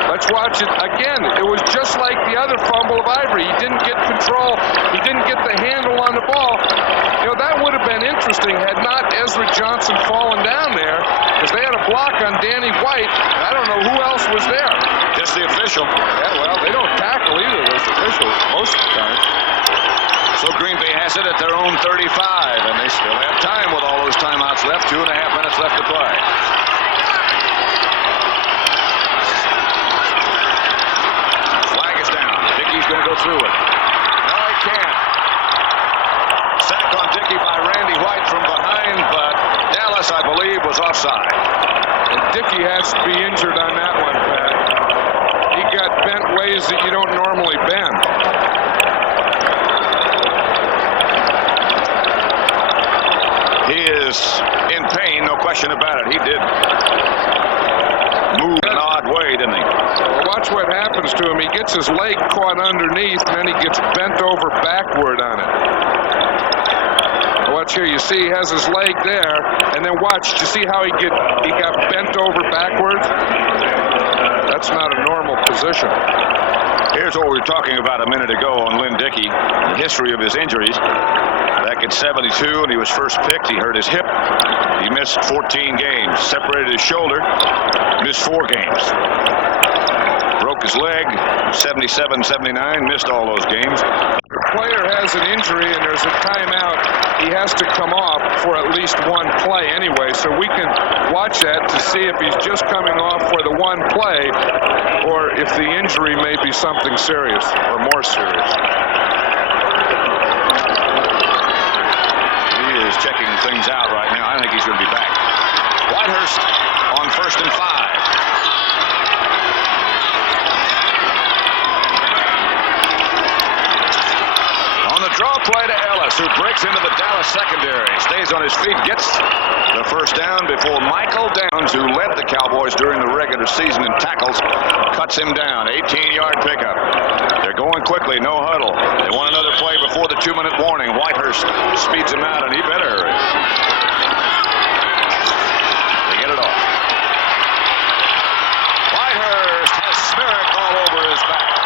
Let's watch it again. It was just like the other fumble of Ivory. He didn't get control. He didn't get the handle on the ball. You know, that would have been interesting had not Ezra Johnson fallen down there, because they had a block on Danny White. And I don't know who else was there. Just the official. Yeah, well, they don't tackle either of those officials most of the time. So Green Bay has it at their own 35, and they still have time with all those timeouts left. 2.5 minutes left to play. Flag is down. Dickey's going to go through it. No, he can't. Sack on Dickey by Randy White from behind, but Dallas, I believe, was offside. And Dickey has to be injured on that one, Pat. He got bent ways that you don't normally bend. He is in pain, no question about it. He did move in an odd way, didn't he? Well, watch what happens to him. He gets his leg caught underneath, and then he gets bent over backward on it. watch here. You see he has his leg there, and then watch. You see how he got bent over backwards? That's not a normal position. Here's what we were talking about a minute ago on Lynn Dickey, the history of his injuries. Back in '72, when he was first picked, he hurt his hip. He missed 14 games, separated his shoulder, missed 4 games. Broke his leg, 77, 79, missed all those games. If a player has an injury and there's a timeout, he has to come off for at least one play anyway, so we can watch that to see if he's just coming off for the one play or if the injury may be something serious or more serious. He is checking things out right now. I think he's going to be back. Whitehurst on 1st and 5. Draw play to Ellis, who breaks into the Dallas secondary. Stays on his feet, gets the first down before Michael Downs, who led the Cowboys during the regular season in tackles, cuts him down. 18-yard pickup. They're going quickly, no huddle. They want another play before the 2-minute warning. Whitehurst speeds him out, and he better hurry. They get it off. Whitehurst has Smirik all over his back.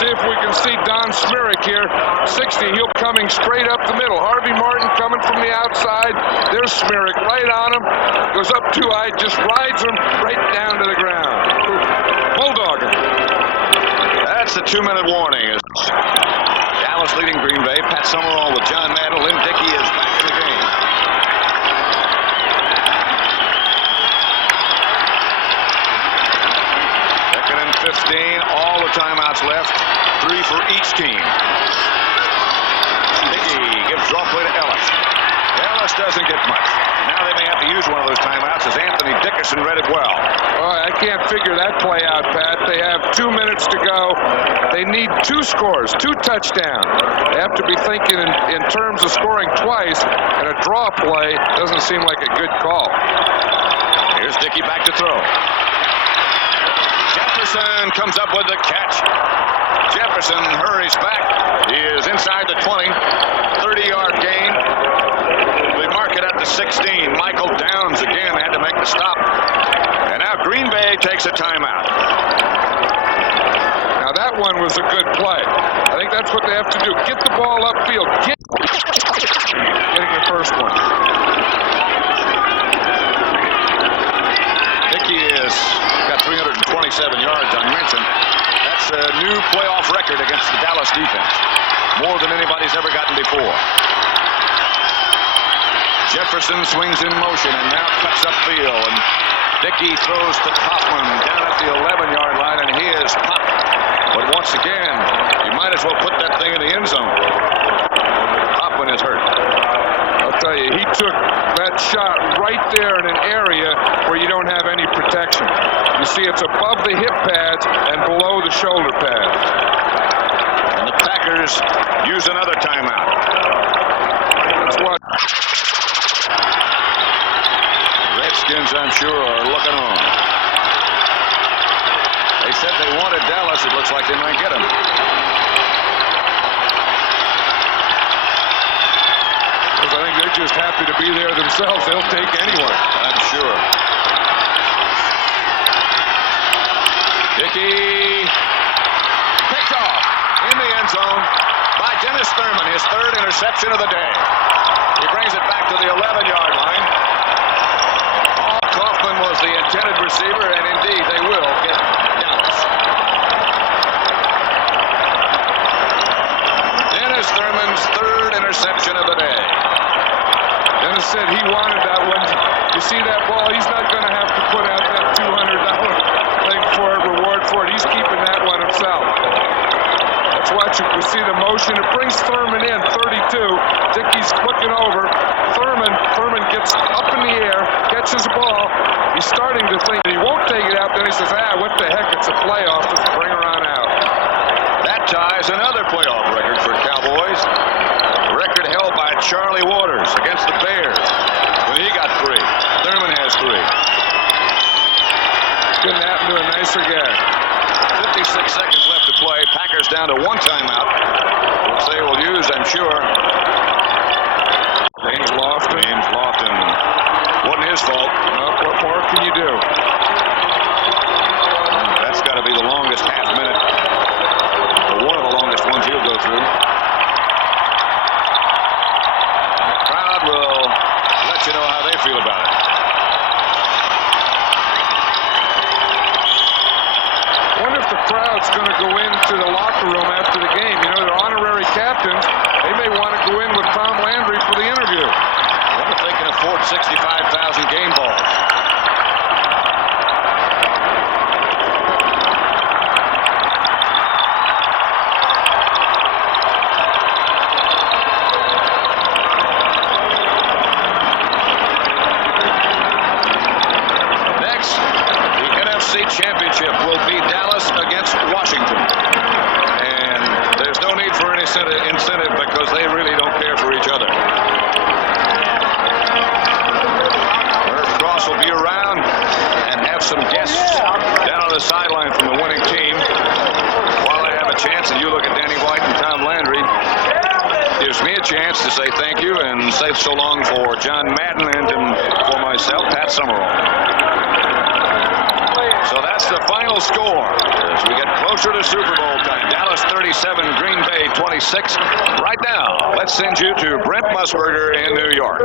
See if we can see Don Smirik here. 60, he'll coming straight up the middle. Harvey Martin coming from the outside. There's Smirik right on him. Goes up too high, just rides him right down to the ground. Bulldog him. That's the 2-minute warning. Dallas leading Green Bay. Pat Summerall with John Madden. Lynn Dickey is back in the game. Second and 15. All the timeouts left. 3 for each team. Dickey gives draw play to Ellis. Ellis doesn't get much. Now they may have to use one of those timeouts as Anthony Dickerson read it well. Well, I can't figure that play out, Pat. They have 2 minutes to go. They need 2 scores, 2 touchdowns. They have to be thinking in terms of scoring twice, and a draw play doesn't seem like a good call. Here's Dickey back to throw. Jefferson comes up with the catch. Jefferson hurries back. He is inside the 20. 30-yard gain. They mark it at the 16. Michael Downs again had to make the stop. And now Green Bay takes a timeout. Now that one was a good play. I think that's what they have to do. Get the ball upfield. Getting the first one. Dickey has got 327 yards unmentioned. That's a new playoff record against the Dallas defense. More than anybody's ever gotten before. Jefferson swings in motion and now cuts upfield. And Dickey throws to Kaufman down at the 11-yard line, and he is popped. But once again, you might as well put that thing in the end zone. Kaufman is hurt. I'll tell you, he took that shot right there in an area where you don't have any protection. You see, it's above the hip pads and below the shoulder pads. And the Packers use another timeout. Let's watch. Redskins, I'm sure, are looking on. They said they wanted Dallas. It looks like they might get him. I think they're just happy to be there themselves. They'll take anyone. I'm sure. Dickey picked off in the end zone by Dennis Thurman, his 3rd interception of the day. He brings it back to the 11-yard line. Paul Kaufman was the intended receiver, and indeed they will get Dallas. Dennis Thurman's 3rd interception of the day. Dennis said he wanted that one. You see that ball? He's not going to have to put out that $200 thing for it, reward for it. He's keeping that one himself. Let's watch it. You see the motion. It brings Thurman in, 32. Dickey's looking over. Thurman gets up in the air, catches the ball. He's starting to think he won't take it out. Then he says, what the heck? It's a playoff. Let's bring her on out. That ties another playoff record for Cowboys. A record held by Charlie Waters against the Bears when he got 3. Thurman has 3. Couldn't happen to a nicer guy. 56 seconds left to play. Packers down to one timeout, which they will use, I'm sure. James Lofton. Wasn't his fault. What more can you do? That's got to be the longest half minute, or one of the longest ones he'll go through. The crowd will let you know how they feel about it. I wonder if the crowd's going to go into the locker room after the game. You know, they're honorary captains. They may want to go in with Tom Landry for the interview. I wonder if they can afford 65,000 game balls. Next, the NFC Championship will be Dallas against Washington. And there's no need for any incentive because they really don't care for each other. Herb Cross will be around and have some guests down on the sideline from the winning team. While I have a chance, and you look at Danny White and Tom Landry, gives me a chance to say thank you and say so long for John Madden and for myself, Pat Summerall. So that's the final score as we get closer to Super Bowl time. Dallas 37, Green Bay 26. Right now, let's send you to Brent Musburger in New York.